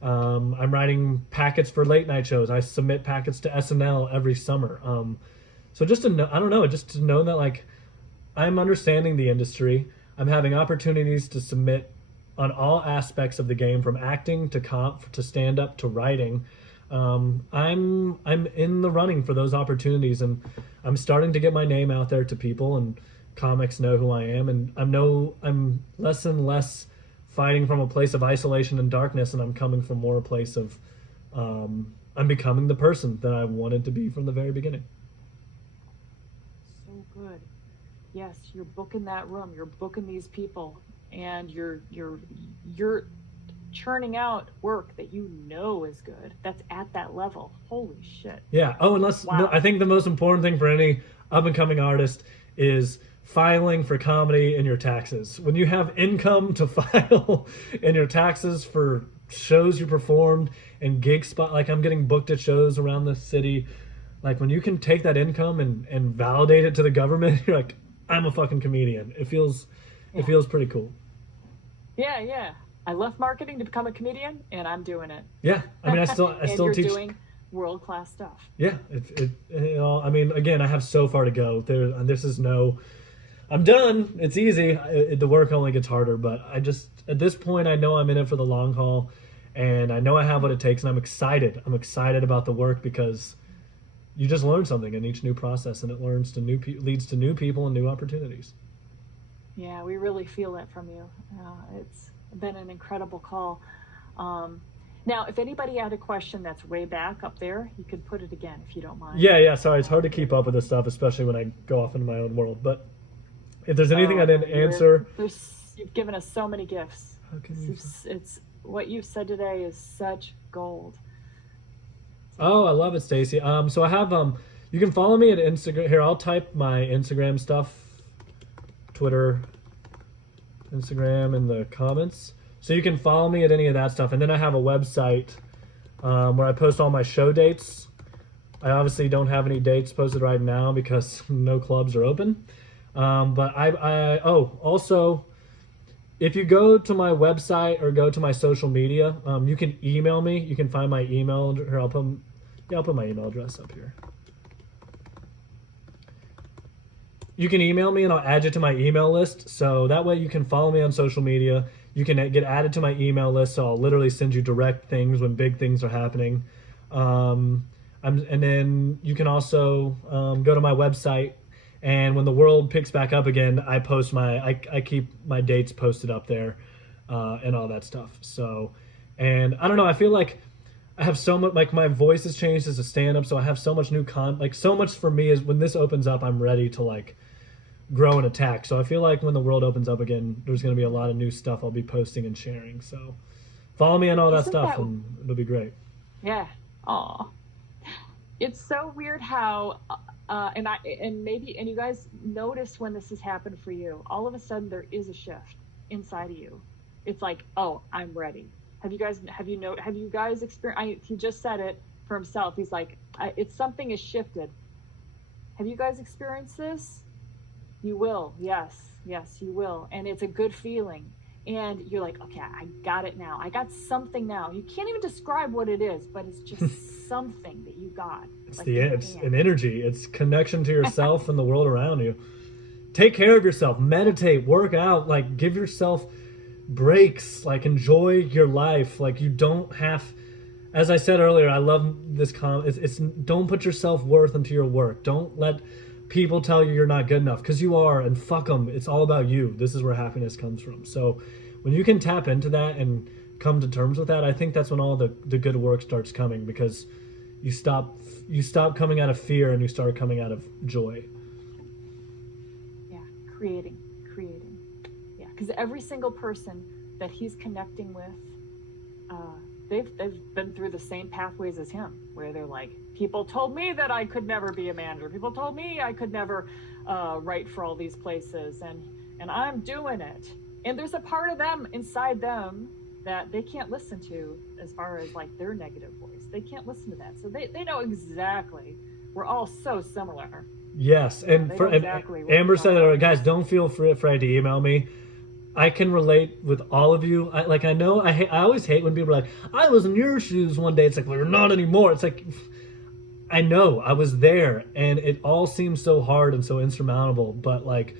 I'm writing packets for late night shows. I submit packets to SNL every summer. So just to know, I don't know, just to know that like I'm understanding the industry. I'm having opportunities to submit on all aspects of the game, from acting to comp to stand up to writing. I'm in the running for those opportunities, and I'm starting to get my name out there to people, and comics know who I am, and I'm less and less fighting from a place of isolation and darkness, and I'm coming from more a place of I'm becoming the person that I wanted to be from the very beginning. So good. Yes, you're booking that room, you're booking these people, and you're churning out work that you know is good. That's at that level. Holy shit. Yeah. Oh, Wow. I think the most important thing for any up and coming artist is filing for comedy in your taxes. When you have income to file in your taxes for shows you performed and gig spot, like I'm getting booked at shows around the city. Like when you can take that income and validate it to the government, you're like, I'm a fucking comedian. It feels pretty cool. Yeah. I left marketing to become a comedian, and I'm doing it. Yeah, I mean, I still and you're teach. doing world-class stuff. Yeah, I mean, again, I have so far to go. I'm done. It's easy. The work only gets harder, but at this point, I know I'm in it for the long haul, and I know I have what it takes, and I'm excited. I'm excited about the work because you just learn something in each new process, and it leads to new people and new opportunities. Yeah, we really feel that from you. It's been an incredible call. Now, if anybody had a question that's way back up there, you could put it again if you don't mind. Yeah. Sorry, it's hard to keep up with this stuff, especially when I go off into my own world. But if there's anything I didn't answer, you've given us so many gifts. It's what you've said today is such gold. Oh, I love it, Stacy. So I have you can follow me at Instagram. Here, I'll type my Instagram stuff, Twitter, Instagram in the comments, so you can follow me at any of that stuff. And then I have a website where I post all my show dates, I obviously don't have any dates posted right now because no clubs are open. But oh, also, if you go to my website or go to my social media, you can email me. You can find my email. Here, I'll put my email address up here. You can email me and I'll add you to my email list. So that way you can follow me on social media. You can get added to my email list. So I'll literally send you direct things when big things are happening. And then you can also go to my website. And when the world picks back up again, I keep my dates posted up there and all that stuff. So, and I don't know, I feel like I have so much, like my voice has changed as a stand up. So I have so much like so much for me is when this opens up, I'm ready to like grow and attack. So I feel like when the world opens up again, there's going to be a lot of new stuff I'll be posting and sharing. So follow me on all that Isn't stuff that, and it'll be great. yeah. Aw. It's so weird how, and you guys notice when this has happened for you. All of a sudden, there is a shift inside of you. It's like, oh, I'm ready. Have you guys experienced? He just said it for himself. He's like, it's something has shifted. Have you guys experienced this? You will. Yes, you will. And it's a good feeling. And you're like, okay, I got it now. I got something now. You can't even describe what it is, but it's just something that you got. It's Like it's an energy. It's connection to yourself and the world around you. Take care of yourself. Meditate. Work out. Like give yourself breaks. Like enjoy your life. Like you don't have. As I said earlier, I love this it's don't put your self-worth into your work. Don't let people tell you you're not good enough because you are, and fuck them. It's all about you. This is where happiness comes from. So when you can tap into that and come to terms with that, I think that's when all the good work starts coming because you stop coming out of fear and you start coming out of joy. Yeah, creating. Yeah, because every single person that he's connecting with, they've been through the same pathways as him, where they're like, people told me that I could never be a manager. People told me I could never write for all these places, and I'm doing it. And there's a part of them inside them that they can't listen to as far as like their negative voice. They can't listen to that. So they know exactly. We're all so similar. Yes, and exactly Amber said it, guys, don't feel afraid to email me. I can relate with all of you. I always hate when people are like, I was in your shoes one day. It's like, well, you're not anymore. It's like, I know, I was there, and it all seems so hard and so insurmountable, but like,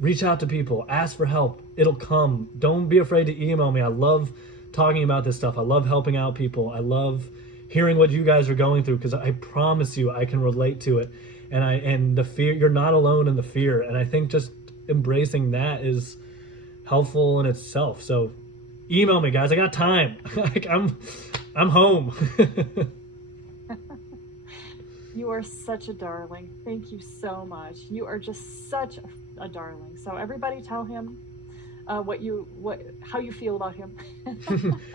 reach out to people, ask for help. It'll come. Don't be afraid to email me. I love talking about this stuff. I love helping out people. I love hearing what you guys are going through because I promise you I can relate to it. And the fear, you're not alone in the fear. And I think just embracing that is helpful in itself. So email me, guys. I got time. Like I'm home. You are such a darling. Thank you so much. You are just such a darling. So everybody tell him how you feel about him.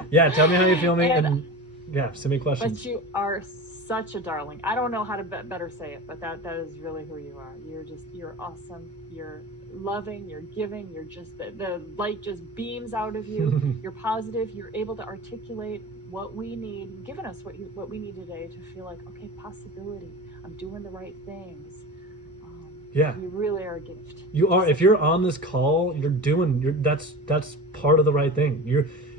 Yeah, tell me how you feel, and yeah, send me questions. But you are such a darling. I don't know how to better say it, but that is really who you are. You're awesome. You're loving. You're giving. You're just the light just beams out of you. You're positive. You're able to articulate what we need. You've given us what we need today to feel like, okay, possibility. I'm doing the right things. Yeah, you really are a gift. You are. If you're on this call, that's part of the right thing.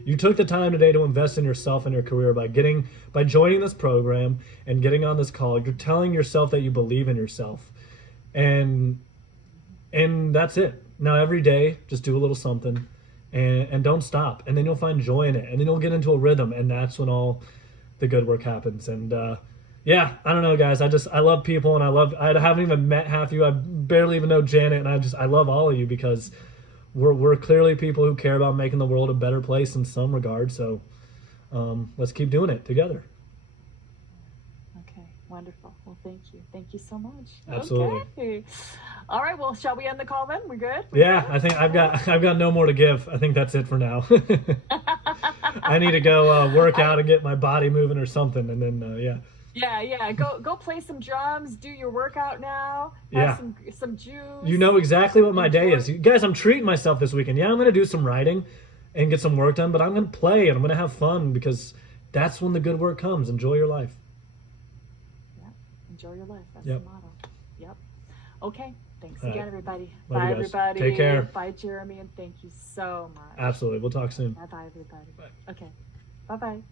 You took the time today to invest in yourself and your career by joining this program and getting on this call. You're telling yourself that you believe in yourself, and that's it. Now every day, just do a little something, and don't stop. And then you'll find joy in it, and then you'll get into a rhythm, and that's when all the good work happens. And yeah, I don't know, guys. I love people, and I haven't even met half of you. I barely even know Janet, and I love all of you because we're clearly people who care about making the world a better place in some regard. So let's keep doing it together. Okay, wonderful. Well, thank you so much. Absolutely. Okay. All right. Well, shall we end the call then? We're good. Yeah, I think I've got no more to give. I think that's it for now. I need to go work out and get my body moving or something, and then yeah. Yeah. Go play some drums. Do your workout now. Have some juice. You know exactly what my day is, guys. I'm treating myself this weekend. Yeah, I'm gonna do some writing and get some work done, but I'm gonna play and I'm gonna have fun because that's when the good work comes. Enjoy your life. Yeah, enjoy your life. That's Yep. the motto. Yep. Okay. Thanks All again, right. everybody. Love you Bye, guys. everybody. Take care. Bye, Jeremy, and thank you so much. Absolutely. We'll talk soon. Bye, everybody. Bye. Okay. Bye-bye.